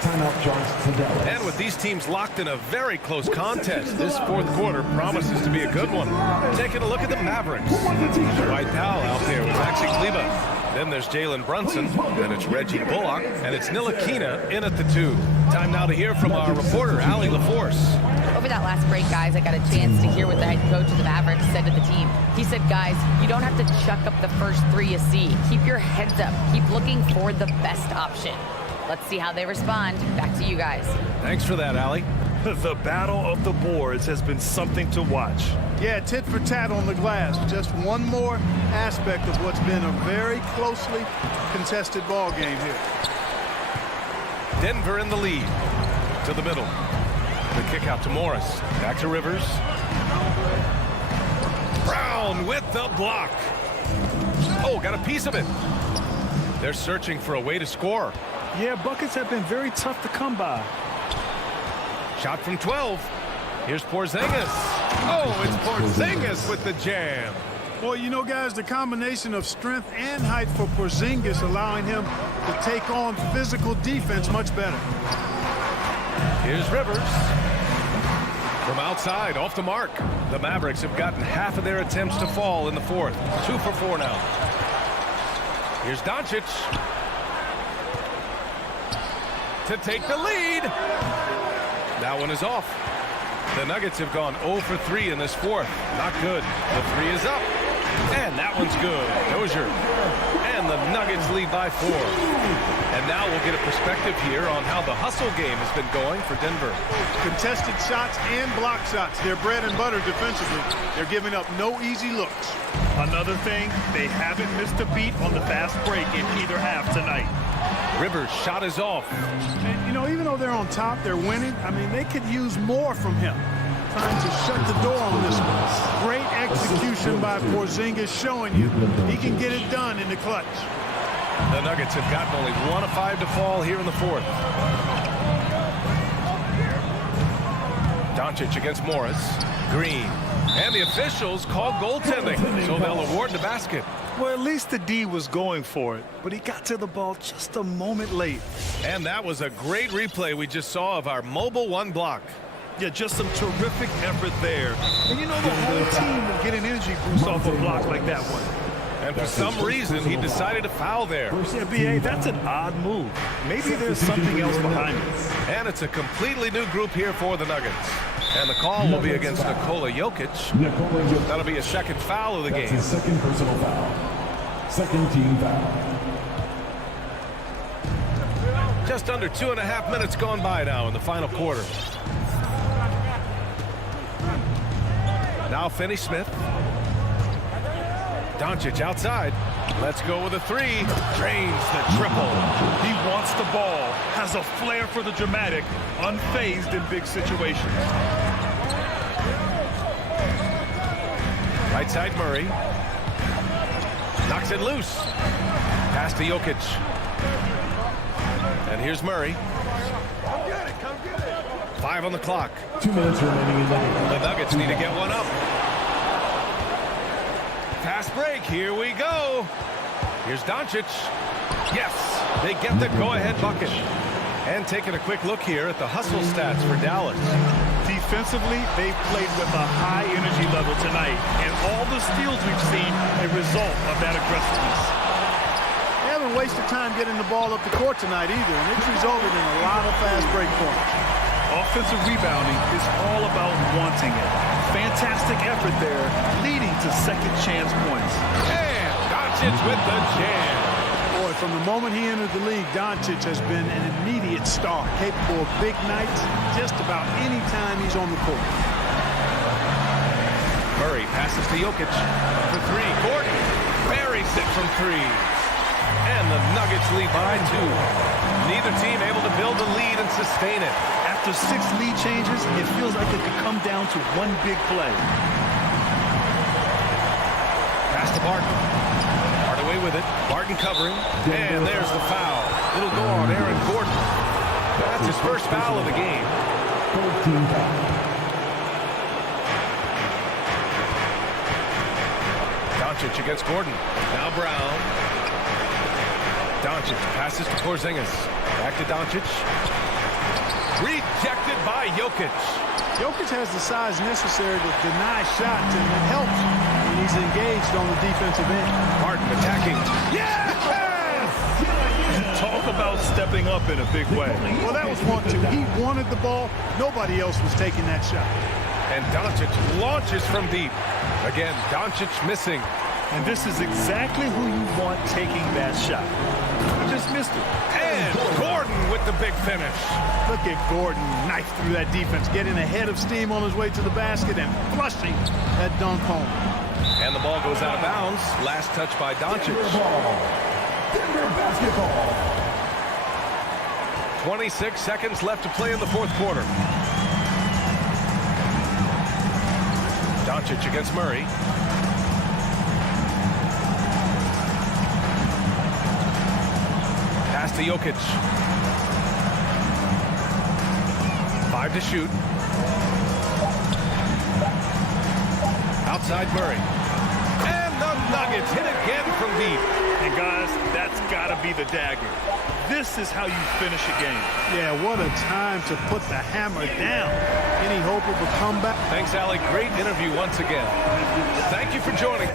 And with these teams locked in a very close contest, this fourth quarter promises to be a good one. Taking a look at the Mavericks. Dwight Powell out there with Maxi Kleber. Then there's Jalen Brunson, and it's Reggie Bullock, and it's Ntilikina in at the 2. Time now to hear from our reporter, Allie LaForce. Over that last break, guys, I got a chance to hear what the head coach of the Mavericks said to the team. He said, guys, you don't have to chuck up the first 3 you see. Keep your heads up. Keep looking for the best option. Let's see how they respond. Back to you guys. Thanks for that, Allie. The battle of the boards has been something to watch. Yeah, tit for tat on the glass. Just one more aspect of what's been a very closely contested ball game here. Denver in the lead. To the middle. The kick out to Morris. Back to Rivers. Brown with the block. Oh, got a piece of it. They're searching for a way to score. Yeah, buckets have been very tough to come by. Shot from 12. Here's Porzingis. Oh, it's Porzingis with the jam. Well, you know, guys, the combination of strength and height for Porzingis allowing him to take on physical defense much better. Here's Rivers. From outside, off the mark. The Mavericks have gotten half of their attempts to fall in the fourth. 2 for 4 now. Here's Doncic. To take the lead. That one is off. The Nuggets have gone 0 for 3 in this fourth. Not good. The 3 is up. And that one's good. Dozier. And the Nuggets lead by 4. And now we'll get a perspective here on how the hustle game has been going for Denver. Contested shots and block shots. Their bread and butter defensively. They're giving up no easy looks. Another thing, they haven't missed a beat on the fast break in either half tonight. Rivers' shot is off. And, you know, even though they're on top, they're winning. I mean, they could use more from him. Trying to shut the door on this one. Great execution by Porzingis, showing you he can get it done in the clutch. The Nuggets have gotten only 1 of 5 to fall here in the fourth. Doncic against Morris. Green. And the officials call goaltending, so they'll award the basket. Well, at least the D was going for it, but he got to the ball just a moment late. And that was a great replay we just saw of our mobile 1 block. Yeah, just some terrific effort there. And you know, the whole team will get an energy boost off a block like that one. And for some reason, he decided to foul there. Yeah, B.A., that's an odd move. Maybe there's something else behind it. And it's a completely new group here for the Nuggets. And the call will be against Nikola Jokic. That'll be a second foul of the game. That's his second personal foul. Second team foul. Just under 2.5 minutes gone by now in the final quarter. Now Finney Smith. Doncic outside. Let's go with a 3. Drains the triple. He wants the ball. Has a flair for the dramatic. Unfazed in big situations. Right side Murray. Knocks it loose. Pass to Jokic. And here's Murray. 5 on the clock. 2 minutes remaining in the game. The Nuggets need to get one up. Fast break. Here we go. Here's Doncic. Yes, they get the go-ahead bucket. And taking a quick look here at the hustle stats for Dallas. Defensively, they've played with a high energy level tonight. And all the steals we've seen, a result of that aggressiveness. They haven't wasted time getting the ball up the court tonight either, and it's resulted in a lot of fast break points. Offensive rebounding is all about wanting it. Fantastic effort there, leading to second chance points. And Doncic with the jam. Boy, from the moment he entered the league, Doncic has been an immediate star, capable of big nights just about any time he's on the court. Murray passes to Jokic for 3. Gordon buries it from 3. And the Nuggets lead by 2. Neither team able to build the lead and sustain it. At After 6 lead changes, it feels like it could come down to one big play. Pass to Barton. Hardaway with it. Barton covering. And there's the foul. It'll go on Aaron Gordon. That's his first foul of the game. 13 foul. Doncic against Gordon. Now Brown. Doncic passes to Porzingis. Back to Doncic. Rejected by Jokic. Jokic has the size necessary to deny shots, and it helps when he's engaged on the defensive end. Martin attacking. Yes! Talk about stepping up in a big way. Well, that was want to. He wanted the ball. Nobody else was taking that shot. And Doncic launches from deep. Again, Doncic missing. And this is exactly who you want taking that shot. He just missed it. And Gordon with the big finish. Look at Gordon knife through that defense, getting ahead of steam on his way to the basket and flushing that dunk home. And the ball goes out of bounds. Last touch by Doncic. Denver basketball. 26 seconds left to play in the fourth quarter. Doncic against Murray. Pass to Jokic. 5 to shoot. Outside Murray. And the Nuggets hit again from deep. And guys, that's got to be the dagger. This is how you finish a game. Yeah, what a time to put the hammer down. Any hope of a comeback? Thanks, Allie. Great interview once again. Thank you for joining.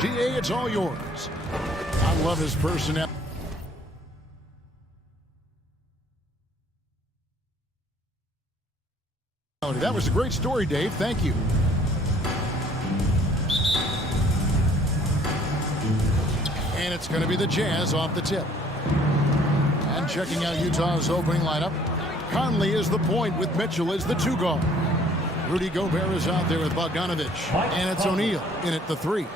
DA, it's all yours. I love his personality. That was a great story, Dave. Thank you. And it's going to be the Jazz off the tip. And checking out Utah's opening lineup, Conley is the point with Mitchell as the 2 guard. Rudy Gobert is out there with Bogdanovich. And it's O'Neal in at the 3.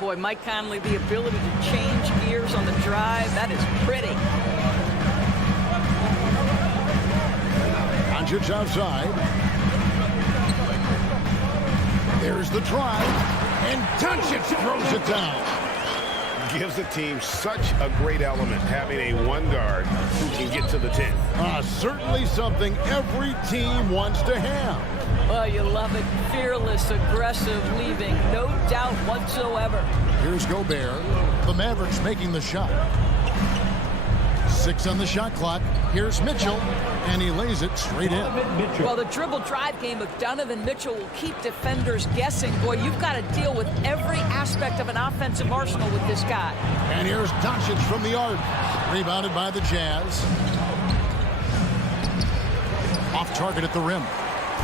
Boy, Mike Conley, the ability to change gears on the drive, that is pretty. Doncic outside. There's the drive, and Doncic throws it down. Gives the team such a great element having a 1 guard who can get to the 10. Certainly something every team wants to have. Oh, you love it. Fearless, aggressive, leaving. No doubt whatsoever. Here's Gobert. The Mavericks making the shot. 6 on the shot clock. Here's Mitchell, and he lays it straight in. Well, the dribble drive game of Donovan Mitchell will keep defenders guessing. Boy, you've got to deal with every aspect of an offensive arsenal with this guy. And here's Doncic from the arc. Rebounded by the Jazz. Off target at the rim.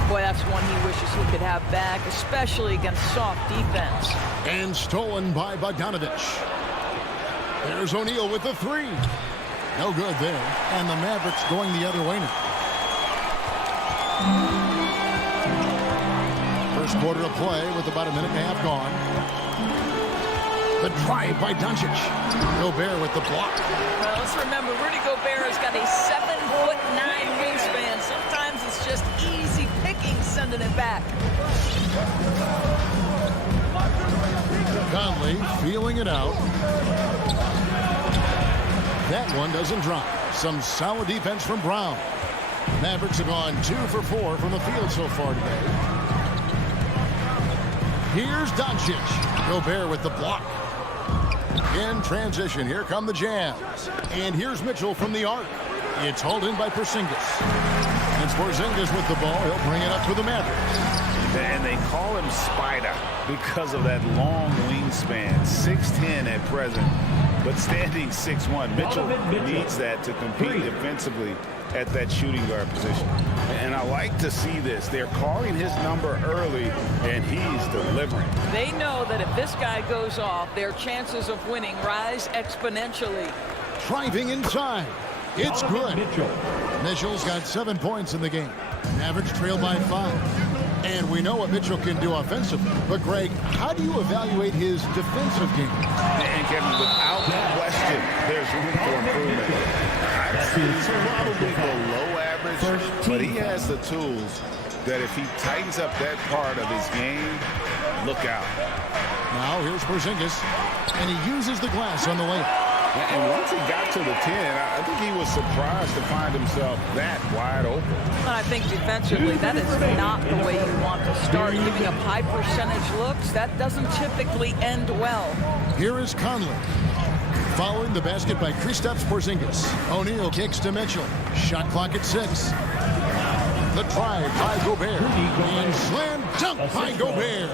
Boy, that's one he wishes he could have back, especially against soft defense. And stolen by Bogdanovich. There's O'Neal with the 3. No good there. And the Mavericks going the other way now. First quarter of play with about a minute and a half gone. The drive by Doncic. Gobert with the block. Well, let's remember, Rudy Gobert has got a 7'9" wingspan. Sometimes it's just easy picking sending it back. Conley feeling it out. That one doesn't drop. Some solid defense from Brown. Mavericks have gone 2 for 4 from the field so far today. Here's Doncic. Gobert with the block. In transition, here come the Jazz. And here's Mitchell from the arc. It's hauled in by Porzingis. It's Porzingis with the ball. He'll bring it up to the Mavericks. And they call him Spider because of that long wingspan. 6'10" at present, but standing 6'1". Mitchell needs that to compete defensively at that shooting guard position. And I like to see this. They're calling his number early, and he's delivering. They know that if this guy goes off, their chances of winning rise exponentially. Driving in time. It's good. Mitchell's got 7 points in the game. Mavericks trail by 5. And we know what Mitchell can do offensively. But, Greg, how do you evaluate his defensive game? And, Kevin, without question, there's room for improvement. He's probably below average, but he has the tools that if he tightens up that part of his game, look out. Now, here's Porzingis, and he uses the glass on the layup. And once he got to the 10, I think he was surprised to find himself that wide open. I think defensively, that is not the way you want to start. Giving up high percentage looks, that doesn't typically end well. Here is Conley. Following the basket by Kristaps Porzingis. O'Neal kicks to Mitchell. Shot clock at 6. The drive by Gobert. And slam dunk by Gobert.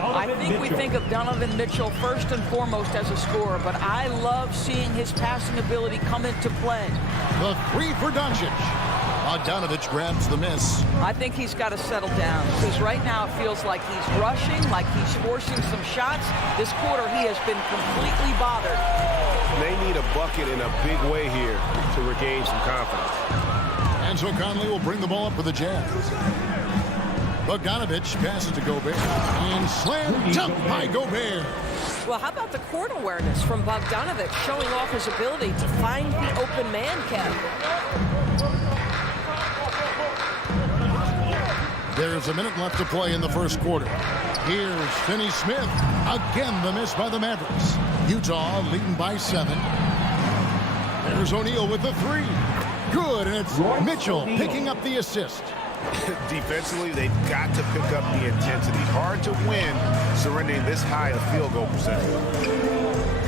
I think we think of Donovan Mitchell first and foremost as a scorer, but I love seeing his passing ability come into play. The 3 for Doncic. Bogdanovich grabs the miss. I think he's got to settle down because right now it feels like he's rushing, like he's forcing some shots. This quarter he has been completely bothered. They need a bucket in a big way here to regain some confidence. And so Conley will bring the ball up for the Jazz. Bogdanovich passes to Gobert. And slam dunk by Gobert. Well, how about the court awareness from Bogdanovich showing off his ability to find the open man, Kev? There's a minute left to play in the first quarter. Here's Finney Smith. Again, the miss by the Mavericks. Utah leading by 7. There's O'Neal with the 3. Good, and it's Mitchell picking up the assist. Defensively, they've got to pick up the intensity. Hard to win surrendering this high a field goal percentage.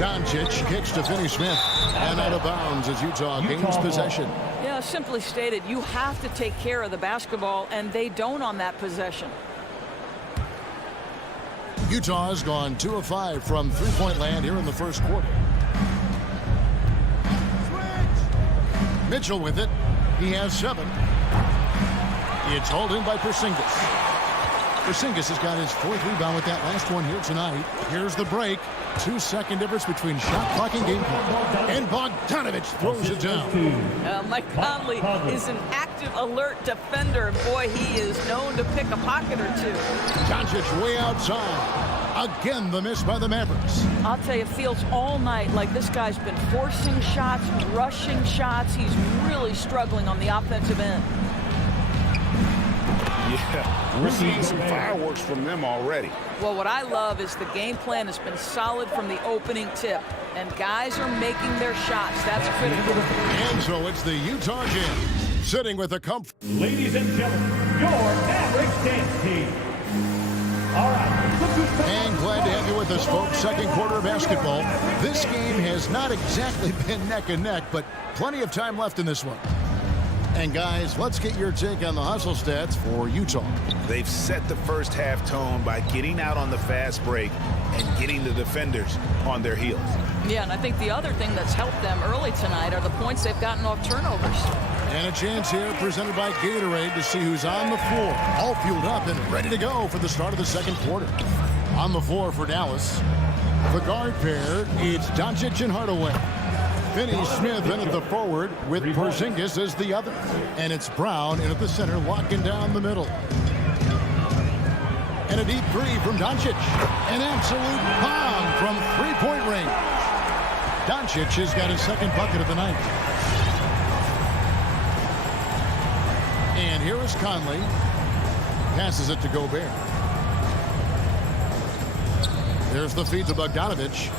Doncic kicks to Finney Smith and out of bounds as Utah gains possession. Yeah, simply stated, you have to take care of the basketball, and they don't on that possession. Utah has gone 2 of 5 from three-point land here in the first quarter. Mitchell with it. He has 7. It's hauled in by Porzingis. Porzingis has got his 4th rebound with that last one here tonight. Here's the break. 2-second difference between shot clock and game clock. And Bogdanovich throws it down. Mike Conley is an active, alert defender. And boy, he is known to pick a pocket or two. Doncic way outside. Again, the miss by the Mavericks. I'll tell you, it feels all night like this guy's been forcing shots, rushing shots. He's really struggling on the offensive end. Yeah, we're seeing some fireworks from them already. Well, what I love is the game plan has been solid from the opening tip, and guys are making their shots. That's critical. And so it's the Utah Jazz sitting with a comfort. Ladies and gentlemen, your Mavericks dance team. All right. And glad to have you with us, folks. Second quarter of basketball. This game has not exactly been neck and neck, but plenty of time left in this one. And guys, let's get your take on the hustle stats for Utah. They've set the first half tone by getting out on the fast break and getting the defenders on their heels. Yeah, and I think the other thing that's helped them early tonight are the points they've gotten off turnovers. And a chance here presented by Gatorade to see who's on the floor, all fueled up and ready to go for the start of the second quarter. On the floor for Dallas, the guard pair, it's Doncic and Hardaway. Finney Smith in at the forward with Porzingis as the other. And it's Brown in at the center, locking down the middle. And a deep 3 from Doncic. An absolute bomb from three-point range. Doncic has got his second bucket of the night. And here is Conley. Passes it to Gobert. There's the feed to Bogdanovich.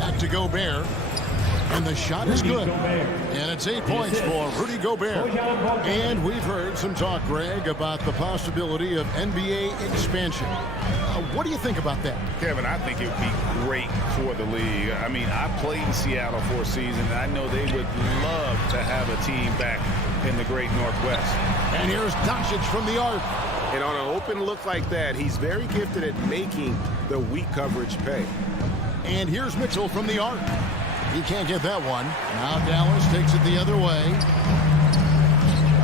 Back to Gobert. And the shot is good. And it's 8 points for Rudy Gobert. And we've heard some talk, Greg, about the possibility of NBA expansion. What do you think about that? Kevin, I think it would be great for the league. I mean, I played in Seattle for a season, and I know they would love to have a team back in the great Northwest. And here's Doncic from the arc. And on an open look like that, he's very gifted at making the weak coverage pay. And here's Mitchell from the arc. He can't get that one. Now Dallas takes it the other way.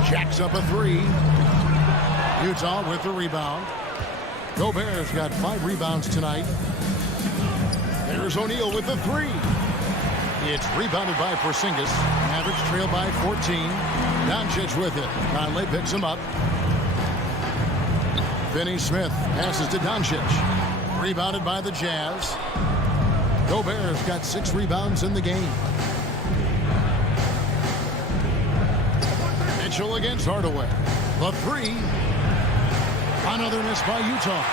Jacks up a 3. Utah with the rebound. Gobert's got 5 rebounds tonight. There's O'Neal with the 3. It's rebounded by Porzingis. Mavericks trail by 14. Doncic with it. Conley picks him up. Finney Smith passes to Doncic. Rebounded by the Jazz. Gobert's got 6 rebounds in the game. Mitchell against Hardaway. The 3. Another miss by Utah.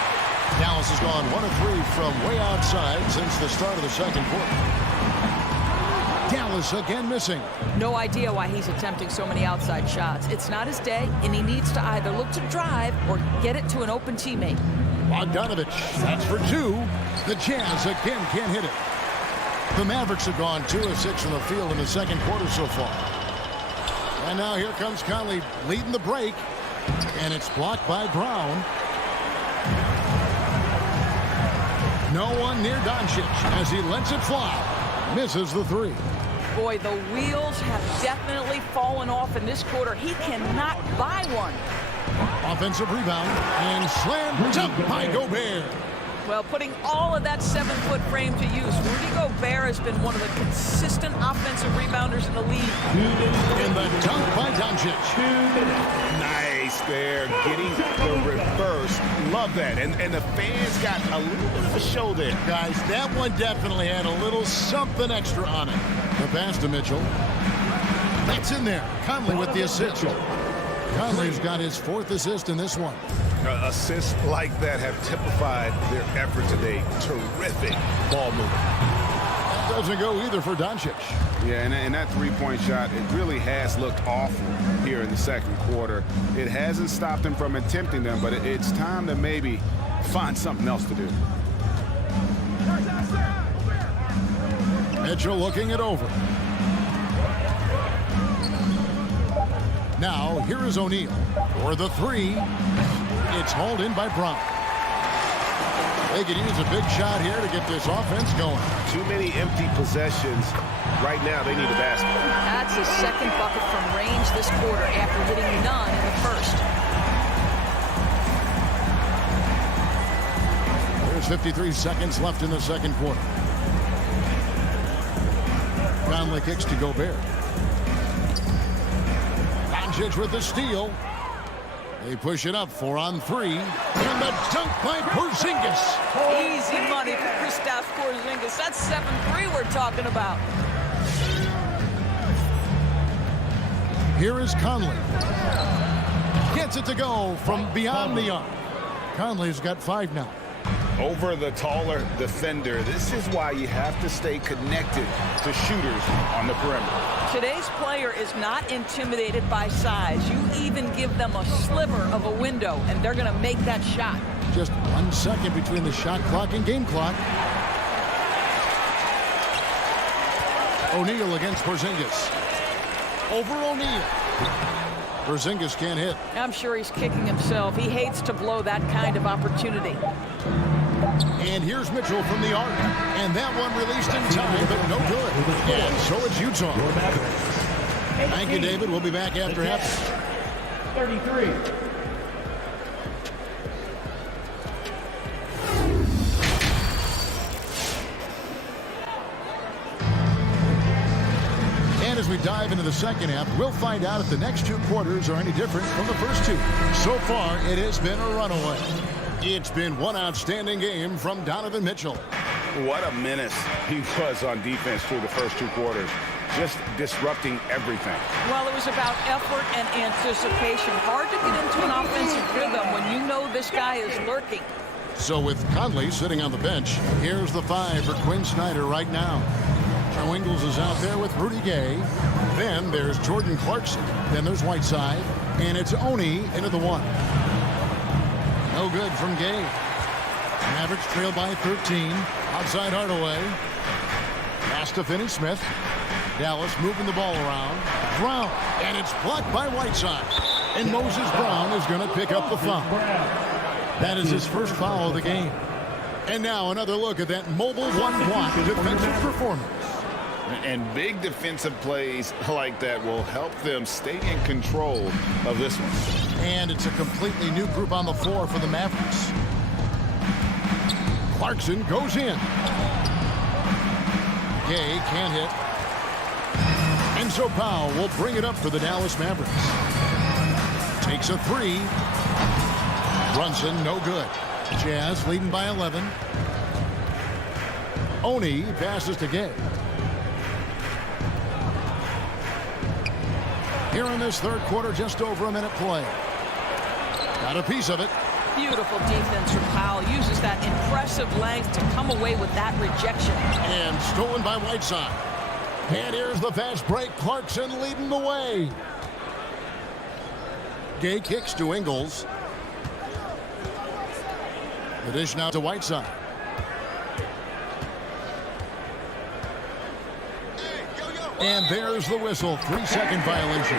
Dallas has gone 1 of 3 from way outside since the start of the second quarter. Dallas again missing. No idea why he's attempting so many outside shots. It's not his day, and he needs to either look to drive or get it to an open teammate. Bogdanovich, that's for 2. The Jazz again can't hit it. The Mavericks have gone 2 of 6 from the field in the second quarter so far. And now here comes Conley leading the break. And it's blocked by Brown. No one near Doncic as he lets it fly. Misses the 3. Boy, the wheels have definitely fallen off in this quarter. He cannot buy one. Offensive rebound and slammed up by Gobert. Well, putting all of that 7-foot frame to use, Rudy Gobert has been one of the consistent offensive rebounders in the league. In the dunk by Doncic. Nice there, getting the reverse. Love that. And the fans got a little bit of a show there. Guys, that one definitely had a little something extra on it. The pass to Mitchell. That's in there. Conley with the assist. Conley's got his 4th assist in this one. Assists like that have typified their effort today. Terrific ball movement. Doesn't go either for Doncic. Yeah, and that 3-point shot, it really has looked awful here in the second quarter. It hasn't stopped him from attempting them, but it's time to maybe find something else to do. Mitchell looking it over. Now, here is O'Neal for the 3. It's hauled in by Brown. They could use a big shot here to get this offense going. Too many empty possessions. Right now, they need a basket. That's his second bucket from range this quarter after hitting none in the first. There's 53 seconds left in the second quarter. Conley kicks to Gobert. Doncic with the steal. They push it up 4 on 3. And the dunk by Porzingis. Easy money for Kristaps Porzingis. That's 7-3 we're talking about. Here is Conley. Gets it to go from beyond the arc. Conley's got 5 now. Over the taller defender. This is why you have to stay connected to shooters on the perimeter. Today's player is not intimidated by size. You even give them a sliver of a window, and they're going to make that shot. Just 1 second between the shot clock and game clock. O'Neal against Porzingis. Over O'Neal. Porzingis can't hit. I'm sure he's kicking himself. He hates to blow that kind of opportunity. And here's Mitchell from the arc. And that one released in time, but no good. And so it's Utah. Thank you, David. We'll be back after half. 33. As we dive into the second half, we'll find out if the next 2 quarters are any different from the first 2. So far, it has been a runaway. It's been one outstanding game from Donovan Mitchell. What a menace he was on defense through the first 2 quarters. Just disrupting everything. Well, it was about effort and anticipation. Hard to get into an offensive rhythm when you know this guy is lurking. So with Conley sitting on the bench, here's the 5 for Quinn Snyder right now. Joe Ingles is out there with Rudy Gay. Then there's Jordan Clarkson. Then there's Whiteside. And it's Oni into the 1. No good from Gay. Mavericks trail by 13. Outside Hardaway. Pass to Finney Smith. Dallas moving the ball around. Brown. And it's blocked by Whiteside. And Moses Brown is going to pick up the foul. That is his first foul of the game. And now another look at that mobile 1-block defensive performance. And big defensive plays like that will help them stay in control of this one. And it's a completely new group on the floor for the Mavericks. Clarkson goes in. Gay can't hit. And so Powell will bring it up for the Dallas Mavericks. Takes a 3. Brunson, no good. Jazz leading by 11. Oni passes to Gay. Here in this third quarter, just over a minute play. Got a piece of it. Beautiful defense from Powell. Uses that impressive length to come away with that rejection. And stolen by Whiteside. And here's the fast break. Clarkson leading the way. Gay kicks to Ingles. The dish now to Whiteside. And there's the whistle. 3-second violation.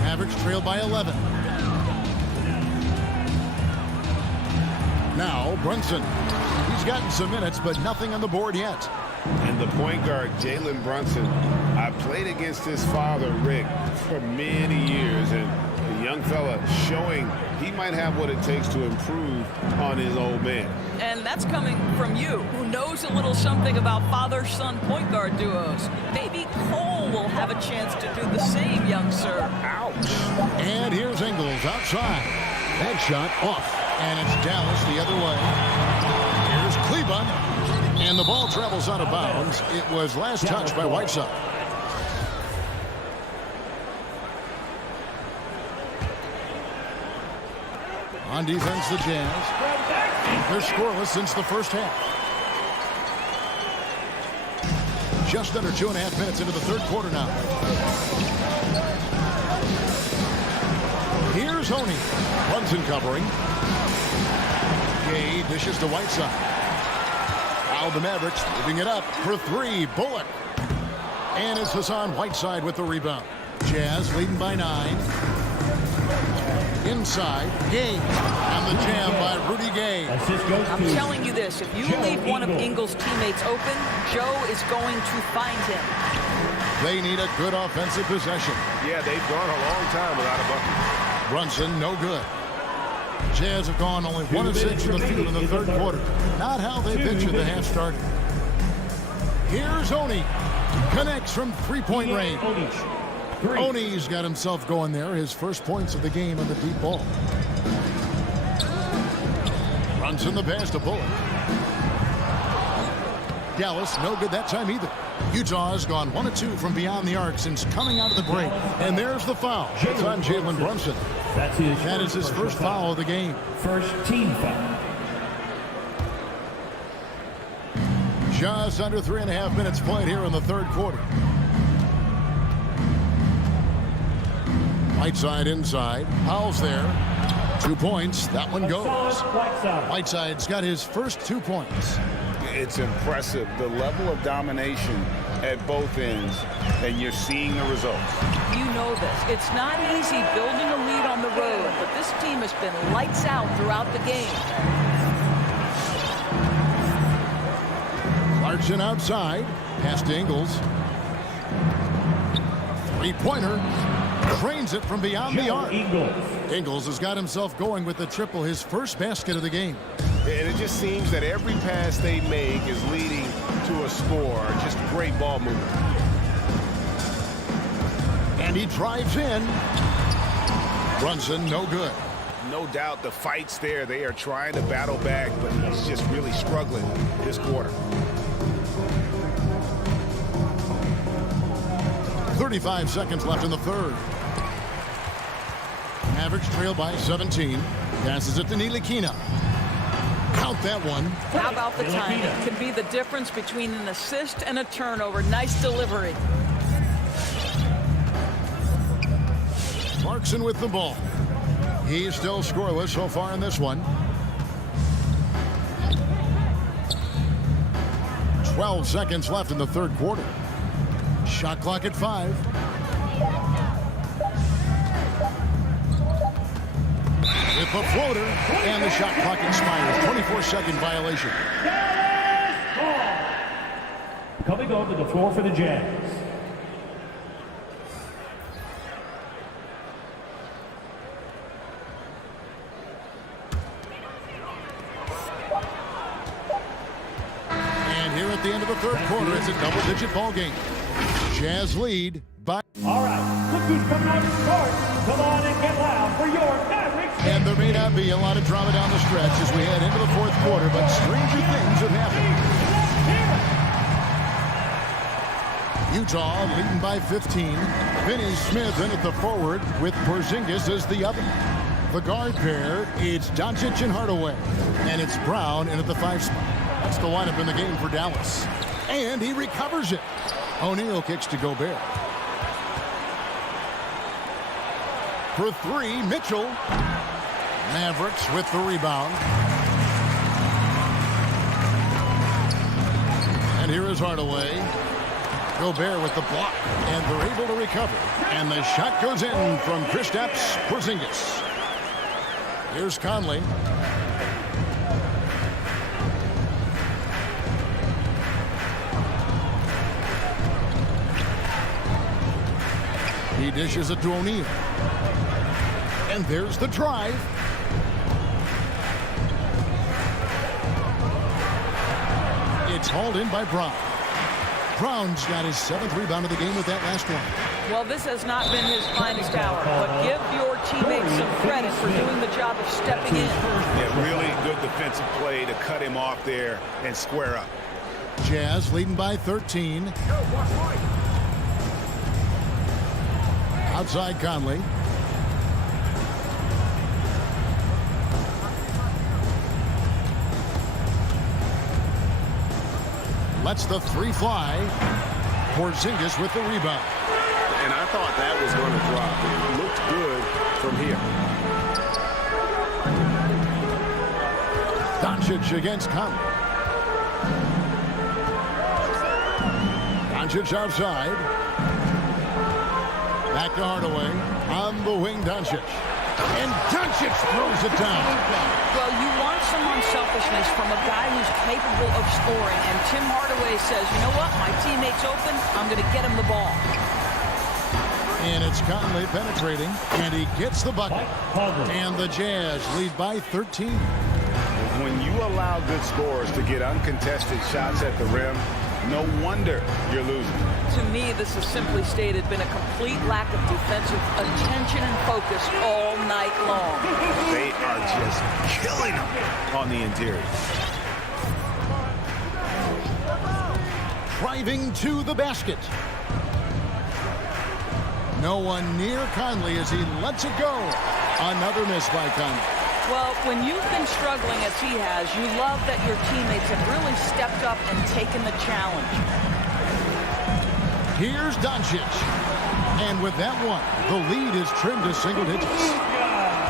Mavericks trail by 11. Now Brunson. He's gotten some minutes, but nothing on the board yet. And the point guard, Jalen Brunson, I played against his father, Rick, for many years. And the young fella showing he might have what it takes to improve on his old man. And that's coming from you, who knows a little something about father-son point guard duos. Maybe Cole will have a chance to do the same, young sir. Ouch. And here's Ingles outside. That shot off. And it's Dallas the other way. Here's Kleba. And the ball travels out of bounds. It was last touched by Whiteside. On defense, the Jazz. They're scoreless since the first half. Just under 2.5 minutes into the third quarter now. Here's Honey. Brunson covering. Gay dishes to Whiteside. Now the Mavericks moving it up for 3. Bullock. And it's Hassan Whiteside with the rebound. Jazz leading by 9. Inside, Gay. And the jam by Rudy Gay. I'm telling you this, if you leave one of Ingles' teammates open, Joe is going to find him. They need a good offensive possession. Yeah, they've gone a long time without a bucket. Brunson, no good. Jazz have gone only 1 of 6 from the field in the third quarter. Not how they pictured the half started. Here's Oni. Connects from three-point range. Oni's got himself going there. His first points of the game on the deep ball. Brunson the pass to Bullock. Dallas, no good that time either. Utah has gone 1 of 2 from beyond the arc since coming out of the break. And there's the foul. It's on Jalen Brunson. That is his first foul of the game. First team foul. Just under 3.5 minutes played here in the third quarter. Whiteside inside. Powell's there. 2 points. That one goes. Whiteside's got his first 2 points. It's impressive, the level of domination at both ends, and you're seeing the results. You know this. It's not easy building a lead on the road, but this team has been lights out throughout the game. Clarkson outside. Pass to Ingles. Three-pointer. Trains it from beyond the arc. Ingles has got himself going with the triple, his first basket of the game. And it just seems that every pass they make is leading to a score. Just great ball movement. And he drives in. Brunson, no good. No doubt the fight's there. They are trying to battle back, but he's just really struggling this quarter. 35 seconds left in the third. Mavericks trail by 17. Passes it to Ntilikina. Count that one. How about the timing? Can be the difference between an assist and a turnover. Nice delivery. Clarkson with the ball. He's still scoreless so far in this one. 12 seconds left in the third quarter. Shot clock at 5. With the floater, and the shot clock expires. 24-second violation. Coming over the floor for the Jazz. And here at the end of the third quarter, it's a double-digit ball game. Jazz lead by... All right, look who's coming out to start. Come on and get loud for your Mavericks. And there may not be a lot of drama down the stretch as we head into the fourth quarter, but stranger things have happened. Utah leading by 15. Finney Smith in at the forward with Porzingis as the other. The guard pair, it's Doncic and Hardaway. And it's Brown in at the 5 spot. That's the lineup in the game for Dallas. And he recovers it. O'Neal kicks to Gobert. For 3, Mitchell. Mavericks with the rebound. And here is Hardaway. Gobert with the block. And they're able to recover. And the shot goes in from Kristaps Porzingis. Here's Conley. He dishes it to O'Neal. And there's the drive. It's hauled in by Brown. Brown's got his 7th rebound of the game with that last one. Well, this has not been his finest hour, but give your teammates some credit for doing the job of stepping in. Yeah, really good defensive play to cut him off there and square up. Jazz leading by 13. Outside Conley. Lets the 3 fly. Porzingis with the rebound. And I thought that was going to drop. It looked good from here. Doncic against Conley. Doncic outside. Back to Hardaway. On the wing, Doncic. And Doncic throws it down. Well, you want some unselfishness from a guy who's capable of scoring. And Tim Hardaway says, you know what? My teammate's open. I'm going to get him the ball. And it's Conley penetrating. And he gets the bucket. And the Jazz lead by 13. When you allow good scorers to get uncontested shots at the rim, no wonder you're losing. To me, this is simply stated been a complete lack of defensive attention and focus all night long. They are just killing them on the interior. Driving to the basket. No one near Conley as he lets it go. Another miss by Conley. Well, when you've been struggling as he has, you love that your teammates have really stepped up and taken the challenge. Here's Doncic. And with that one, the lead is trimmed to single digits.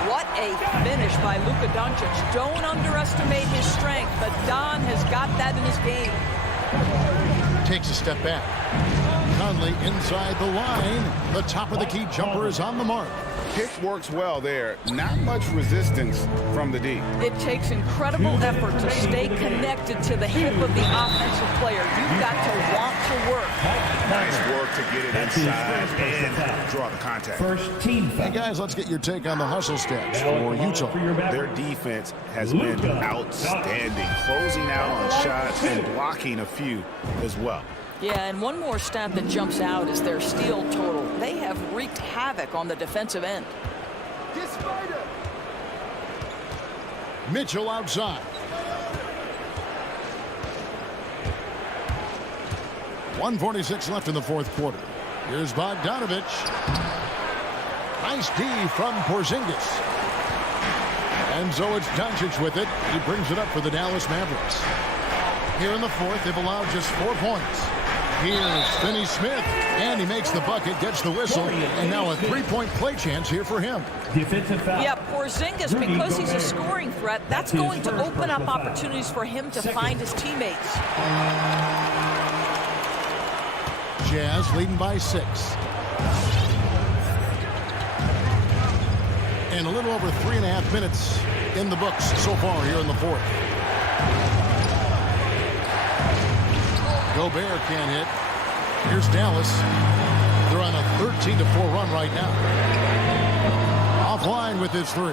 What a finish by Luca Doncic. Don't underestimate his strength, but Don has got that in his game. Takes a step back. Conley inside the line. The top of the key jumper is on the mark. Pick works well there. Not much resistance from the D. It takes incredible effort to stay connected to the hip of the offensive player. You've got to want to work. Nice work to get it inside and draw the contact. First team foul. Hey, guys, let's get your take on the hustle stats for Utah. Their defense has been outstanding, closing out on shots and blocking a few as well. Yeah, and one more stat that jumps out is their steal total. They have wreaked havoc on the defensive end. Mitchell outside. .146 left in the fourth quarter. Here's Bogdanovich. Nice D from Porzingis. And so it's Doncic with it. He brings it up for the Dallas Mavericks. Here in the fourth, they've allowed just 4 points. Here's Finney Smith, and he makes the bucket, gets the whistle, and now a three-point play chance here for him. Defensive foul. Yeah, Porzingis, because he's a scoring threat, that's going to open up opportunities for him to find his teammates. Jazz leading by 6. And a little over 3.5 minutes in the books so far here in the fourth. Gobert can't hit. Here's Dallas. They're on a 13-4 run right now. Offline with his three.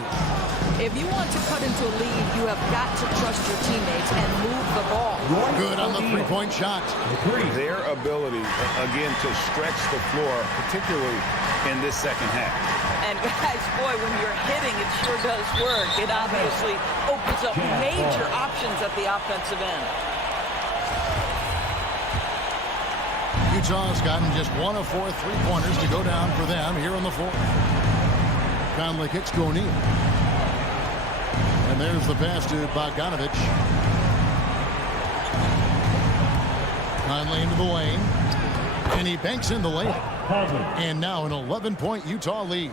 If you want to cut into a lead, you have got to trust your teammates and move the ball. Good on the three-point shot. Their ability, again, to stretch the floor, particularly in this second half. And guys, boy, when you're hitting, it sure does work. It obviously opens up major options at the offensive end. Utah's gotten just 1 of 4 three-pointers to go down for them here in the fourth. Conley kicks to O'Neal. And there's the pass to Bogdanovich. Conley into the lane. And he banks in the layup. And now an 11-point Utah lead.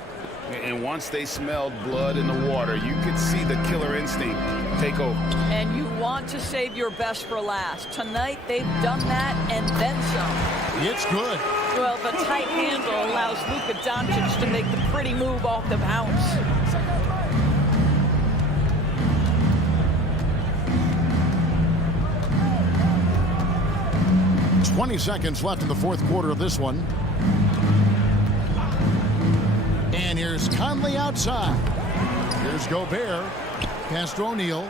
And once they smelled blood in the water, you could see the killer instinct take over. And you want to save your best for last. Tonight, they've done that and then some. It's good. Well, the tight handle allows Luca Doncic to make the pretty move off the bounce. .20 seconds left in the fourth quarter of this one. And here's Conley outside. Here's Gobert. Pass to O'Neal.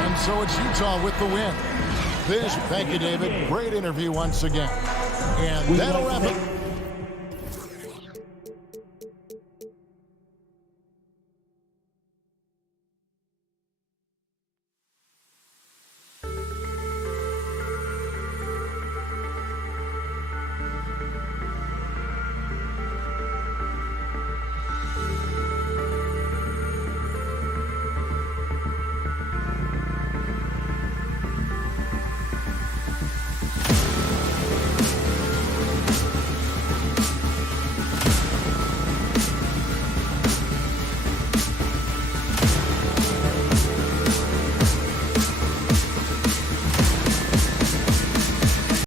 And so it's Utah with the win. Thank you, David. Great interview once again. And that'll wrap it